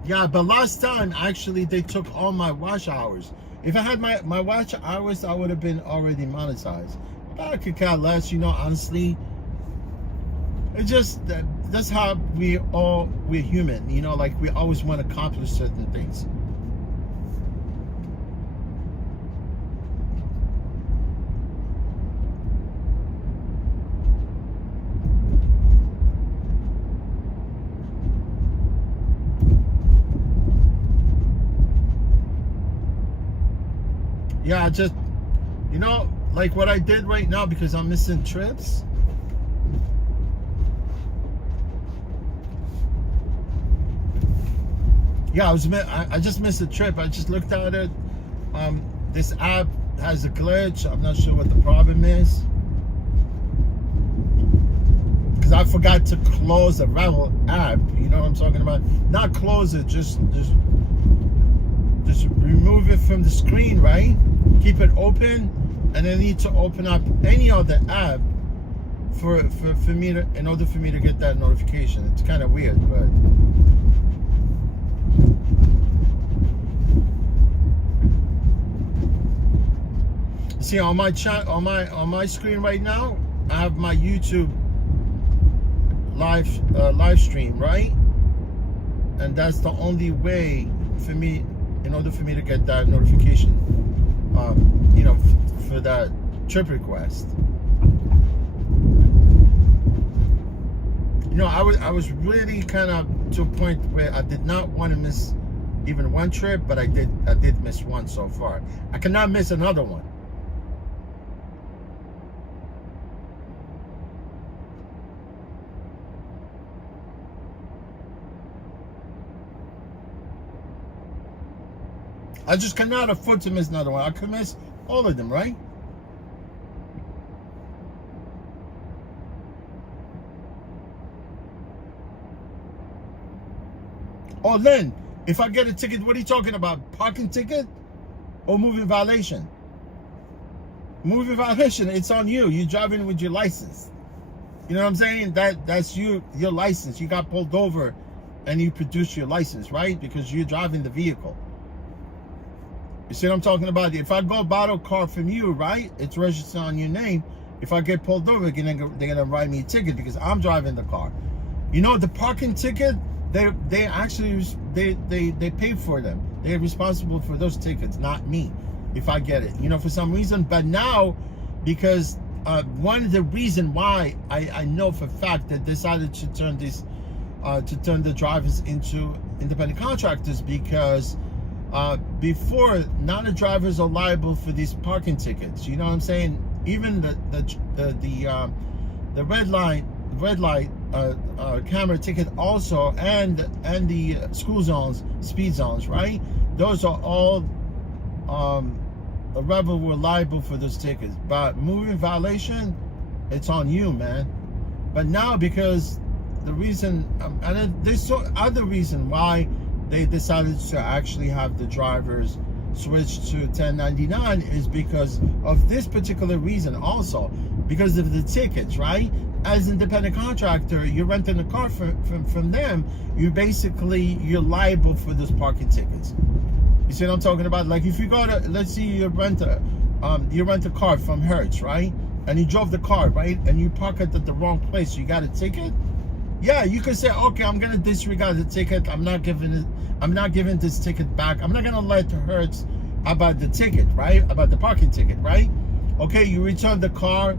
Yeah, but last time, actually, they took all my watch hours. If I had my watch hours, I would have been already monetized. But I could care less, honestly. It's just, that's how we're human, like we always want to accomplish certain things. Yeah, just, like what I did right now, because I'm missing trips. Yeah, I just missed a trip. I just looked at it. This app has a glitch. I'm not sure what the problem is. Because I forgot to close the Revel app. You know what I'm talking about? Not close it, just remove it from the screen, right? Keep it open, and I need to open up any other app for me to, in order for me to get that notification. It's kind of weird, but see on my chat on my screen right now, I have my YouTube live stream, right? And that's the only way for me, in order for me to get that notification, for that trip request. I was really kind of to a point where I did not want to miss even one trip, but I did miss one so far. I cannot miss another one. I just cannot afford to miss another one. I could miss all of them, right? Oh, Lynn, if I get a ticket, what are you talking about? Parking ticket or moving violation? Moving violation, it's on you. You're driving with your license. You know what I'm saying? That's your license. You got pulled over and you produce your license, right? Because you're driving the vehicle. You see what I'm talking about? If I go borrow a car from you, right? It's registered on your name. If I get pulled over, they're gonna write me a ticket because I'm driving the car. The parking ticket, they actually they pay for them. They're responsible for those tickets, not me. If I get it, for some reason. But now, because one of the reason why I know for a fact that decided to turn the drivers into independent contractors, because before, none of the drivers are liable for these parking tickets. You know what I'm saying? Even the red light camera ticket also, and the school zones, speed zones, right? Those are all the rebel were liable for those tickets. But moving violation, it's on you, man. But now, because the reason, and there's other reason why they decided to actually have the drivers switch to 1099 is because of this particular reason also, because of the tickets, right? As independent contractor, you're renting a car from them, you're liable for those parking tickets. You see what I'm talking about? Like if you go to, let's see, you rent a car from Hertz, right? And you drove the car, right? And you park it at the wrong place, you got a ticket. Yeah, you could say, okay, I'm gonna disregard the ticket. I'm not giving this ticket back. I'm not gonna lie to Hertz about the ticket, right? About the parking ticket, right? Okay, you return the car,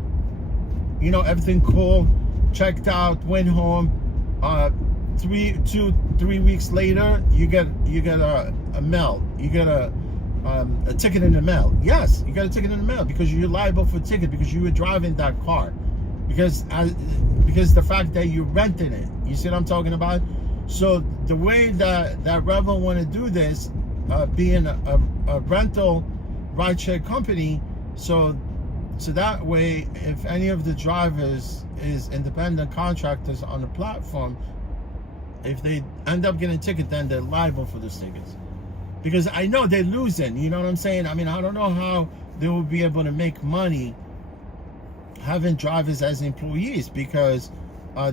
everything cool, checked out, went home. 3 weeks later, you get a mail. You get a ticket in the mail. Yes, you got a ticket in the mail because you're liable for a ticket because you were driving that car. Because the fact that you're renting it. You see what I'm talking about? So the way that Rebel want to do this being a rental rideshare company, so that way, if any of the drivers is independent contractors on the platform, if they end up getting a ticket, then they're liable for those tickets. Because I know they're losing, you know what I'm saying? I mean, I don't know how they will be able to make money having drivers as employees, because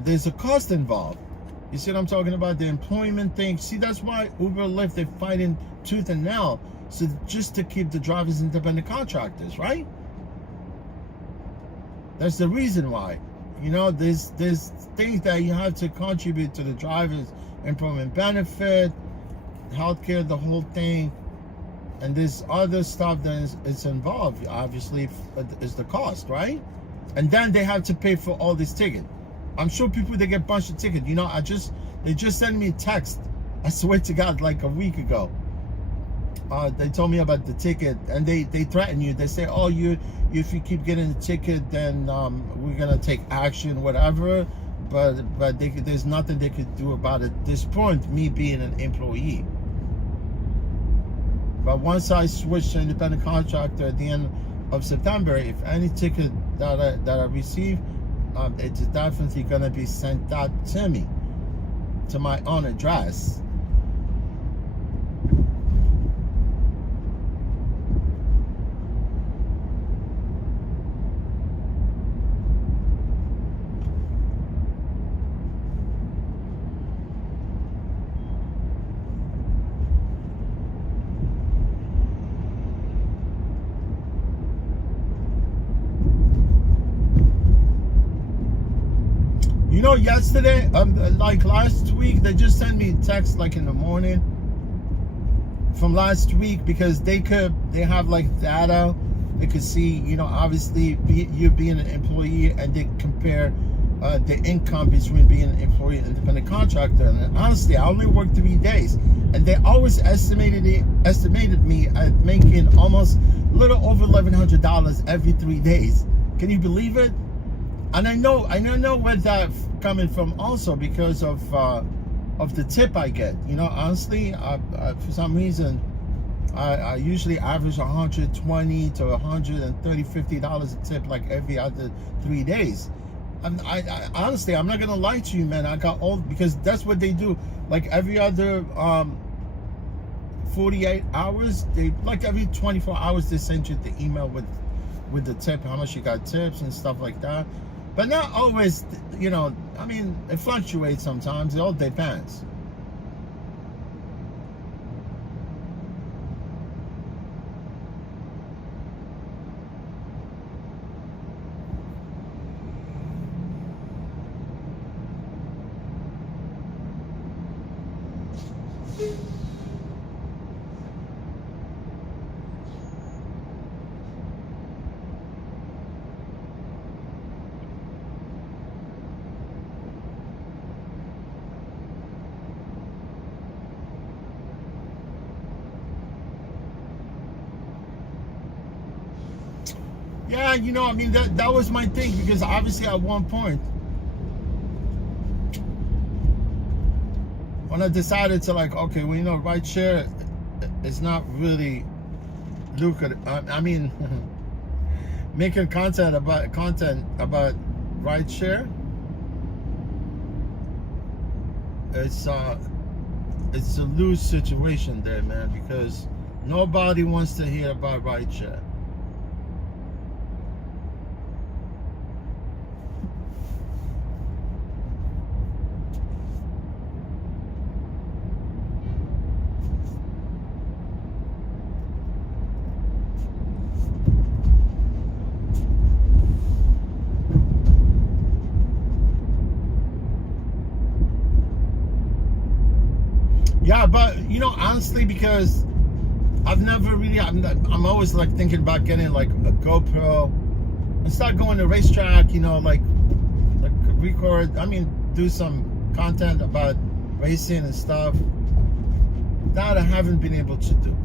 there's a cost involved. You see what I'm talking about? The employment thing. See, that's why Uber, Lyft, they're fighting tooth and nail, so just to keep the drivers independent contractors, right? That's the reason why. You know, there's things that you have to contribute to the drivers' employment benefit, healthcare, the whole thing, and there's other stuff that is involved. Obviously, is the cost, right? And then they have to pay for all these tickets. I'm sure people, they get a bunch of tickets. You know, they just sent me a text, I swear to God, like a week ago. They told me about the ticket, and they threaten you. They say, oh, if you keep getting the ticket, then we're gonna take action, whatever. But there's nothing they could do about it at this point, me being an employee. But once I switch to independent contractor at the end of September, if any ticket that I receive, it's definitely gonna be sent out to me, to my own address. You know, yesterday, like last week, they just sent me a text like in the morning from last week, because they have like data. They could see, you know, obviously you being an employee, and they compare the income between being an employee and independent contractor. And honestly, I only worked 3 days, and they always estimated me at making almost a little over $1,100 every 3 days. Can you believe it? And I know where that's coming from also, because of the tip I get. You know, honestly, for some reason, I usually average $120 to $150 a tip, like every other 3 days. And I honestly, I'm not gonna lie to you, man. I got old, because that's what they do. Like every other 48 hours, like every 24 hours, they send you the email with the tip, how much you got tips and stuff like that. But not always, you know, I mean, it fluctuates sometimes. It all depends. Yeah, you know, I mean, that was my thing, because obviously at one point, when I decided to, like, okay, well, you know, rideshare is not really lucrative. I mean, making content about rideshare, it's a lose situation there, man, because nobody wants to hear about rideshare. Yeah, but you know, honestly, because I've never really, I'm always like thinking about getting like a GoPro and start going to racetrack, you know, like record, I mean, do some content about racing and stuff that I haven't been able to do.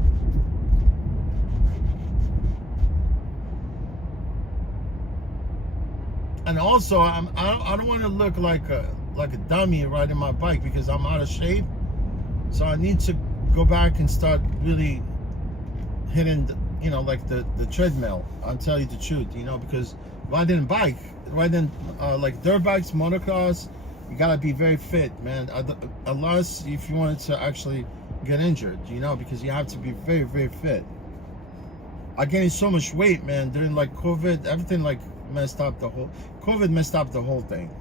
And also, I don't want to look like a dummy riding my bike, because I'm out of shape. So I need to go back and start really hitting, like the treadmill. I'll tell you the truth, because riding bike, riding like dirt bikes, motocross, you gotta be very fit, man. Unless if you wanted to actually get injured, because you have to be very, very fit. I gained so much weight, man, during like COVID. Everything like messed up the whole. COVID messed up the whole thing.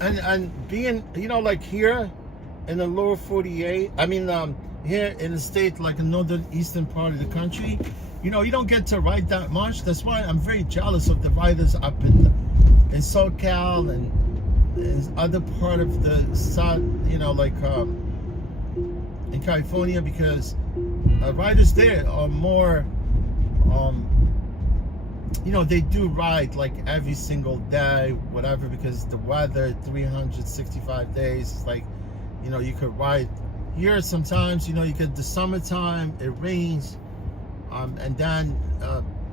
And being, like here in the lower 48, I mean, here in the state, like the northern eastern part of the country, you don't get to ride that much. That's why I'm very jealous of the riders up in SoCal and other part of the south, like in California, because riders there are more, they do ride like every single day, whatever, because the weather, 365 days, it's like, you could ride here sometimes, you get the summertime, it rains, and then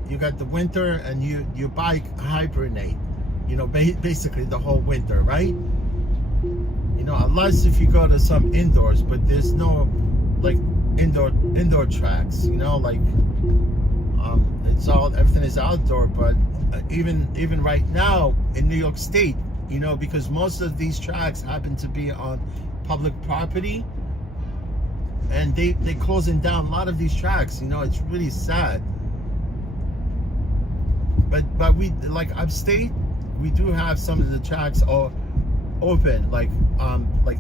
you got the winter, and your bike hibernate, basically the whole winter, right? Unless if you go to some indoors, but there's no like indoor tracks, like everything is outdoor. But even right now in New York State, because most of these tracks happen to be on public property, and they're closing down a lot of these tracks. It's really sad. But we, like upstate, we do have some of the tracks are open, like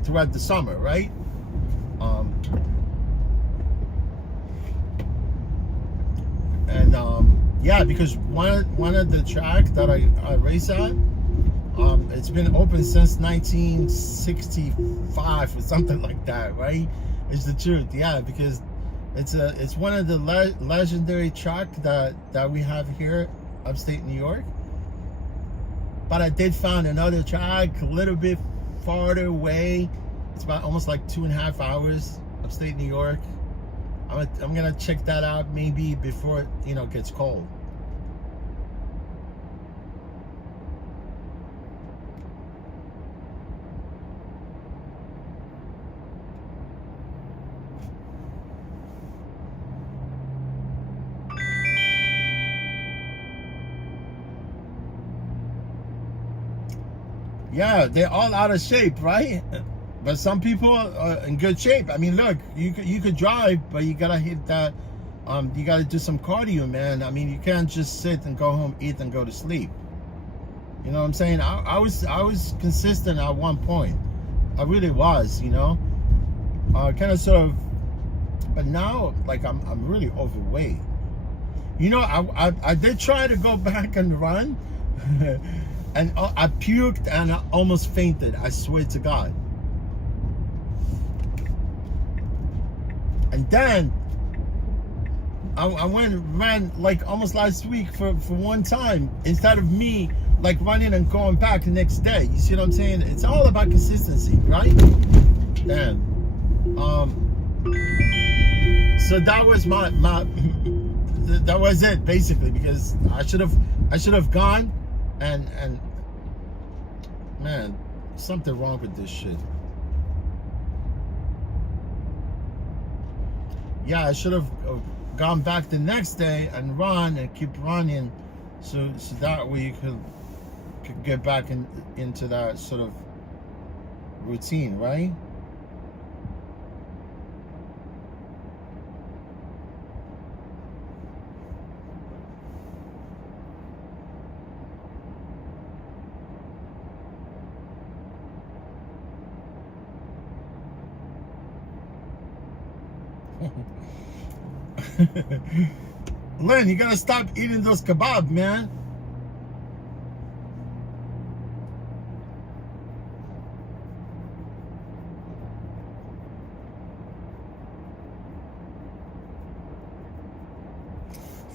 throughout the summer, right? Yeah, because one of the track that I race at, it's been open since 1965 or something like that, right? It's the truth, yeah, because it's one of the legendary track that we have here upstate New York. But I did find another track a little bit farther away. It's about almost like 2.5 hours upstate New York. I'm gonna check that out maybe before it gets cold. Yeah, they're all out of shape, right? But some people are in good shape. I mean, look, you could drive, but you gotta hit that. You gotta do some cardio, man. I mean, you can't just sit and go home, eat, and go to sleep. You know what I'm saying? I was consistent at one point. I really was, kind of sort of. But now, like, I'm really overweight. I did try to go back and run, and I puked and I almost fainted. I swear to God. And then I went and ran like almost last week for one time, instead of me like running and going back the next day. You see what I'm saying? It's all about consistency, right? Damn. So that was my that was it basically, because I should have gone and man, something wrong with this shit. Yeah, I should have gone back the next day and run and keep running, so that way you could get back into that sort of routine, right? Lynn, you gotta stop eating those kebab, man.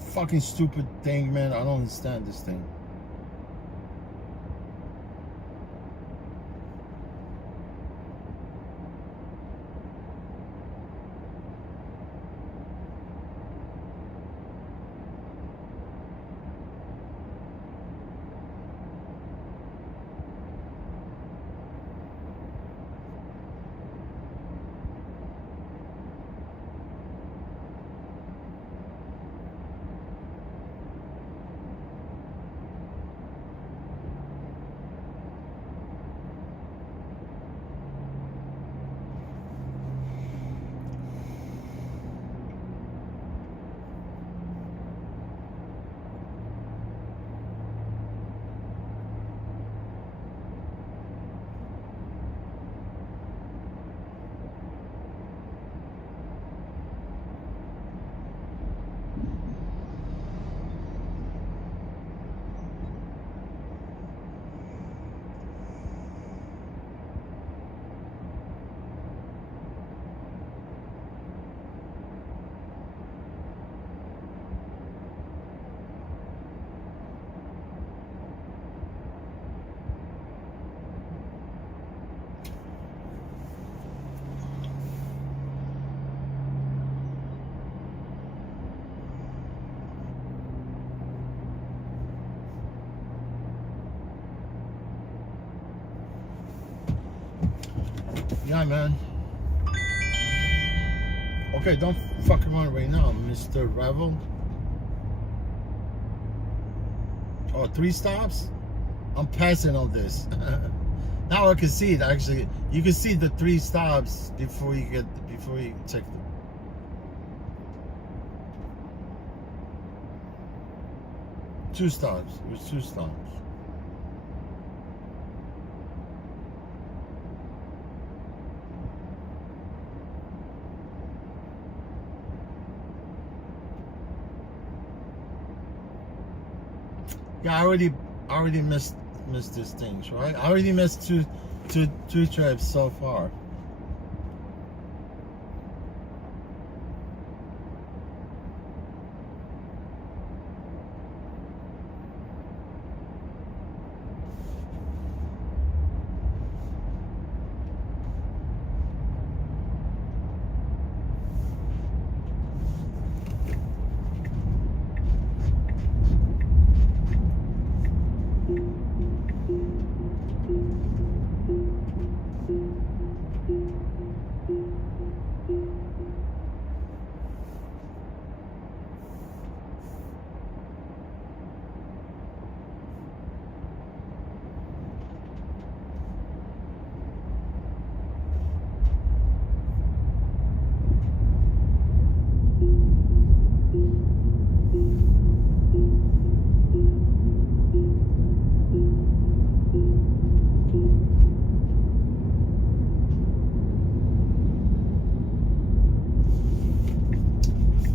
Fucking stupid thing, man. I don't understand this thing. Yeah, man. Okay, don't fuck around right now, Mr. Revel. Oh, 3 stops? I'm passing on this. Now I can see it actually. You can see the 3 stops before you check them. Two stops. It was 2 stops. Yeah, I already missed this thing, right? I already missed two trips so far.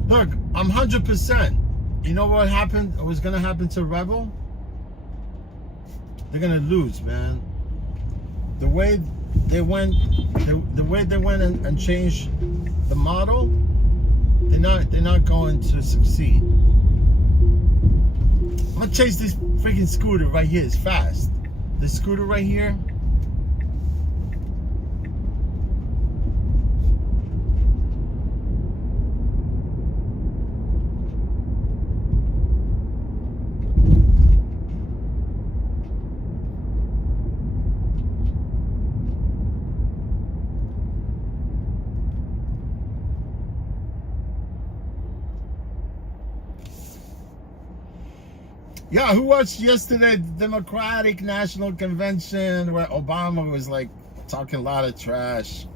Look, I'm 100%. You know what happened? What's gonna happen to Rebel? They're gonna lose, man. The way they went, and changed the model, they're not going to succeed. I'm gonna chase this freaking scooter right here. It's fast. This scooter right here. Yeah, who watched yesterday the Democratic National Convention where Obama was like talking a lot of trash?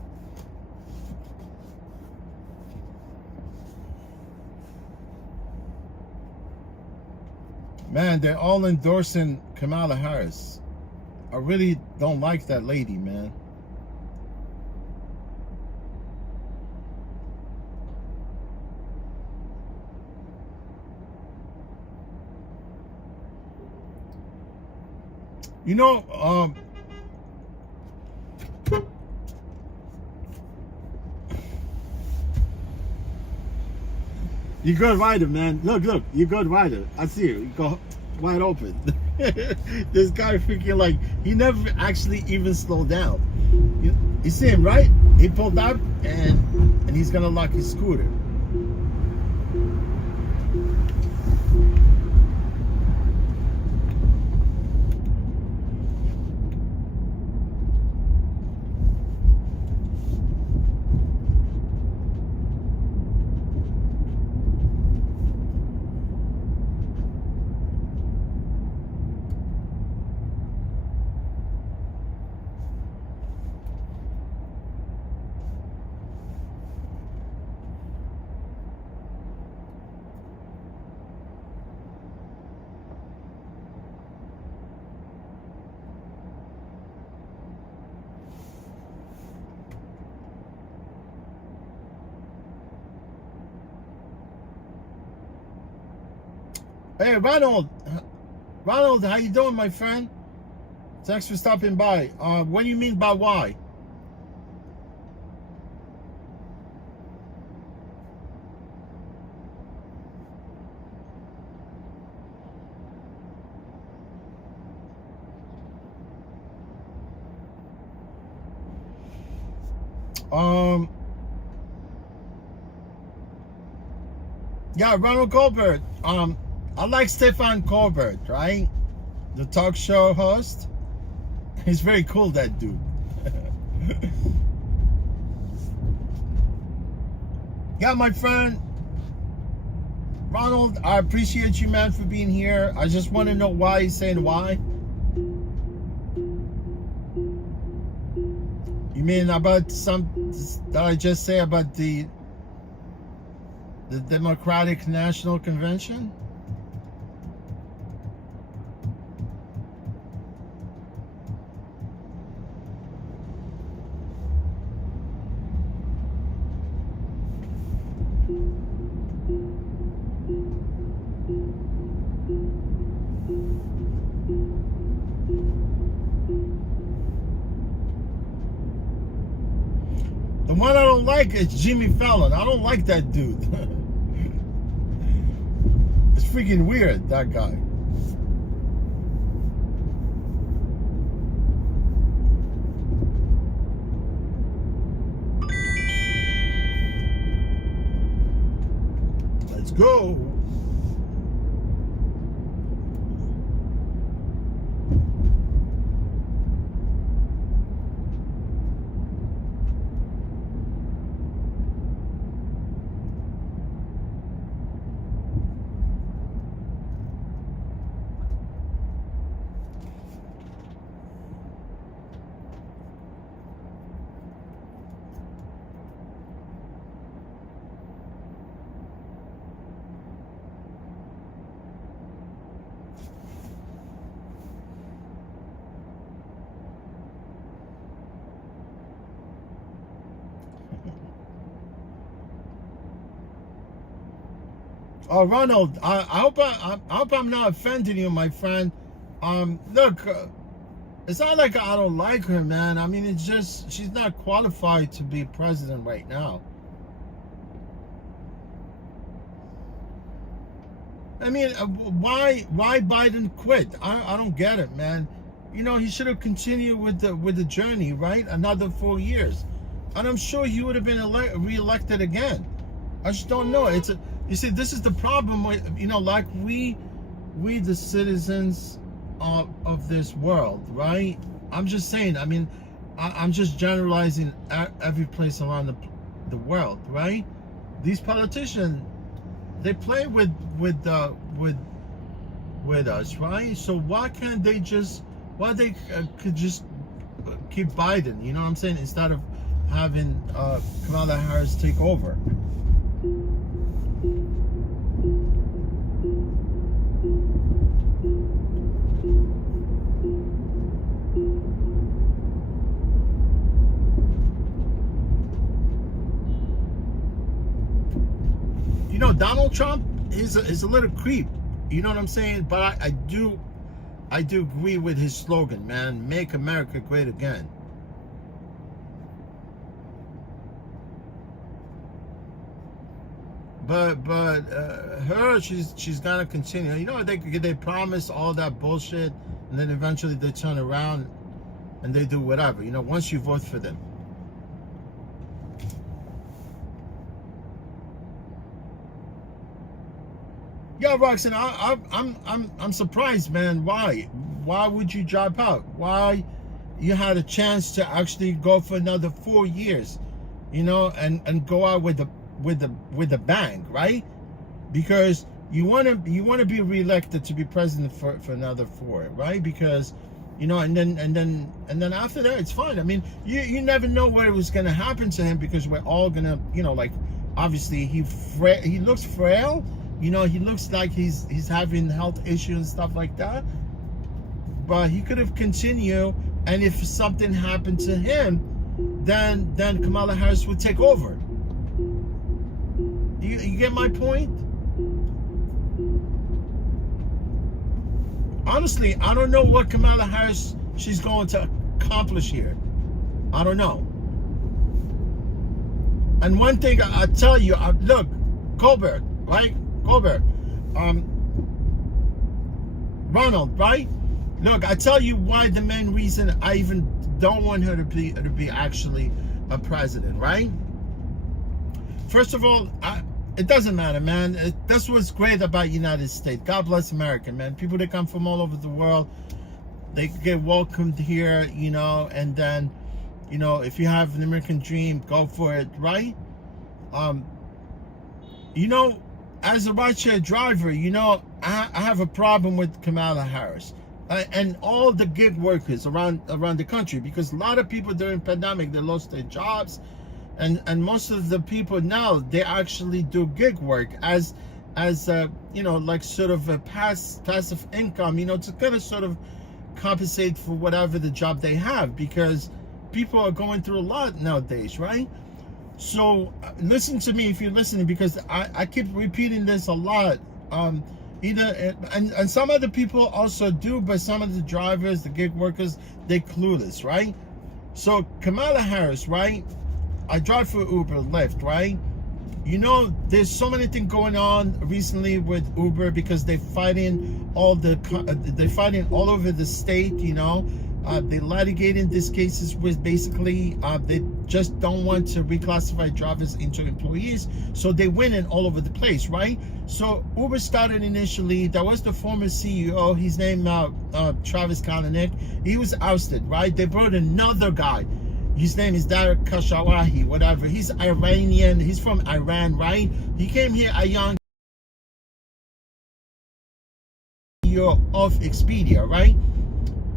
Man, they're all endorsing Kamala Harris. I really don't like that lady, man. You know, you're a good rider, man. Look, you're a good rider. I see you. You go wide open. This guy freaking like, he never actually even slowed down. You see him, right? He pulled up and he's gonna lock his scooter. Hey, Ronald, how you doing, my friend? Thanks for stopping by. What do you mean by why? Yeah, Ronald Goldberg. I like Stefan Colbert, right? The talk show host. He's very cool, that dude. Yeah, my friend Ronald, I appreciate you, man, for being here. I just want to know why he's saying why. You mean about some that I just say about the Democratic National Convention? The one I don't like is Jimmy Fallon. I don't like that dude. It's freaking weird, that guy. Let's go. Oh, Ronald, I hope I'm not offending you, my friend. Look, it's not like I don't like her, man. I mean, it's just she's not qualified to be president right now. I mean, why Biden quit? I don't get it, man. You know, he should have continued with the journey, right? Another 4 years, and I'm sure he would have been re-elected again. I just don't know. You see, this is the problem with, you know, like we the citizens of this world, right? I'm just saying. I mean, I'm just generalizing every place around the world, right? These politicians, they play with us, right? So why can't they just could just keep Biden? You know what I'm saying? Instead of having Kamala Harris take over. You know, Donald Trump is a little creep. You know what I'm saying? But I do agree with his slogan, man. Make America great again. But her, she's gonna continue. You know, they promise all that bullshit, and then eventually they turn around and they do whatever. You know, once you vote for them. Yeah, Roxanne, I'm surprised, man. Why would you drop out? Why? You had a chance to actually go for another 4 years, you know, and go out with a bang, right? Because you want to be reelected to be president for another 4, right? Because, you know, and then after that, it's fine. I mean, you never know what was gonna happen to him, because we're all gonna, you know, like, obviously he looks frail. You know, he looks like he's having health issues and stuff like that. But he could have continued, and if something happened to him, then Kamala Harris would take over. You get my point? Honestly, I don't know what Kamala Harris she's going to accomplish here. I don't know. And one thing I tell you, look, Colbert, right? Colbert, Ronald, right? Look, I tell you why, the main reason I even don't want her to be actually a president, right? First of all, it doesn't matter, man. That's what's great about United States. God bless America, man. People that come from all over the world, they get welcomed here, you know, and then, you know, if you have an American dream, go for it, right? you know, as a rideshare driver, you know, I have a problem with Kamala Harris and all the gig workers around the country, because a lot of people during pandemic, they lost their jobs, and most of the people now, they actually do gig work as you know, like sort of a passive income, you know, to kind of sort of compensate for whatever the job they have, because people are going through a lot nowadays, right? So listen to me if you're listening, because I keep repeating this a lot. And some other people also do, but some of the drivers, the gig workers, they're clueless, right? So Kamala Harris, right? I drive for Uber, Lyft, right? You know, there's so many things going on recently with Uber, because they're fighting all over the state, you know. They're litigating these cases with basically, they just don't want to reclassify drivers into employees. So they winning all over the place, right? So Uber started initially, that was the former CEO, his name, Travis Kalanick. He was ousted, right? They brought another guy. His name is Derek Khashoggi, whatever. He's Iranian. He's from Iran, right? He came here a young CEO of Expedia, right?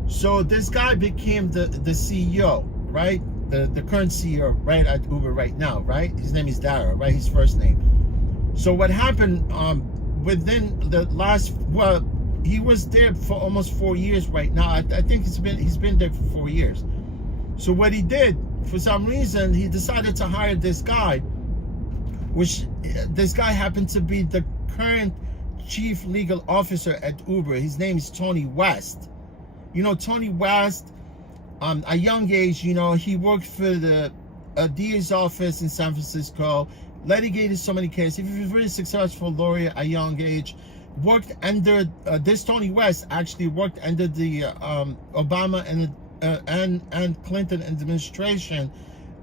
So this guy became the CEO, right? The current CEO, right, at Uber right now, right? His name is Dara, right? His first name. So what happened within the last, well, he was there for almost 4 years right now. I think he's been there for 4 years. So what he did, for some reason, he decided to hire this guy, which this guy happened to be the current chief legal officer at Uber. His name is Tony West. You know, Tony West, at a young age, you know, he worked for the DA's office in San Francisco, litigated so many cases. He was a really successful lawyer at a young age. Worked under, this Tony West actually worked under the Obama and Clinton administration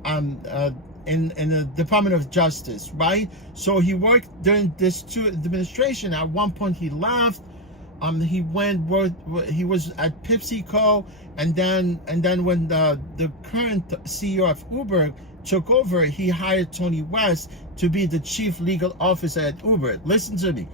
in the Department of Justice, right? So he worked during this two administration. At one point he left. He was at PepsiCo, and then when the current CEO of Uber took over, he hired Tony West to be the chief legal officer at Uber. Listen to me.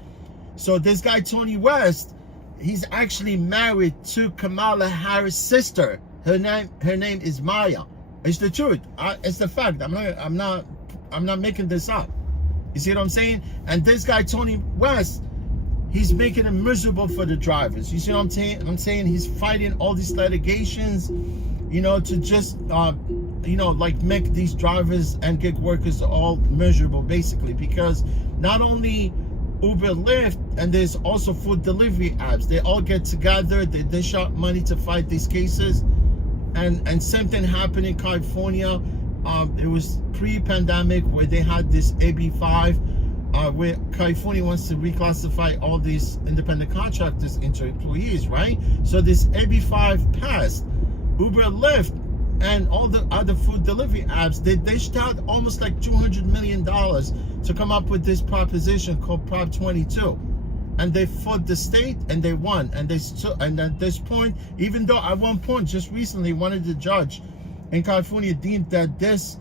So this guy Tony West, he's actually married to Kamala Harris' sister. Her name is Maya. It's the truth. It's the fact. I'm not making this up. You see what I'm saying? And this guy Tony West, he's making it miserable for the drivers. You see what I'm saying? I'm saying he's fighting all these litigations, you know, to just you know, like make these drivers and gig workers all miserable, basically, because not only Uber, Lyft, and there's also food delivery apps, they all get together, they dish out money to fight these cases. And same thing happened in California. It was pre-pandemic, where they had this AB5, where California wants to reclassify all these independent contractors into employees, right? So this AB5 passed. Uber, Lyft, and all the other food delivery apps, they dished out almost like $200 million to come up with this proposition called Prop 22. And they fought the state, and they won. And at this point, even though at one point, just recently, one of the judge in California deemed that this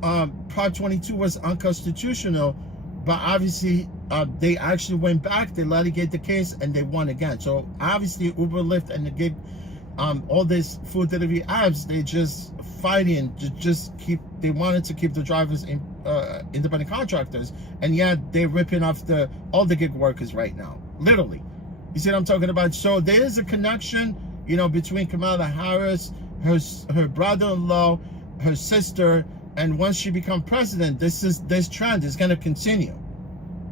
Prop 22 was unconstitutional, but obviously they actually went back, they litigated the case, and they won again. So obviously Uber, Lyft, and the gig, all these food delivery apps, they just fighting to just keep, they wanted to keep the drivers in independent contractors, and yet they're ripping off all the gig workers right now, literally. You see what I'm talking about? So there is a connection, you know, between Kamala Harris, her brother-in-law, her sister, and once she becomes president, this trend is going to continue.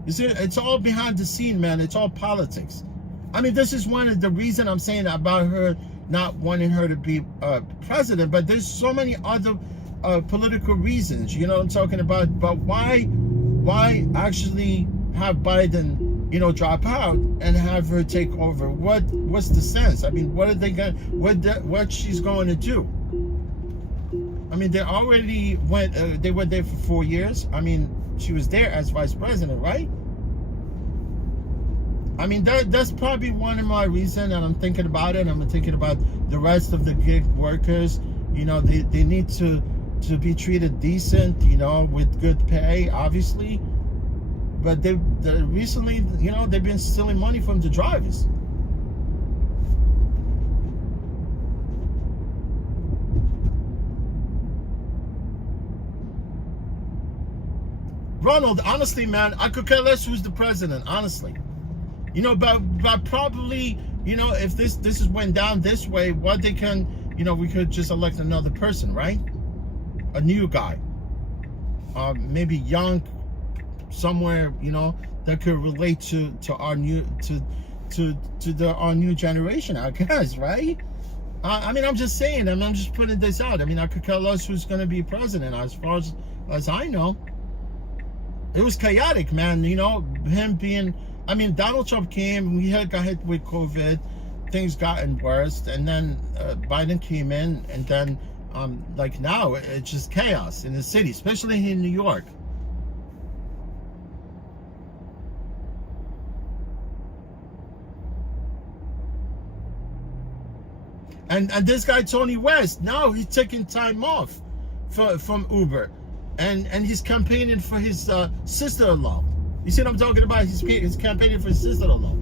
You see, it's all behind the scene, man. It's all politics. I mean, this is one of the reasons I'm saying about her not wanting her to be president, but there's so many other political reasons, you know what I'm talking about. But why actually have Biden, you know, drop out and have her take over? What's the sense? I mean, what are they going? What she's going to do? I mean, they already went. They were there for 4 years. I mean, she was there as vice president, right? I mean, that's probably one of my reasons, and I'm thinking about it. I'm thinking about the rest of the gig workers. You know, they need to be treated decent, you know, with good pay, obviously. but they recently, you know, they've been stealing money from the drivers. Ronald, honestly, man, I could care less who's the president, honestly. You know, but probably, you know, if this is went down this way, what they can, you know, we could just elect another person, right? A new guy, maybe young, somewhere, you know, that could relate to our new our new generation, I guess, right? I mean, I'm just saying, I'm just putting this out. I mean, I could care less who's going to be president, as far as I know. It was chaotic, man. You know, him being, I mean, Donald Trump came, we got hit with COVID, things gotten worse, and then Biden came in, and then like now it's just chaos in the city, especially in New York. And this guy Tony West, now he's taking time off from Uber, and he's campaigning for his sister-in-law. You see what I'm talking about? He's campaigning for his sister-in-law.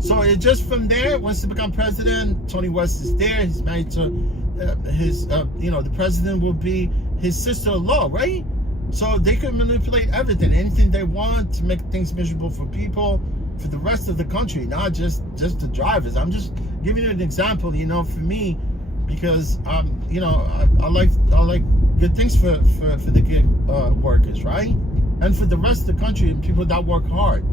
So it just from there, once he become president, Tony West is there. He's married to his, you know, the president will be his sister-in-law, right? So they can manipulate everything, anything they want to make things miserable for people, for the rest of the country, not just the drivers. I'm just giving you an example, you know, for me, because you know, I like good things for the gig workers, right? And for the rest of the country and people that work hard.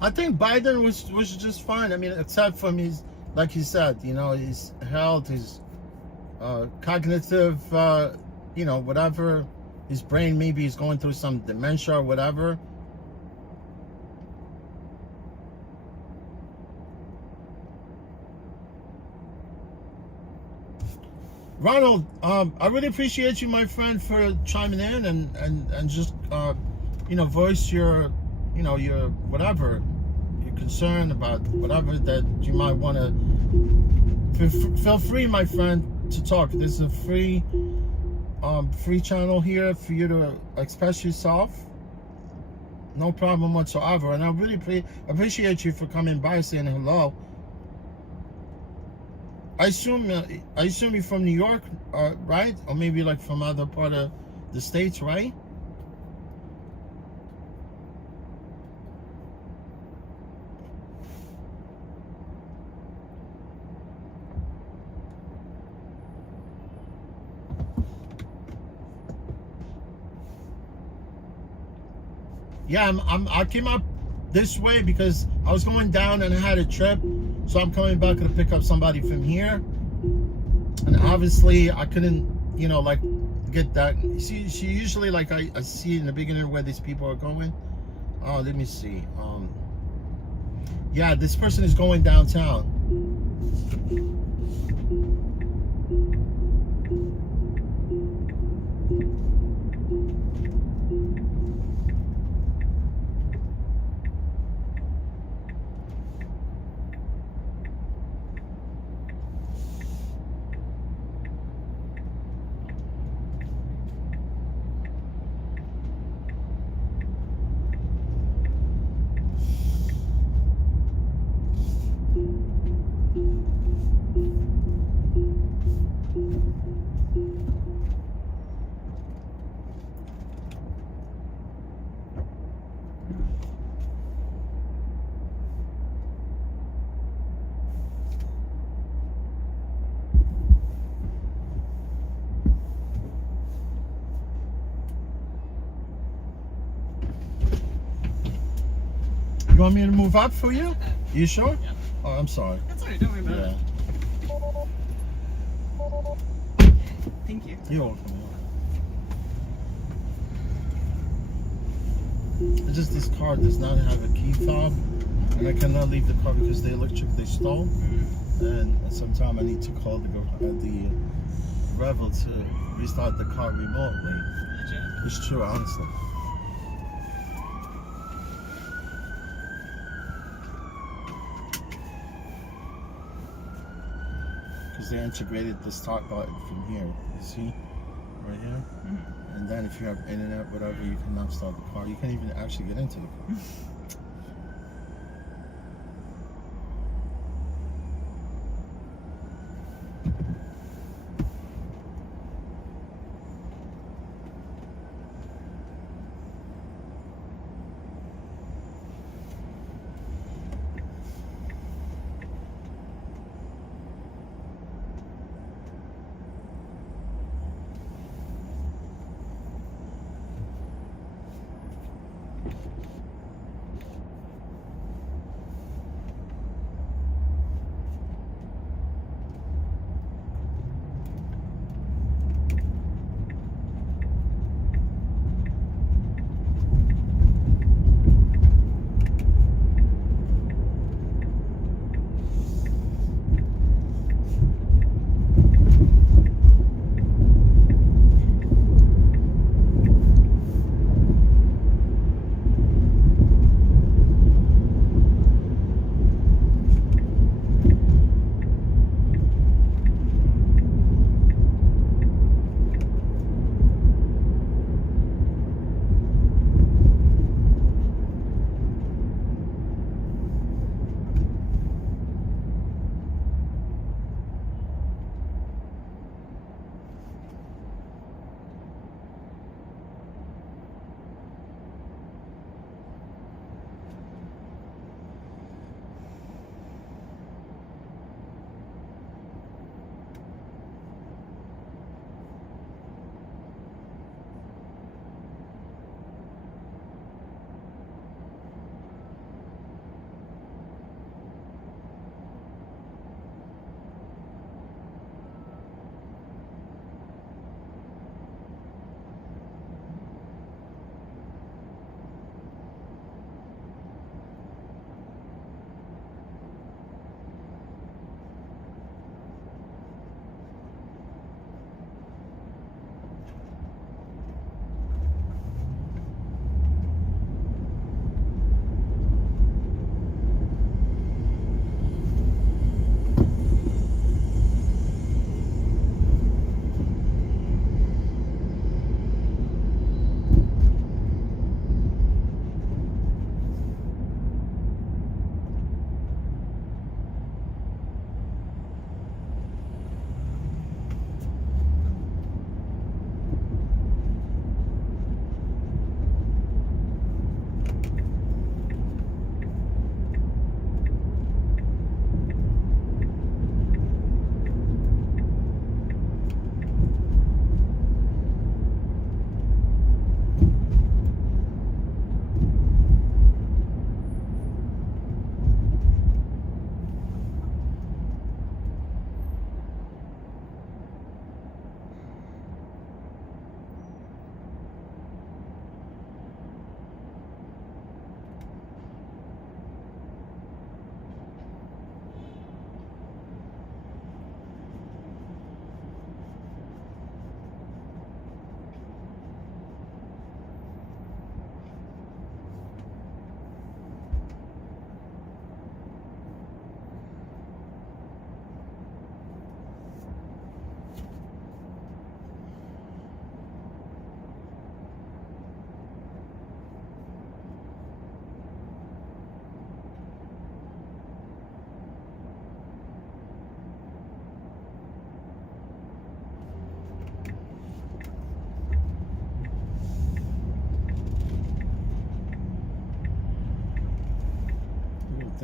I think Biden was just fine. I mean, except from his, like he said, you know, his health, his cognitive, you know, whatever, his brain maybe is going through some dementia or whatever. Ronald, I really appreciate you, my friend, for chiming in and just, you know, voice your, you know, your whatever, your concern about whatever that you might want to. Feel free, my friend, to talk. This is a free channel here for you to express yourself. No problem whatsoever. And I really appreciate you for coming by, saying hello. I assume you're from New York, right? Or maybe like from other part of the States, right? Yeah, I came up this way because I was going down and I had a trip, so I'm coming back to pick up somebody from here. And obviously I couldn't, you know, like get that. She usually, like I see in the beginning where these people are going. Oh, let me see. Yeah, this person is going downtown. You want me to move up for you? You sure? Yeah. Oh, I'm sorry. That's alright, don't worry about Yeah. it. Thank you. You're welcome. It's just this car does not have a key fob, and I cannot leave the car because the electric they stole. And sometimes I need to call the Revel to restart the car remotely. It's true, honestly. Because they integrated the start button from here. You see? Right here. And then if you have internet, whatever, you can now start the car. You can even actually get into the car.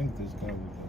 think this guy was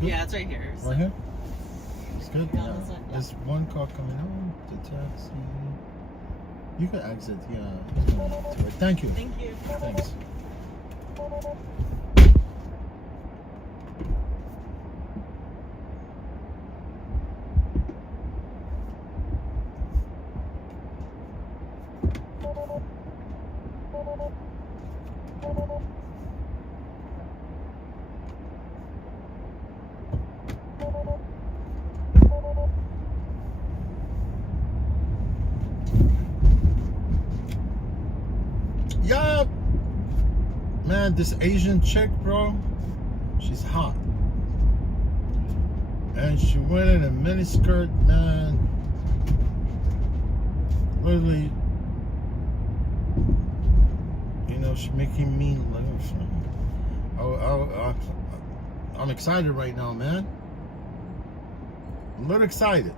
good? Yeah, it's right here. So. Right here? It's good? Yeah, Yeah. that's it, yeah. There's one car coming out. The taxi. You can exit, yeah. It's going to it. Thank you. Thank you. Thanks. Yeah, man, this Asian chick, bro, she's hot. And she went in a mini skirt, man. Literally, you know, she's making me like, I'm excited right now, man. I'm a little excited.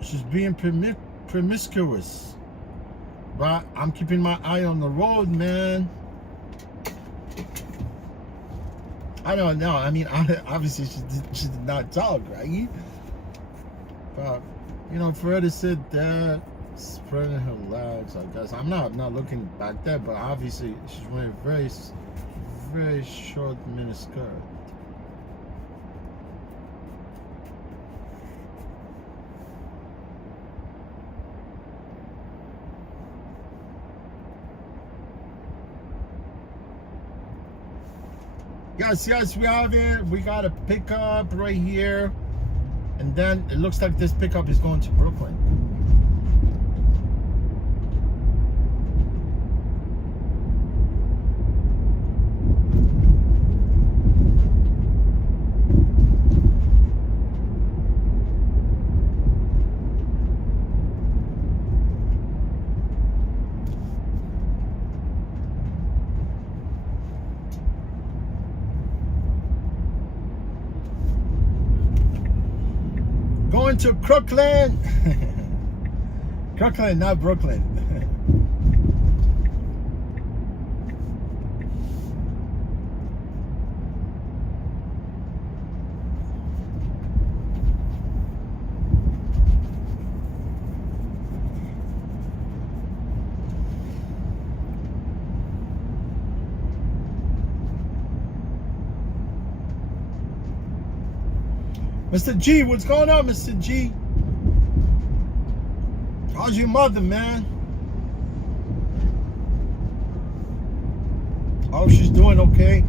She's being promiscuous, but I'm keeping my eye on the road, man. I don't know. I mean, obviously she did not talk, right? But you know, for her to sit there spreading her legs, I guess I'm not looking back there, but obviously she's wearing a very short mini skirt. Yes, we have it. We got a pickup right here. And then it looks like this pickup is going to Brooklyn. Going to Crooklyn. Crooklyn, not Brooklyn. Mr. G, what's going on, Mr. G? How's your mother, man? Oh, she's doing okay.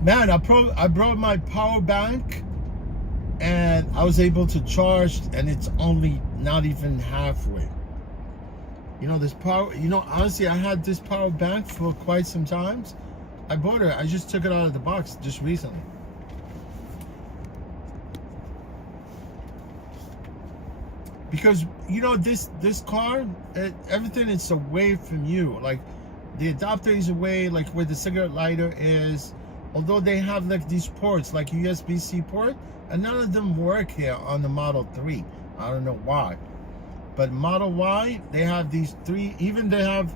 Man, I brought my power bank and I was able to charge, and it's only not even halfway. You know, this power, you know, honestly, I had this power bank for quite some times. I bought it. I just took it out of the box just recently. Because, you know, this car, everything is away from you. Like, the adapter is away, like where the cigarette lighter is. Although they have like these ports, like USB-C port, and none of them work here on the Model 3. I don't know why. But Model Y, they have these three. Even they have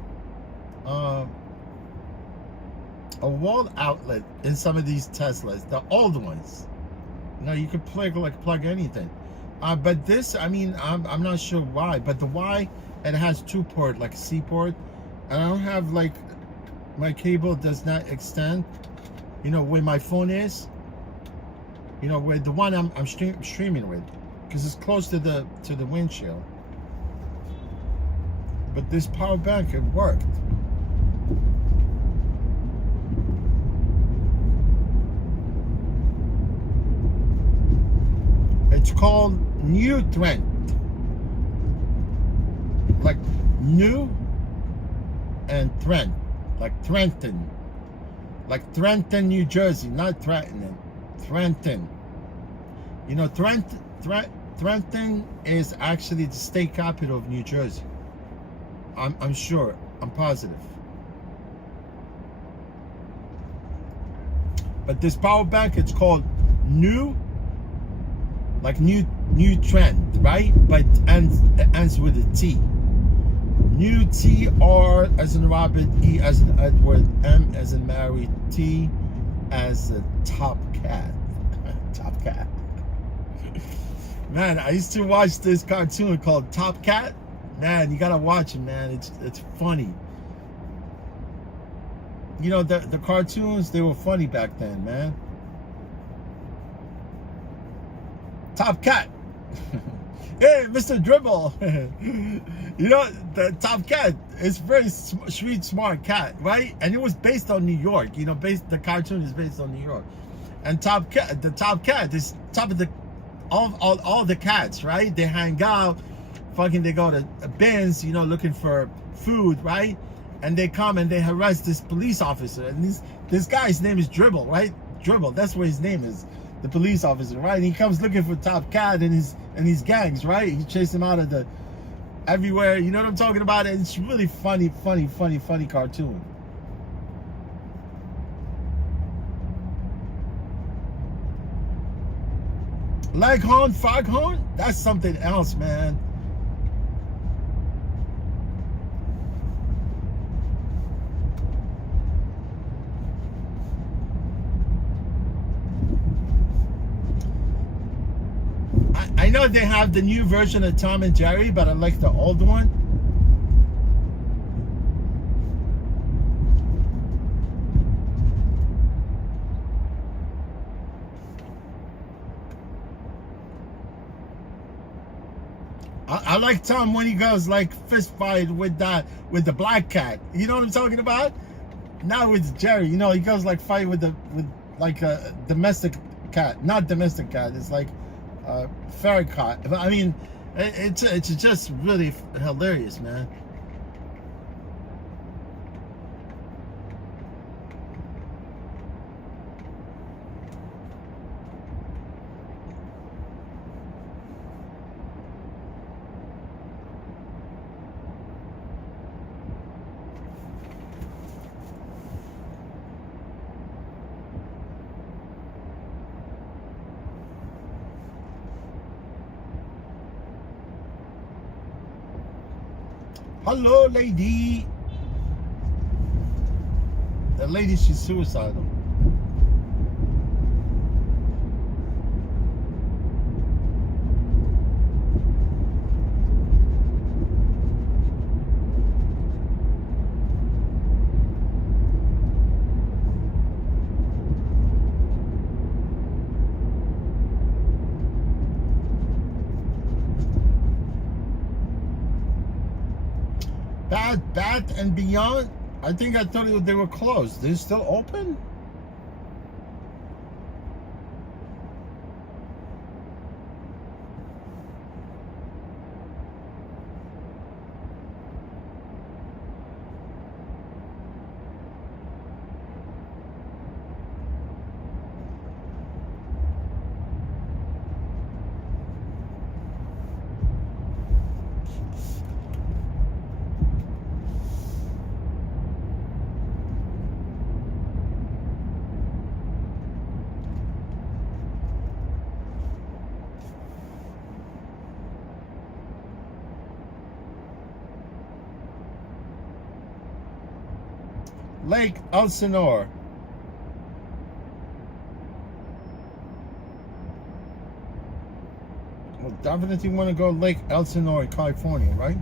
a wall outlet in some of these Teslas, the old ones. You know, you could plug anything. But this, I mean, I'm not sure why. But the Y, it has two port, like a C port. And I don't have like, my cable does not extend, you know, where my phone is. You know, with the one I'm streaming with, because it's close to the windshield. But this power bank, it worked. It's called New Trent. Like new and Trent. Like Trenton. Like Trenton, New Jersey. Not Trenton. Trenton. You know, Trenton is actually the state capital of New Jersey. I'm sure. I'm positive. But this power bank, it's called New, like New Trend, right? But it ends with a T. New T, R as in Robert, E as in Edward, M as in Mary, T as a top cat. Top cat. Man, I used to watch this cartoon called Top Cat. Man, you gotta watch it, man. It's funny. You know, the cartoons, they were funny back then, man. Top Cat. Hey, Mr. Dribble. You know, the Top Cat is very sweet, smart cat, right? And it was based on New York. You know, the cartoon is based on New York. And the Top Cat is top of the all the cats, right? They hang out, fucking, they go to bins, you know, looking for food, right? And they come and they harass this police officer. And this guy's name is Dribble, right? Dribble, that's what his name is, the police officer, right? And he comes looking for Top Cat and his gangs, right? He chased him out of the everywhere. You know what I'm talking about? And it's really funny cartoon. Leghorn, Foghorn, that's something else, man. I know they have the new version of Tom and Jerry, but I like the old one. I like Tom when he goes like fist fight with the black cat. You know what I'm talking about? Not with Jerry. You know, he goes like fight with like a domestic cat. Not domestic cat. It's like ferret cat. But I mean, it's just really hilarious, man. Hello, lady. That lady, she's suicidal. Bath and Beyond, I think I thought they were closed. They're still open? Lake Elsinore. Well, definitely want to go Lake Elsinore, California, right?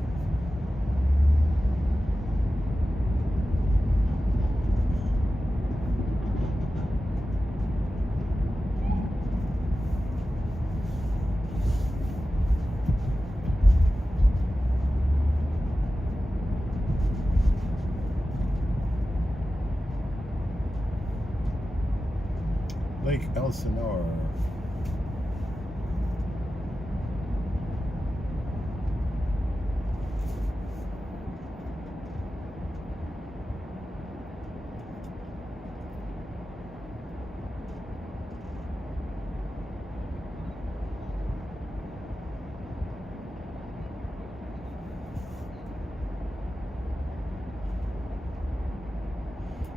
Lake Elsinore.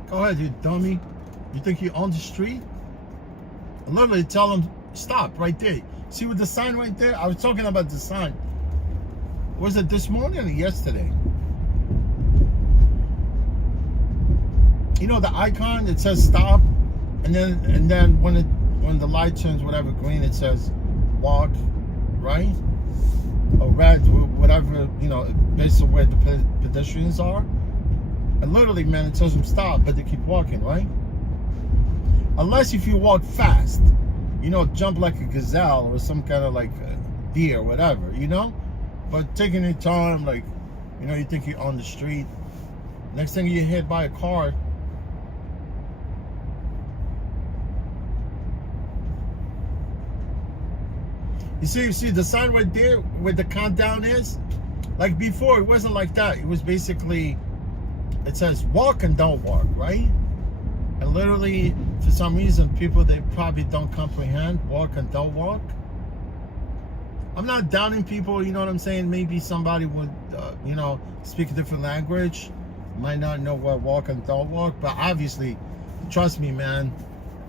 Go ahead, you dummy. You think you're on the street? I literally tell them, stop right there. See with the sign right there? I was talking about the sign. Was it this morning or yesterday? You know the icon, it says stop, and then when the light turns whatever green, it says walk, right? Or red, whatever, you know, based on where the pedestrians are. And literally, man, it tells them stop, but they keep walking, right? Unless if you walk fast, you know, jump like a gazelle or some kind of like a deer, whatever, you know? But taking your time, like, you know, you think you're on the street. Next thing you're hit by a car. You see the sign right there where the countdown is? Like before, it wasn't like that. It was basically, it says walk and don't walk, right? And literally, for some reason, people, they probably don't comprehend walk and don't walk. I'm not doubting people, you know what I'm saying? Maybe somebody would, you know, speak a different language, might not know what walk and don't walk, but obviously, trust me, man,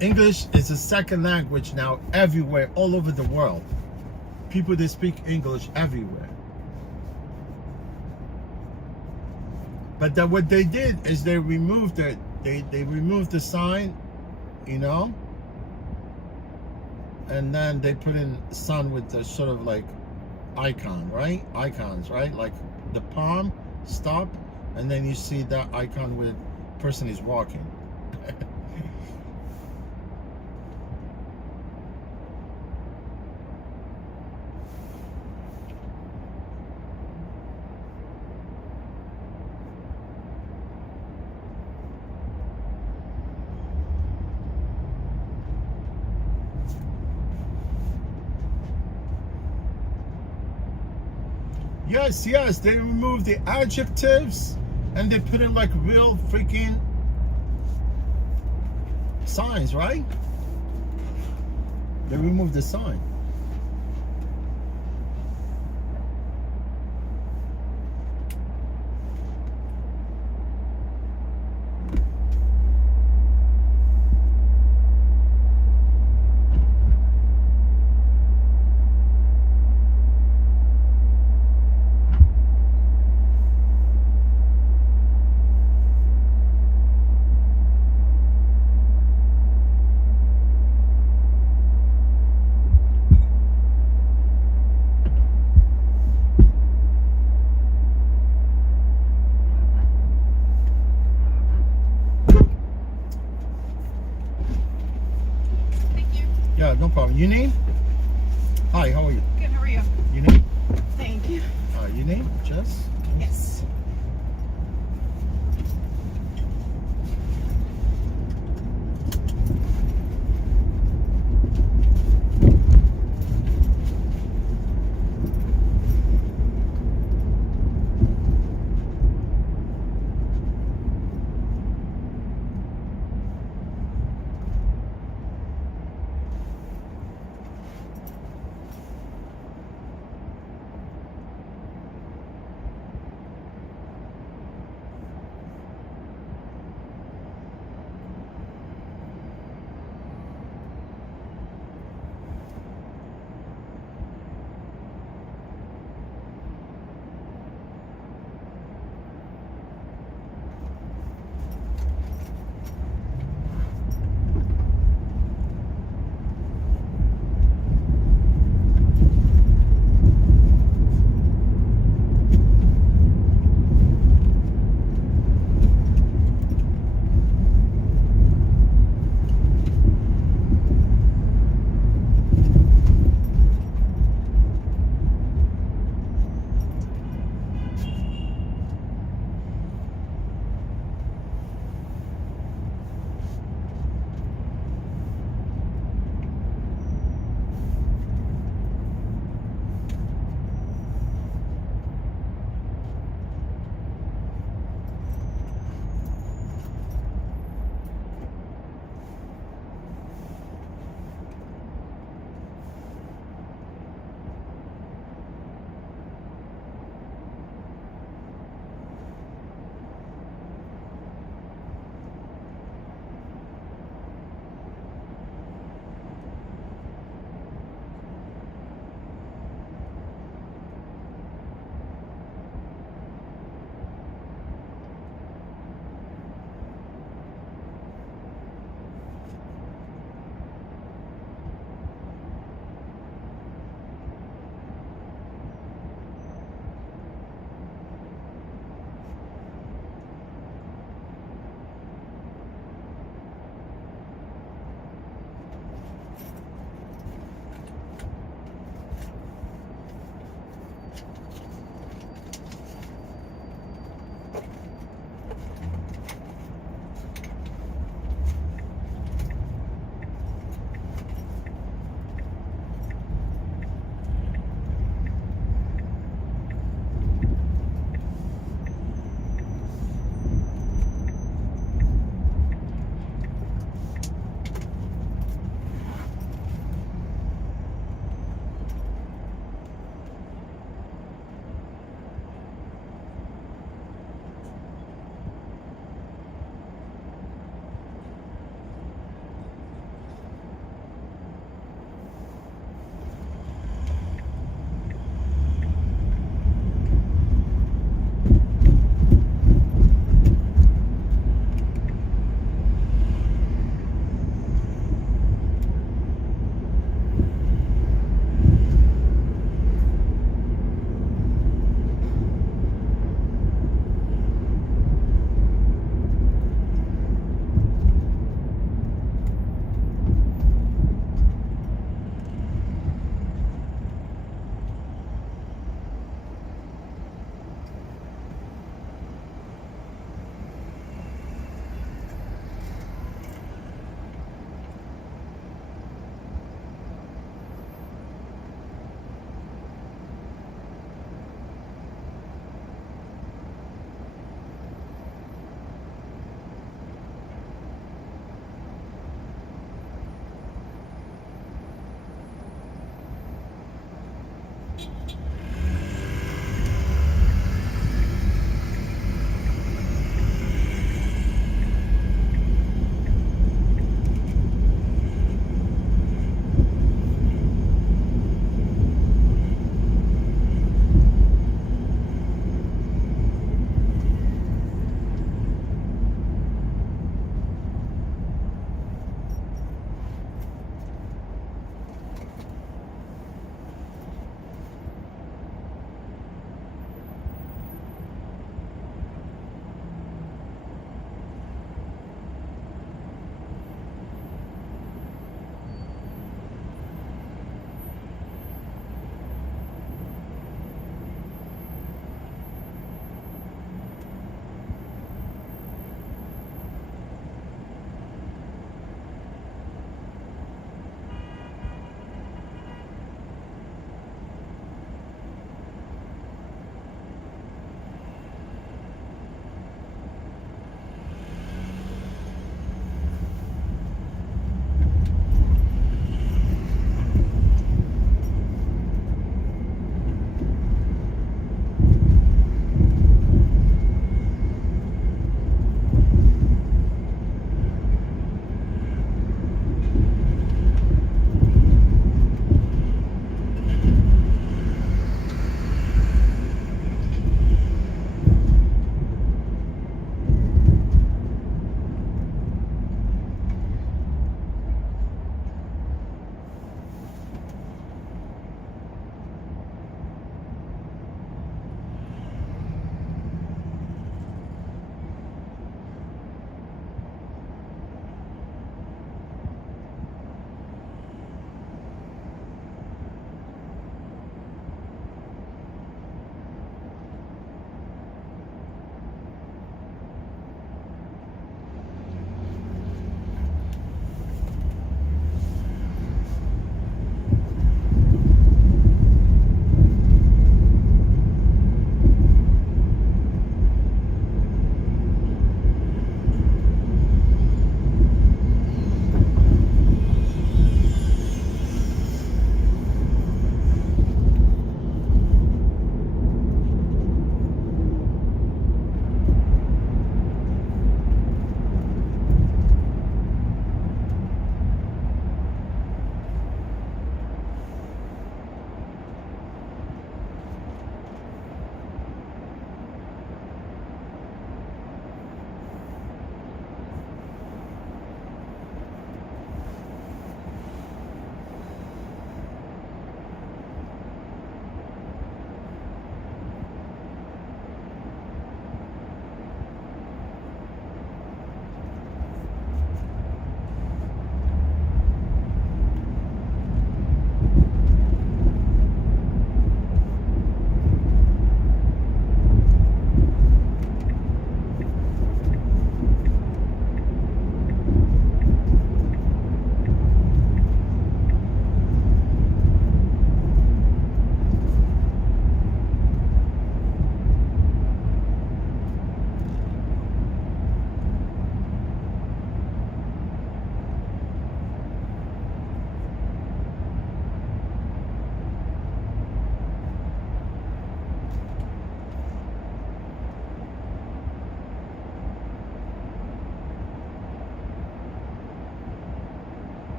English is a second language now everywhere, all over the world. People, they speak English everywhere. But then what they did is they removed it. They removed the sign, you know, and then they put in sun with the sort of like icon, right? Icons, right? Like the palm, stop, and then you see that icon where the person is walking. Yes, they removed the adjectives and they put in like real freaking signs, right? They removed the sign. Yeah, no problem. Your name? Hi, how are you? Good, how are you? Your name? Thank you. Your name? Jess? Yes.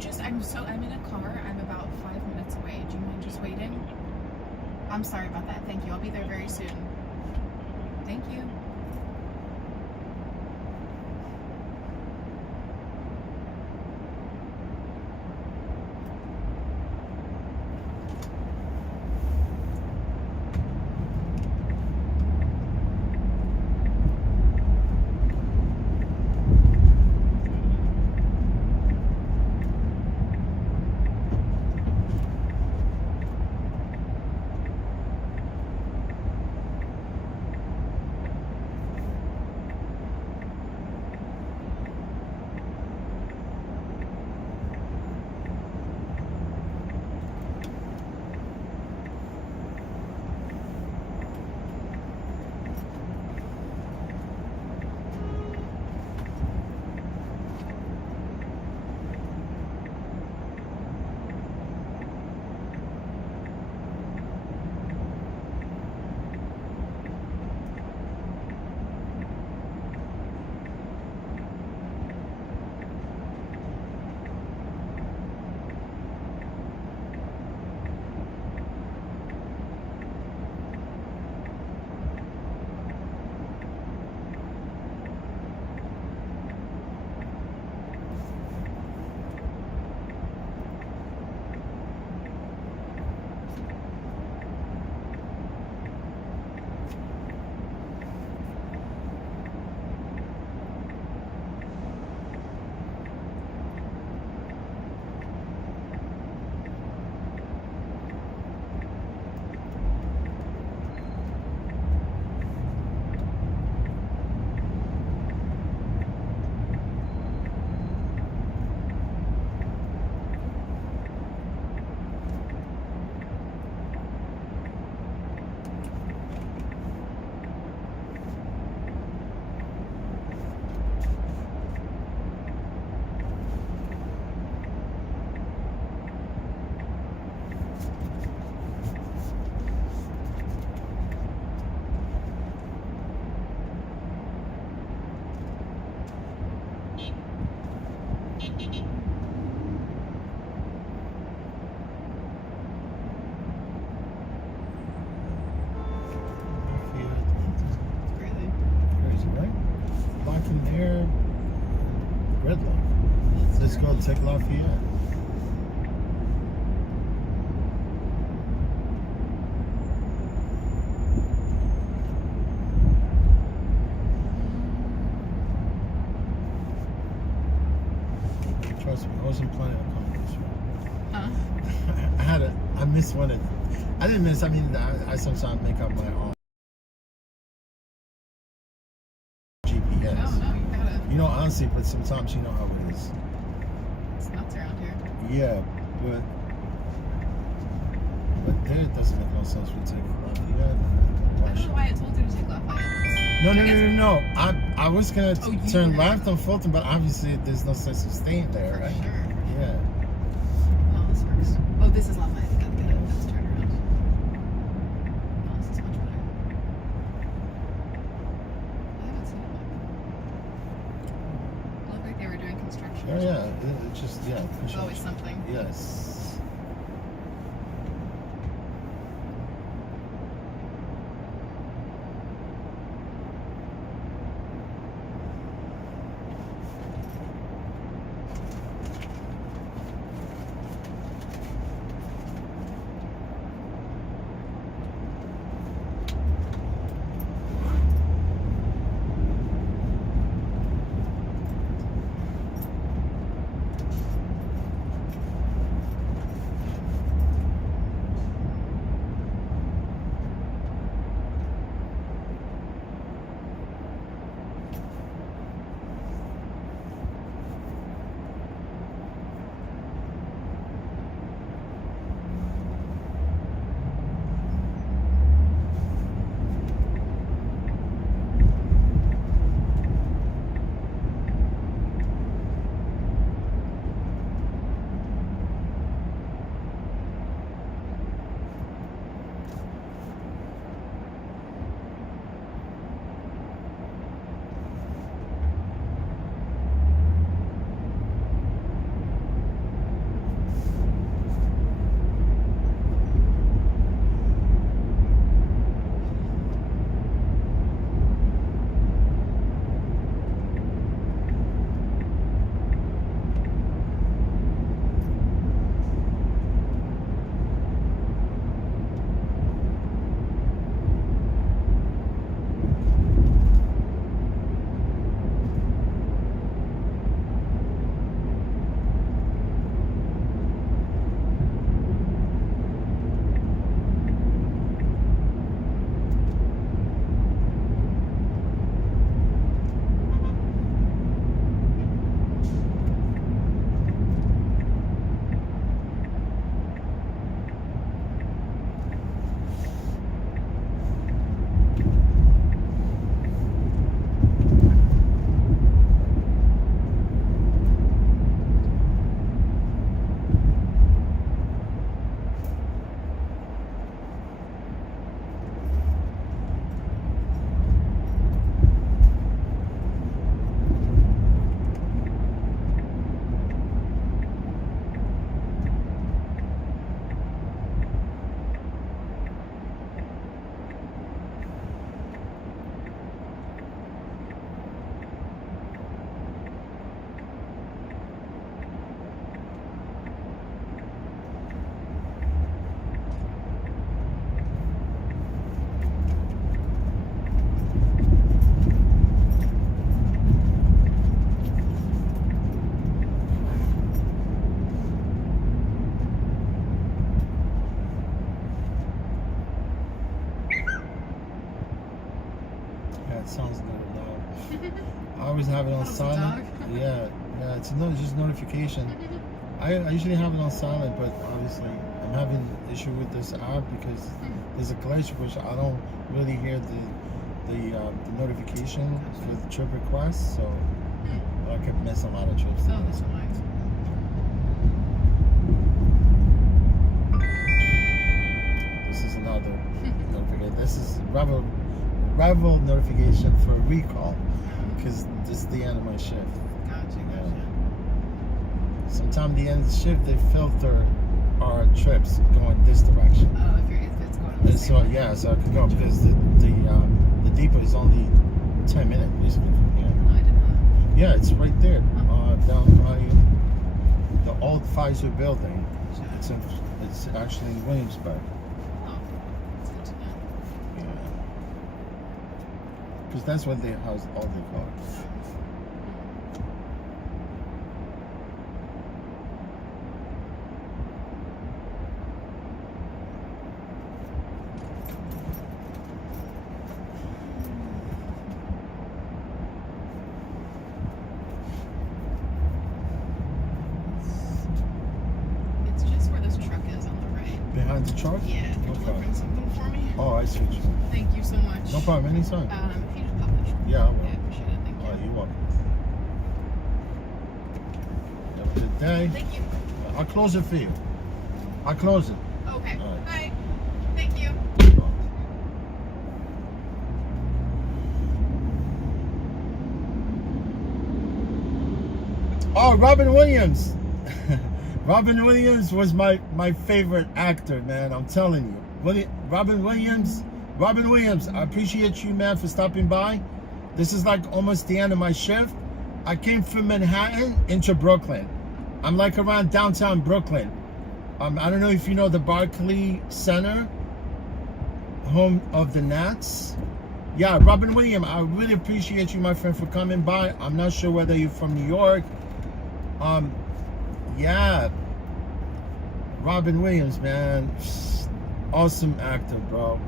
I'm in a car. I'm about 5 minutes away. Do you mind just waiting? I'm sorry about that. Thank you. I'll be there very soon. Thank you. From there, red light. Let's go take Lafayette. Trust me, I wasn't planning on coming this way. I missed one of them. I didn't miss, I mean, I sometimes make up my own GPS. No, you gotta. You know, honestly, but sometimes you know how it is. It's nuts around here. Yeah, but there it doesn't make no sense for take Lafayette. I don't know why I told you to take Lafayette. No. I was gonna turn were. left on Fulton, but obviously there's no sense of staying there, For right? sure. Yeah. Oh, this works. Oh, this is Lafayette. Let's turn around. Oh, this is much better. I haven't seen it like that. It looked like they were doing construction. or Yeah. something. It's just There's always something. Yes. Yeah, it sounds good now. I always have it on That was a silent. dog. Yeah, it's just notification. I usually have it on silent, but obviously I'm having issue with this app because there's a glitch which I don't really hear the notification for the trip request, so I could miss a lot of trips. Oh, this one nice. This is another notification. This is Revel notification for a recall because this is the end of my shift. Gotcha. Sometime the end of the shift they filter our trips going this direction. Oh, if it's going the And same so way. yeah, so I could go because the depot is only 10 minutes basically from here. No, I did not. Yeah, it's right there, down by the old Pfizer building. It's actually in Williamsburg. Oh, that's good to know. Yeah, because that's where they house all their cars. It's just where this truck is on the right. Behind the truck? Yeah, if you're Okay. delivering something for me. Oh, I see what you mean. Thank you so much. No problem, anytime. If you just pop that short. Yeah, I will. Yeah, appreciate it. Thank you. Oh, you're welcome. Have a good day. Thank you. I'll close it for you. I'll close it. Okay. All right. Bye. Thank you. Oh, Robin Williams. Robin Williams was my favorite actor, man. I'm telling you. Robin Williams, I appreciate you, man, for stopping by. This is like almost the end of my shift. I came from Manhattan into Brooklyn. I'm like around downtown Brooklyn. I don't know if you know the Barclays Center, home of the Nats. Yeah, Robin Williams, I really appreciate you, my friend, for coming by. I'm not sure whether you're from New York. Yeah, Robin Williams, man, awesome actor, bro.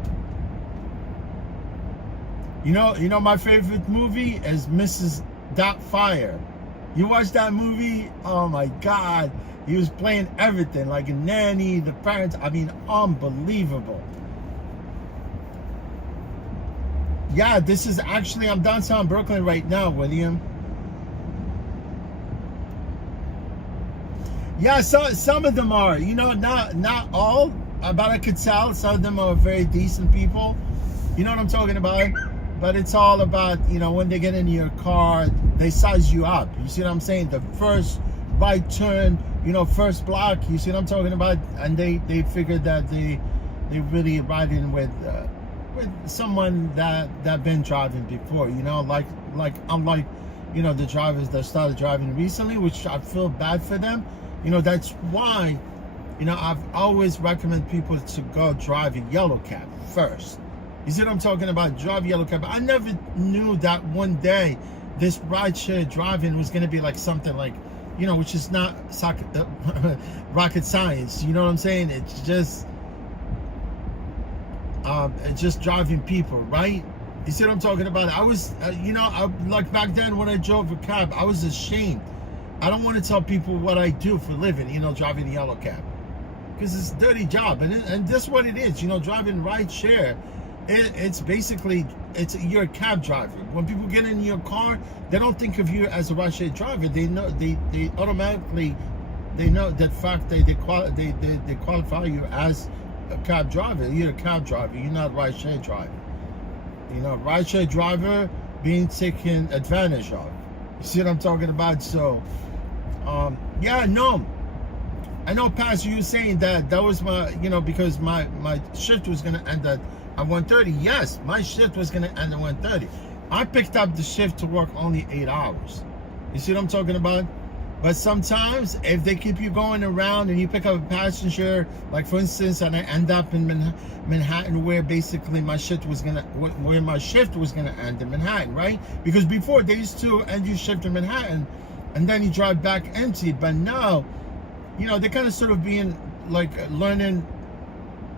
You know my favorite movie is Mrs. Doubtfire. You watch that movie? Oh my God, he was playing everything, like a nanny, the parents. I mean, unbelievable. Yeah, this is actually, I'm downtown Brooklyn right now, William. Yeah, so some of them are, not all, but I could tell some of them are very decent people. You know what I'm talking about? But it's all about, when they get in your car, they size you up. You see what I'm saying? The first right turn, first block, you see what I'm talking about? And they figured that they really ride in with someone that been driving before, like unlike, the drivers that started driving recently, which I feel bad for them. That's why, I've always recommend people to go drive a yellow cab first. You see what I'm talking about? Drive yellow cab. I never knew that one day this rideshare driving was going to be like something like, which is not rocket science. You know what I'm saying? It's just driving people, right? You see what I'm talking about? I was, like back then when I drove a cab, I was ashamed. I don't want to tell people what I do for a living, driving a yellow cab. Because it's a dirty job. And that's what it is, driving ride share. It's basically, you're a cab driver. When people get in your car, they don't think of you as a ride share driver. They know, they automatically, they know that fact they qualify you as a cab driver. You're a cab driver, you're not a ride share driver. Ride share driver being taken advantage of. You see what I'm talking about? So, yeah, no. I know, Pastor, you were saying that was my, because my shift was going to end at 1:30. Yes, my shift was going to end at 1:30. I picked up the shift to work only 8 hours. You see what I'm talking about? But sometimes, if they keep you going around and you pick up a passenger, like for instance, and I end up in Manhattan, where basically my shift was gonna end in Manhattan, right? Because before they used to end your shift in Manhattan, and then you drive back empty. But now, they're kind of sort of being like learning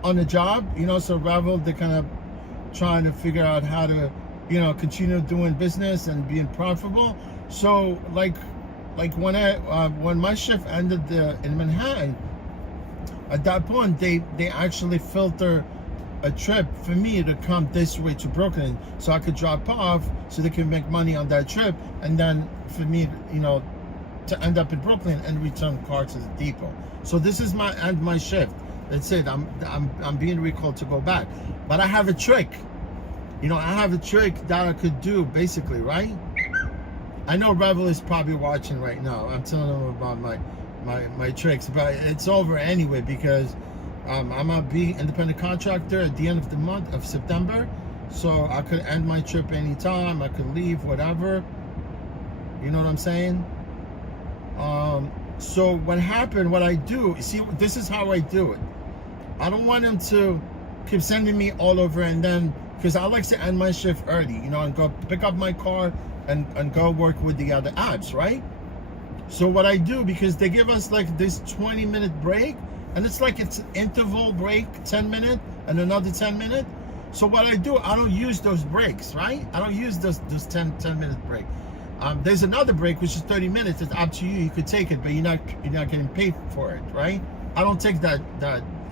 on the job, so Revel, they're kind of trying to figure out how to continue doing business and being profitable. So like when my shift ended in Manhattan, at that point they actually filter a trip for me to come this way to Brooklyn, so I could drop off, so they can make money on that trip, and then for me, to end up in Brooklyn and return car to the depot. So this is my shift. That's it. I'm being recalled to go back, but I have a trick. I have a trick that I could do, basically, right? I know Rebel is probably watching right now. I'm telling them about my tricks, but it's over anyway, because I'm gonna be independent contractor at the end of the month of September, so I could end my trip anytime. I could leave, whatever. You know what I'm saying? So what I do, see, this is how I do it. I don't want them to keep sending me all over, and then, because I like to end my shift early, and go pick up my car and go work with the other apps, right? So what I do, because they give us like this 20-minute break, and it's like it's an interval break, 10-minute and another 10-minute. So what I do, I don't use those breaks, right? I don't use those 10-minute break. There's another break which is 30 minutes. It's up to you. You could take it, but you're not getting paid for it, right? I don't take that.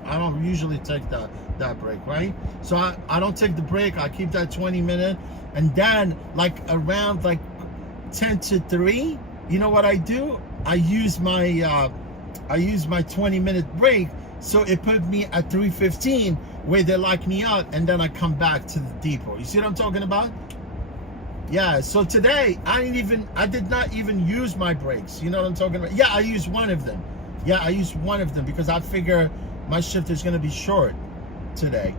I don't usually take that break, right? So I don't take the break. I keep that 20-minute, and then like around like 10 to 3, you know what I do? I use my 20-minute break, so it put me at 3:15 where they lock me out, and then I come back to the depot. You see what I'm talking about? Yeah. So today I did not even use my breaks. You know what I'm talking about? Yeah, I used one of them. Because I figure my shift is going to be short today.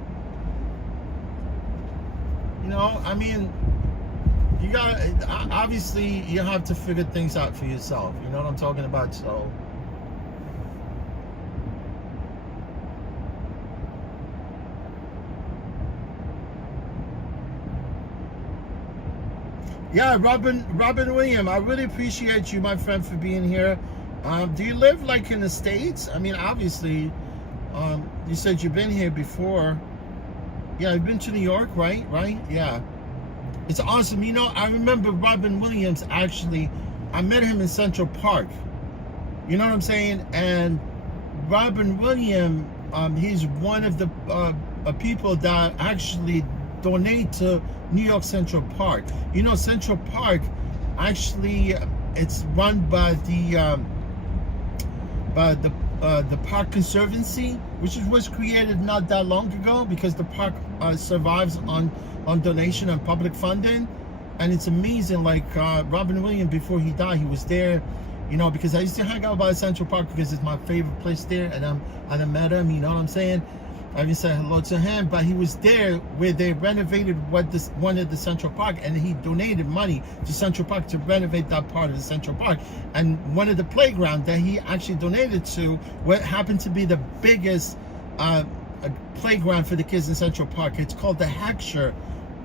I mean, you got, obviously you have to figure things out for yourself. You know what I'm talking about? So yeah, Robin William, I really appreciate you, my friend, for being here. Do you live like in the States? I mean, obviously, you said you've been here before. Yeah, you've been to New York, right? Yeah. It's awesome. I remember Robin Williams, actually. I met him in Central Park. You know what I'm saying? And Robin Williams, he's one of the people that actually donate to New York Central Park. Central Park, actually, it's run by the Park Conservancy, which was created not that long ago, because the park survives on donation and public funding. And it's amazing. Like Robin Williams, before he died, he was there, because I used to hang out by Central Park because it's my favorite place there, and I met him. You know what I'm saying? I even said hello to him, but he was there where they renovated one of the Central Park, and he donated money to Central Park to renovate that part of the Central Park. And one of the playground that he actually donated to, what happened to be the biggest playground for the kids in Central Park. It's called the Hackshire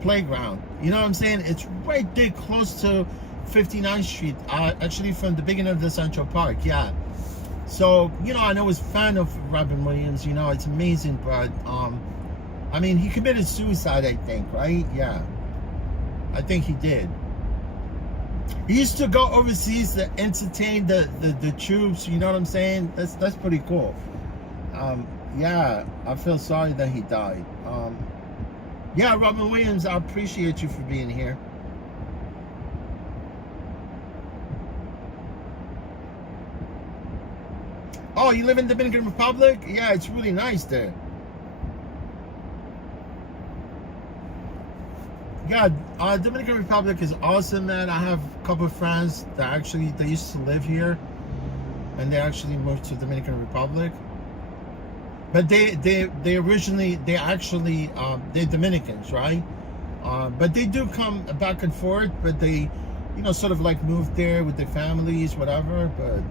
Playground. You know what I'm saying? It's right there close to 59th Street, actually from the beginning of the Central Park. Yeah. So, I know he's a fan of Robin Williams, it's amazing, but, I mean, he committed suicide, I think, right? Yeah. I think he did. He used to go overseas to entertain the troops, you know what I'm saying? That's pretty cool. Yeah, I feel sorry that he died. Yeah, Robin Williams, I appreciate you for being here. Oh, you live in the Dominican Republic? Yeah, it's really nice there. Yeah, Dominican Republic is awesome, man. I have a couple of friends that they used to live here, and they actually moved to Dominican Republic. But they're Dominicans, right? But they do come back and forth, but they, sort of like moved there with their families, whatever, but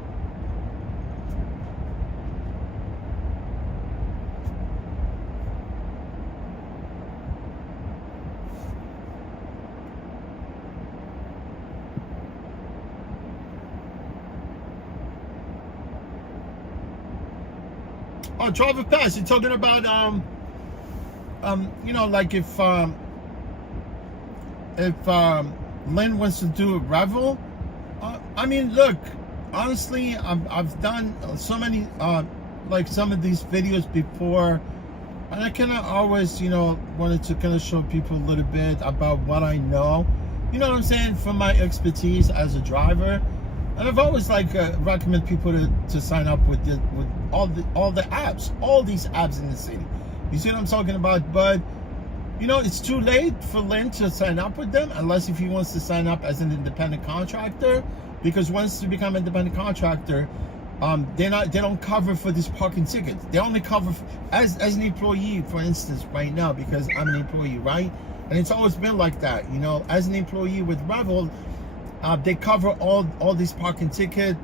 oh, driver pass. You're talking about like if Lynn wants to do a Revel, I mean, look, honestly, I've done so many like some of these videos before, and I kind of always, you know, wanted to kind of show people a little bit about what I know, you know what I'm saying, from my expertise as a driver. And I've always like recommend people to sign up with all the apps, all these apps in the city. You see what I'm talking about? But you know, it's too late for Lynn to sign up with them, unless if he wants to sign up as an independent contractor. Because once you become an independent contractor, they don't cover for this parking ticket. They only cover as an employee, for instance, right now, because I'm an employee, right? And it's always been like that, you know. As an employee with Revel, they cover all these parking ticket,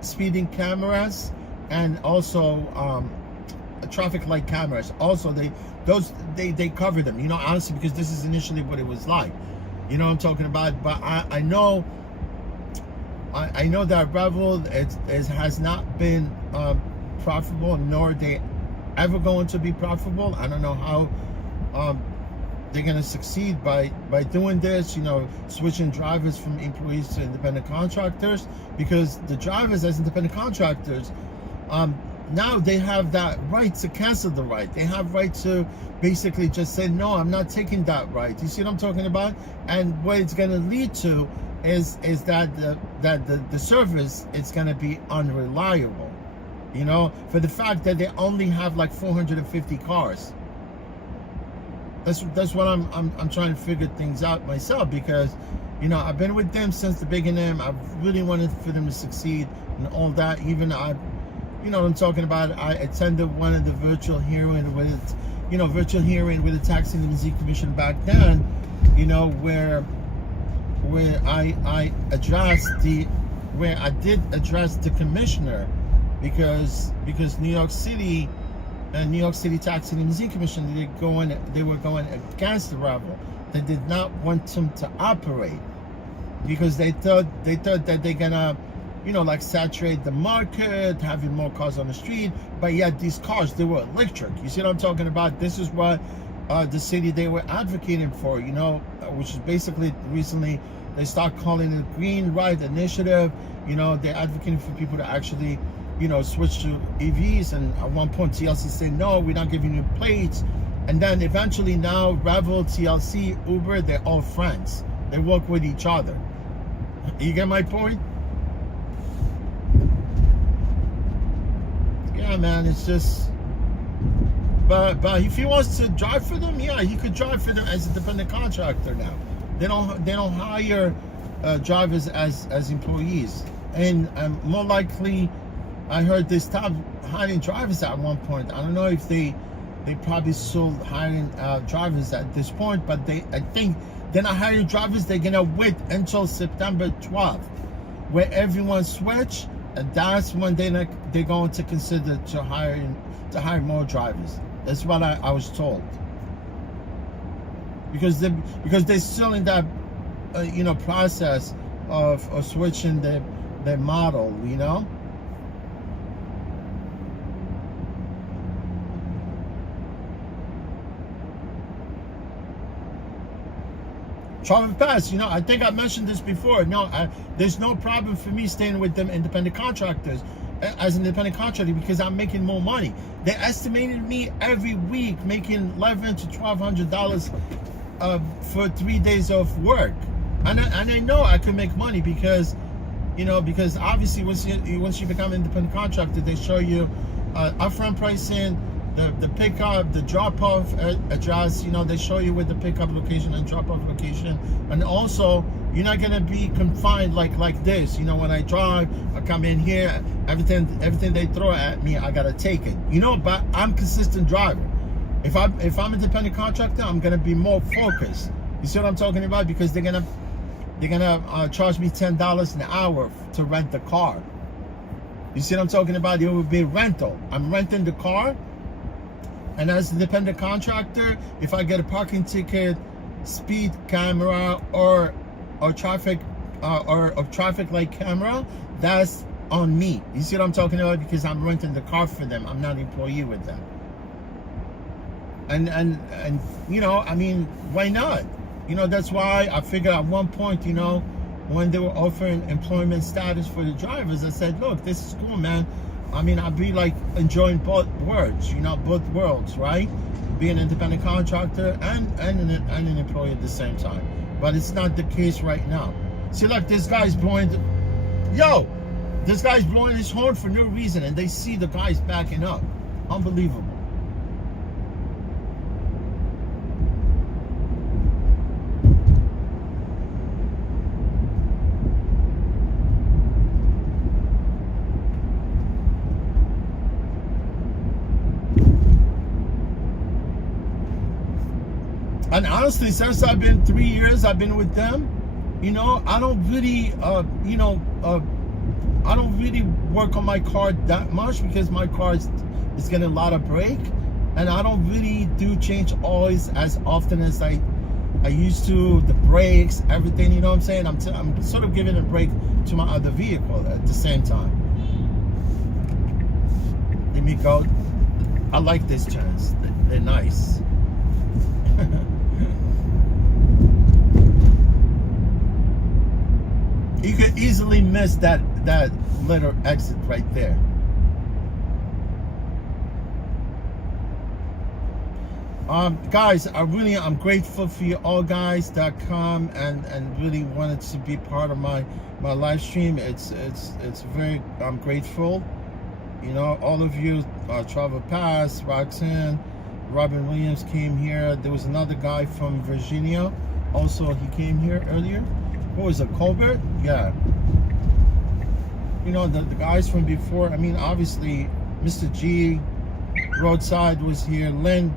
speeding cameras, and also traffic light cameras. Also, they cover them, you know, honestly, because this is initially what it was like, you know what I'm talking about. But I know that Revel has not been profitable, nor they ever going to be profitable. I don't know how they're gonna succeed by doing this, you know, switching drivers from employees to independent contractors, because the drivers as independent contractors, now they have that right to cancel the right. They have right to basically just say, no, I'm not taking that right. You see what I'm talking about? And what it's gonna lead to is that the service is gonna be unreliable, you know, for the fact that they only have like 450 cars. That's what I'm trying to figure things out myself, because, you know, I've been with them since the beginning. I really wanted for them to succeed and all that. Even you know what I'm talking about, I attended one of the virtual hearing with the Taxi and Limousine Commission back then, you know, where I did address the commissioner, because New York City Taxi and Limousine Commission, they were going against the Revel. They did not want him to operate, because they thought that they're gonna, you know, like saturate the market, having more cars on the street. But yet these cars, they were electric. You see what I'm talking about? This is what the city they were advocating for, you know, which is basically recently they start calling it Green Right Initiative. You know, they're advocating for people to actually, you know, switch to EVs. And at one point TLC said, no, we're not giving you plates. And then eventually now Revel, TLC, Uber, they're all friends. They work with each other. You get my point? Yeah, man, it's just, but if he wants to drive for them, yeah, he could drive for them as a dependent contractor now. They don't hire drivers as employees. And more likely, I heard they stopped hiring drivers at one point. I don't know if they probably still hiring drivers at this point, but I think they're not hiring drivers. They're gonna wait until September 12th, where everyone switch, and that's when they're going to consider to hire more drivers. That's what I was told. Because they're still in that you know, process of switching their model, you know. Travel Pass, you know, I think I mentioned this before. No, there's no problem for me staying with them independent contractors as an independent contractor, because I'm making more money. They estimated me every week making $1,100 to $1,200 for 3 days of work, and I know I could make money, because, you know, because obviously once you become an independent contractor, they show you upfront pricing, the pickup, the drop-off address, you know, they show you with the pickup location and drop-off location. And also, you're not gonna be confined like this. You know, when I drive, I come in here, everything they throw at me, I gotta take it. You know, but I'm consistent driver. If I'm a independent contractor, I'm gonna be more focused. You see what I'm talking about? Because they're gonna charge me $10 an hour to rent the car. You see what I'm talking about? It would be rental. I'm renting the car. And as an independent contractor, if I get a parking ticket, speed camera, or traffic light camera, that's on me. You see what I'm talking about? Because I'm renting the car for them. I'm not an employee with them. And you know, I mean, why not? That's why I figured at one point, when they were offering employment status for the drivers, I said, look, this is cool, man. I mean, I'd be like enjoying both worlds, both worlds, right? Being an independent contractor and an employee at the same time. But it's not the case right now. See, look, this guy's blowing his horn for no reason, and they see the guys backing up. Unbelievable. And honestly, since I've been 3 years, I've been with them. I don't really, I don't really work on my car that much because my car is getting a lot of brake, and I don't really do change oils as often as I used to. The brakes, everything. You know what I'm saying? I'm sort of giving a break to my other vehicle at the same time. Let me go. I like this turns. They're nice. You could easily miss that little exit right there. Guys, I'm grateful for you all guys that come and really wanted to be part of my live stream. It's very, I'm grateful. All of you, Travel Pass, Roxanne, Robin Williams came here. There was another guy from Virginia. Also, he came here earlier. What was it, Colbert? Yeah. The guys from before. I mean, obviously, Mr. G, Roadside was here. Lynn,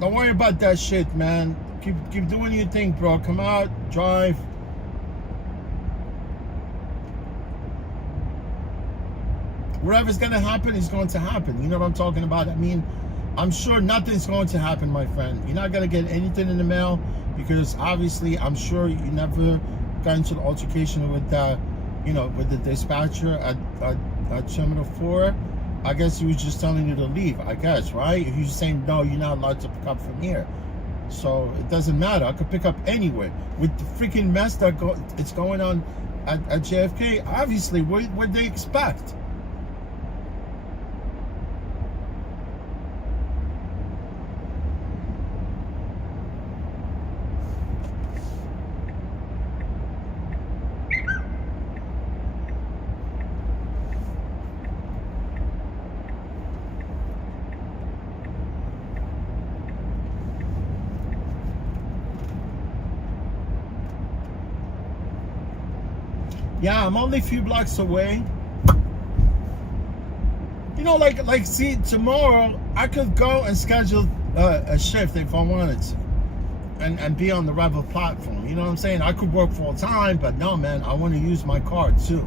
don't worry about that shit, man. Keep doing your thing, bro. Come out, drive. Whatever's gonna happen is going to happen. You know what I'm talking about? I mean, I'm sure nothing's going to happen, my friend. You're not gonna get anything in the mail because obviously, I'm sure you never got into an altercation with with the dispatcher at Terminal 4. I guess he was just telling you to leave, I guess, right? If you're saying no, you're not allowed to pick up from here. So it doesn't matter. I could pick up anywhere. With the freaking mess it's going on at JFK, obviously, what they expect? Yeah, I'm only a few blocks away. See, tomorrow I could go and schedule a shift if I wanted to, and be on the Revel platform. You know what I'm saying? I could work full time, but no, man, I want to use my car too.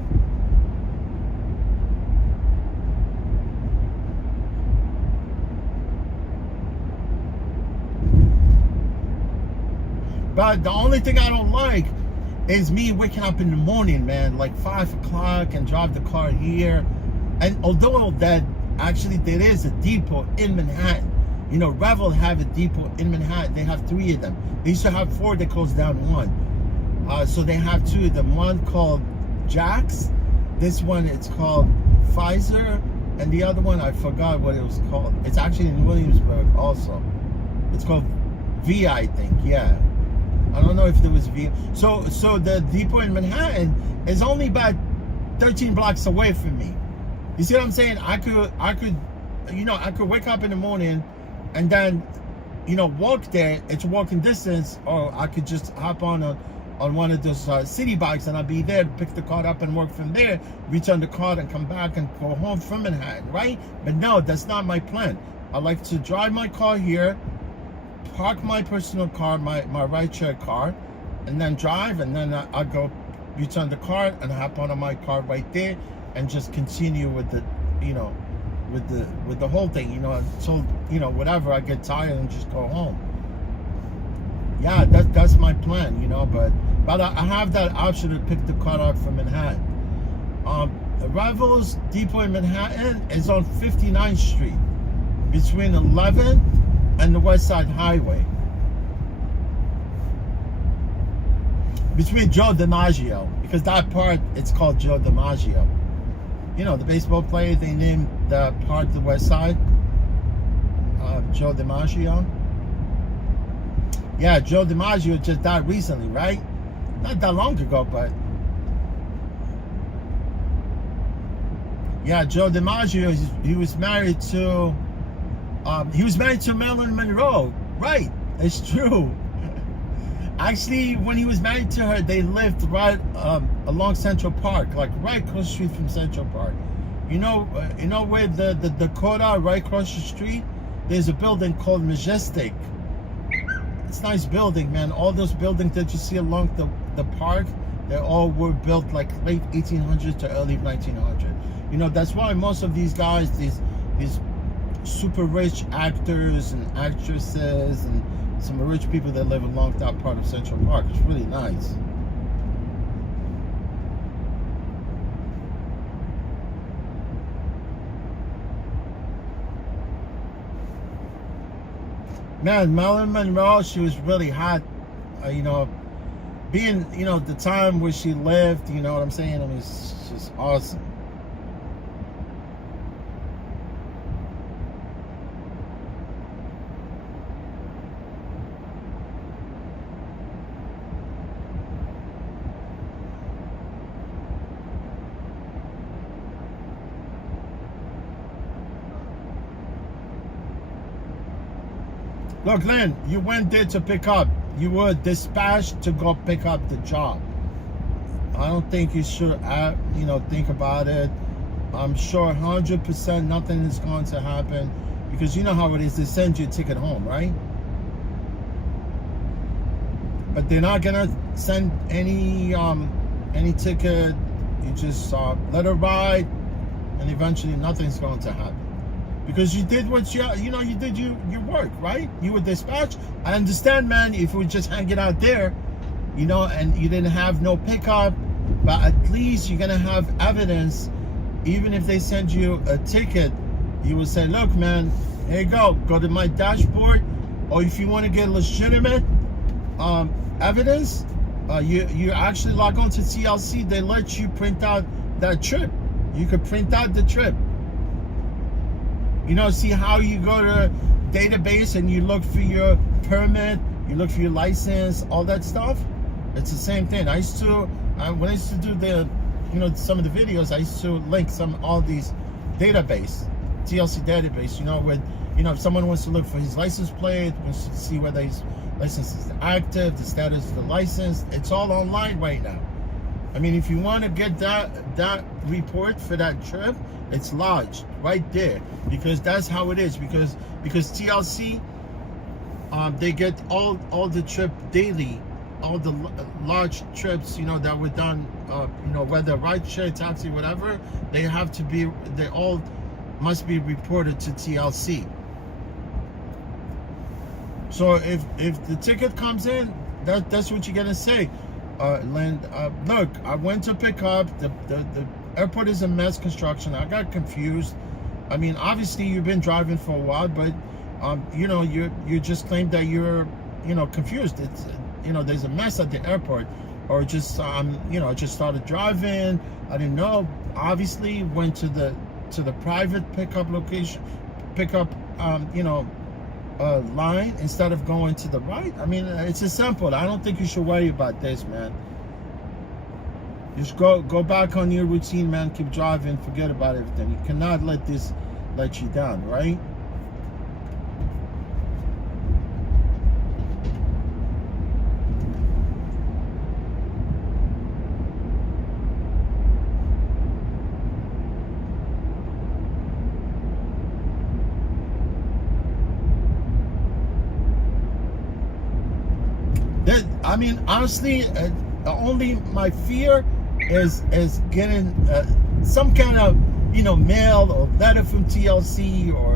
But the only thing I don't like is me waking up in the morning, man, like 5 o'clock and drive the car here. And although that actually there is a depot in Manhattan, Revel have a depot in Manhattan. They have 3 of them. They used to have 4, they closed down 1. So they have 2 of them. One called Jax. This one, it's called Pfizer. And the other one, I forgot what it was called. It's actually in Williamsburg also. It's called V, I think, yeah. I don't know if there was V. So the depot in Manhattan is only about 13 blocks away from me. You see what I'm saying? I could wake up in the morning and then, walk there. It's walking distance, or I could just hop on one of those city bikes and I'd be there to pick the car up and work from there, return the car and come back and go home from Manhattan, right? But no, that's not my plan. I like to drive my car here, park my personal car, my ride-share car, and then drive, and then I go return the car and hop on my car right there and just continue with the with the whole thing, until whatever, I get tired and just go home. Yeah, that's my plan, but I have that option to pick the car up from Manhattan. Revel's depot in Manhattan is on 59th Street between 11th and the West Side Highway. Between Joe DiMaggio, because that part, it's called Joe DiMaggio. You know, the baseball player, they named the part the West Side, Joe DiMaggio. Yeah, Joe DiMaggio just died recently, right? Not that long ago, but yeah, Joe DiMaggio, he was married to Marilyn Monroe. Right, it's true. Actually, when he was married to her, they lived right along Central Park, like right across the street from Central Park. You know where the Dakota, right across the street, there's a building called Majestic. It's a nice building, man. All those buildings that you see along the park, they all were built like late 1800s to early 1900s. You know, that's why most of these guys, these super rich actors and actresses and some rich people that live along that part of Central Park. It's really nice. Man, Marilyn Monroe, she was really hot. You know, being, you know, the time where she lived, you know what I'm saying? I mean, it's just awesome. Look, Lynn, you went there to pick up. You were dispatched to go pick up the job. I don't think you should, you know, think about it. I'm sure 100% nothing is going to happen, because you know how it is. They send you a ticket home, right? But they're not gonna send any ticket. You just let her ride, and eventually nothing's going to happen. Because you did what you did your work, right? You were dispatched. I understand, man, if you were just hanging out there, you know, and you didn't have no pickup, but at least you're gonna have evidence. Even if they send you a ticket, you will say, look, man, here you go to my dashboard. Or if you want to get legitimate evidence, you actually log on to TLC. They let you print out that trip. You could print out the trip. You know, see how you go to database and you look for your permit, you look for your license, all that stuff? It's the same thing. I used to, when I used to do the, you know, some of the videos, I used to link all these database, TLC database, you know, with, you know, if someone wants to look for his license plate, wants to see whether his license is active, the status of the license, it's all online right now. I mean, if you want to get that report for that trip, it's lodged right there, because that's how it is. Because TLC, they get all the trip daily, all the large trips, you know, that were done, you know, whether rideshare, taxi, whatever, they all must be reported to TLC. So if the ticket comes in, that's what you're gonna say. Lynn, look, I went to pick up the airport is a mess construction. I got confused. I mean, obviously you've been driving for a while, but you know, you just claimed that you're, you know, confused. It's, you know, there's a mess at the airport, or just you know, I just started driving. I didn't know. Obviously went to the private pickup location, you know, line instead of going to the right. I mean, it's as simple. I don't think you should worry about this, man. Just go back on your routine, man. Keep driving. Forget about everything. You cannot let this let you down, right? I mean, honestly, only my fear is getting some kind of, you know, mail or letter from TLC, or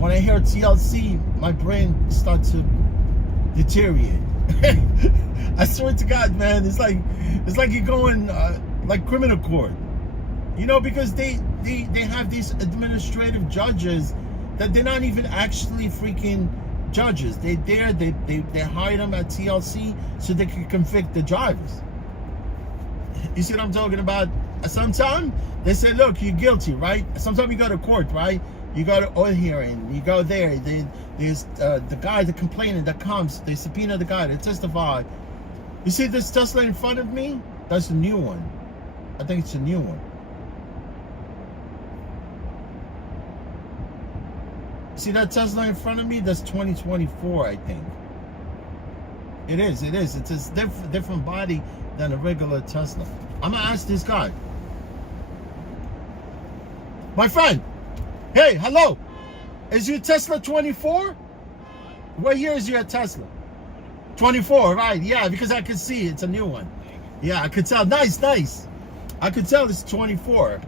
when I hear TLC, my brain starts to deteriorate. I swear to God, man, it's like you're going like criminal court, you know, because they have these administrative judges that they're not even actually freaking judges. They hire them at TLC so they can convict the drivers. You see what I'm talking about? Sometimes they say, look, you're guilty, right? Sometimes you go to court, right? You go to oil hearing, you go there. There's the guy, the complainant that comes, they subpoena the guy, they testify. You see this Tesla in front of me? That's the new one. I think it's a new one. See that Tesla in front of me? That's 2024, I think. It is. It's a different body than a regular Tesla. I'm gonna ask this guy. My friend, hey, hello. Is your Tesla 24? What year is your Tesla? 24, right? Yeah, because I could see it's a new one. Yeah, I could tell. Nice. I could tell it's 24.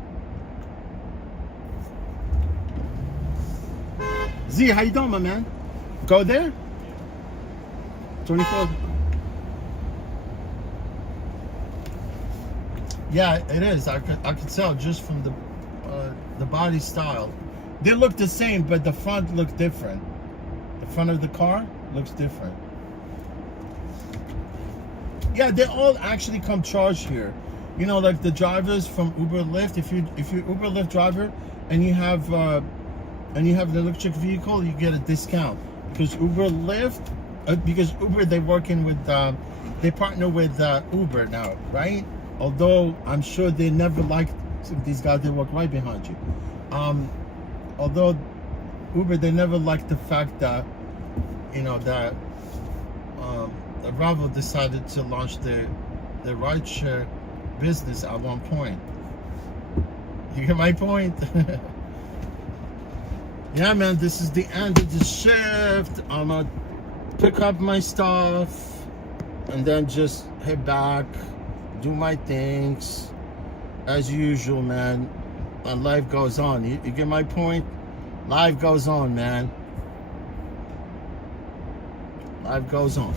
Z, how you doing, my man? Go there? 24. Yeah, it is. I could tell just from the body style. They look the same, but the front looks different. The front of the car looks different. Yeah, they all actually come charged here. You know, like the drivers from Uber, Lyft. If you're Uber, Lyft driver, and you have an electric vehicle, you get a discount because Uber, Lyft, because Uber they're working with they partner with Uber now, right? Although I'm sure they never liked these guys. They work right behind you. Although Uber they never liked the fact that that Bravo decided to launch the rideshare business at one point. You get my point? Yeah, man, this is the end of the shift. I'm gonna pick up my stuff and then just head back, do my things as usual, man. And life goes on. You get my point? Life goes on, man. Life goes on.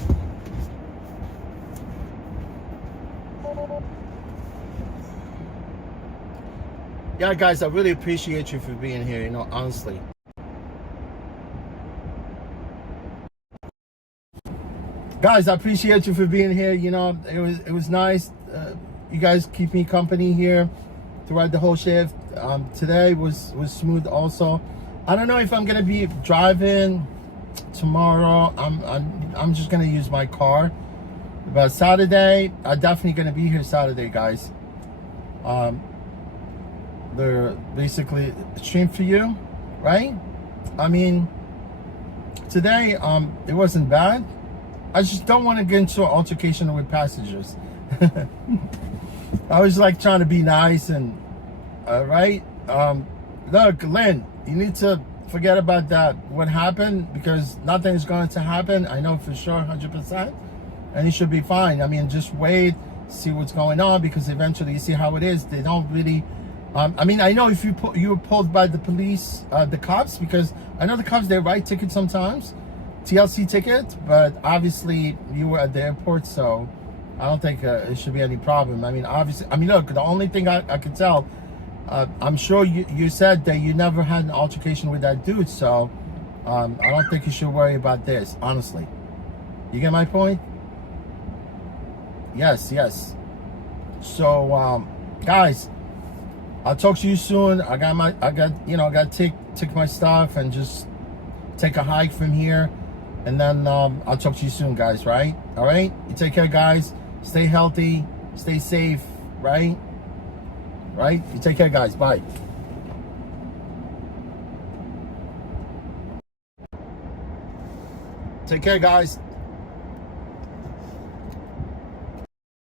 Yeah, guys, I really appreciate you for being here, honestly. Guys, I appreciate you for being here. It was nice. You guys keep me company here throughout the whole shift. Today was smooth also. I don't know if I'm gonna be driving tomorrow. I'm just gonna use my car. But Saturday, I'm definitely gonna be here Saturday, guys. They're basically stream for you, right? I mean, today it wasn't bad. I just don't want to get into an altercation with passengers. I was like trying to be nice and right. Look, Lynn, you need to forget about that. What happened, because nothing is going to happen. I know for sure, 100%, and you should be fine. I mean, just wait, see what's going on, because eventually you see how it is. They don't really. I mean, I know if you were pulled by the police, the cops, because I know the cops, they write tickets sometimes, TLC ticket, but obviously you were at the airport, so I don't think it should be any problem. I mean, obviously, look, the only thing I can tell, I'm sure you said that you never had an altercation with that dude, so I don't think you should worry about this, honestly. You get my point? Yes. So, guys, I'll talk to you soon. I got to take my stuff and just take a hike from here, and then I'll talk to you soon, guys. Right? All right. You take care, guys. Stay healthy. Stay safe. Right? Right. You take care, guys. Bye. Take care, guys.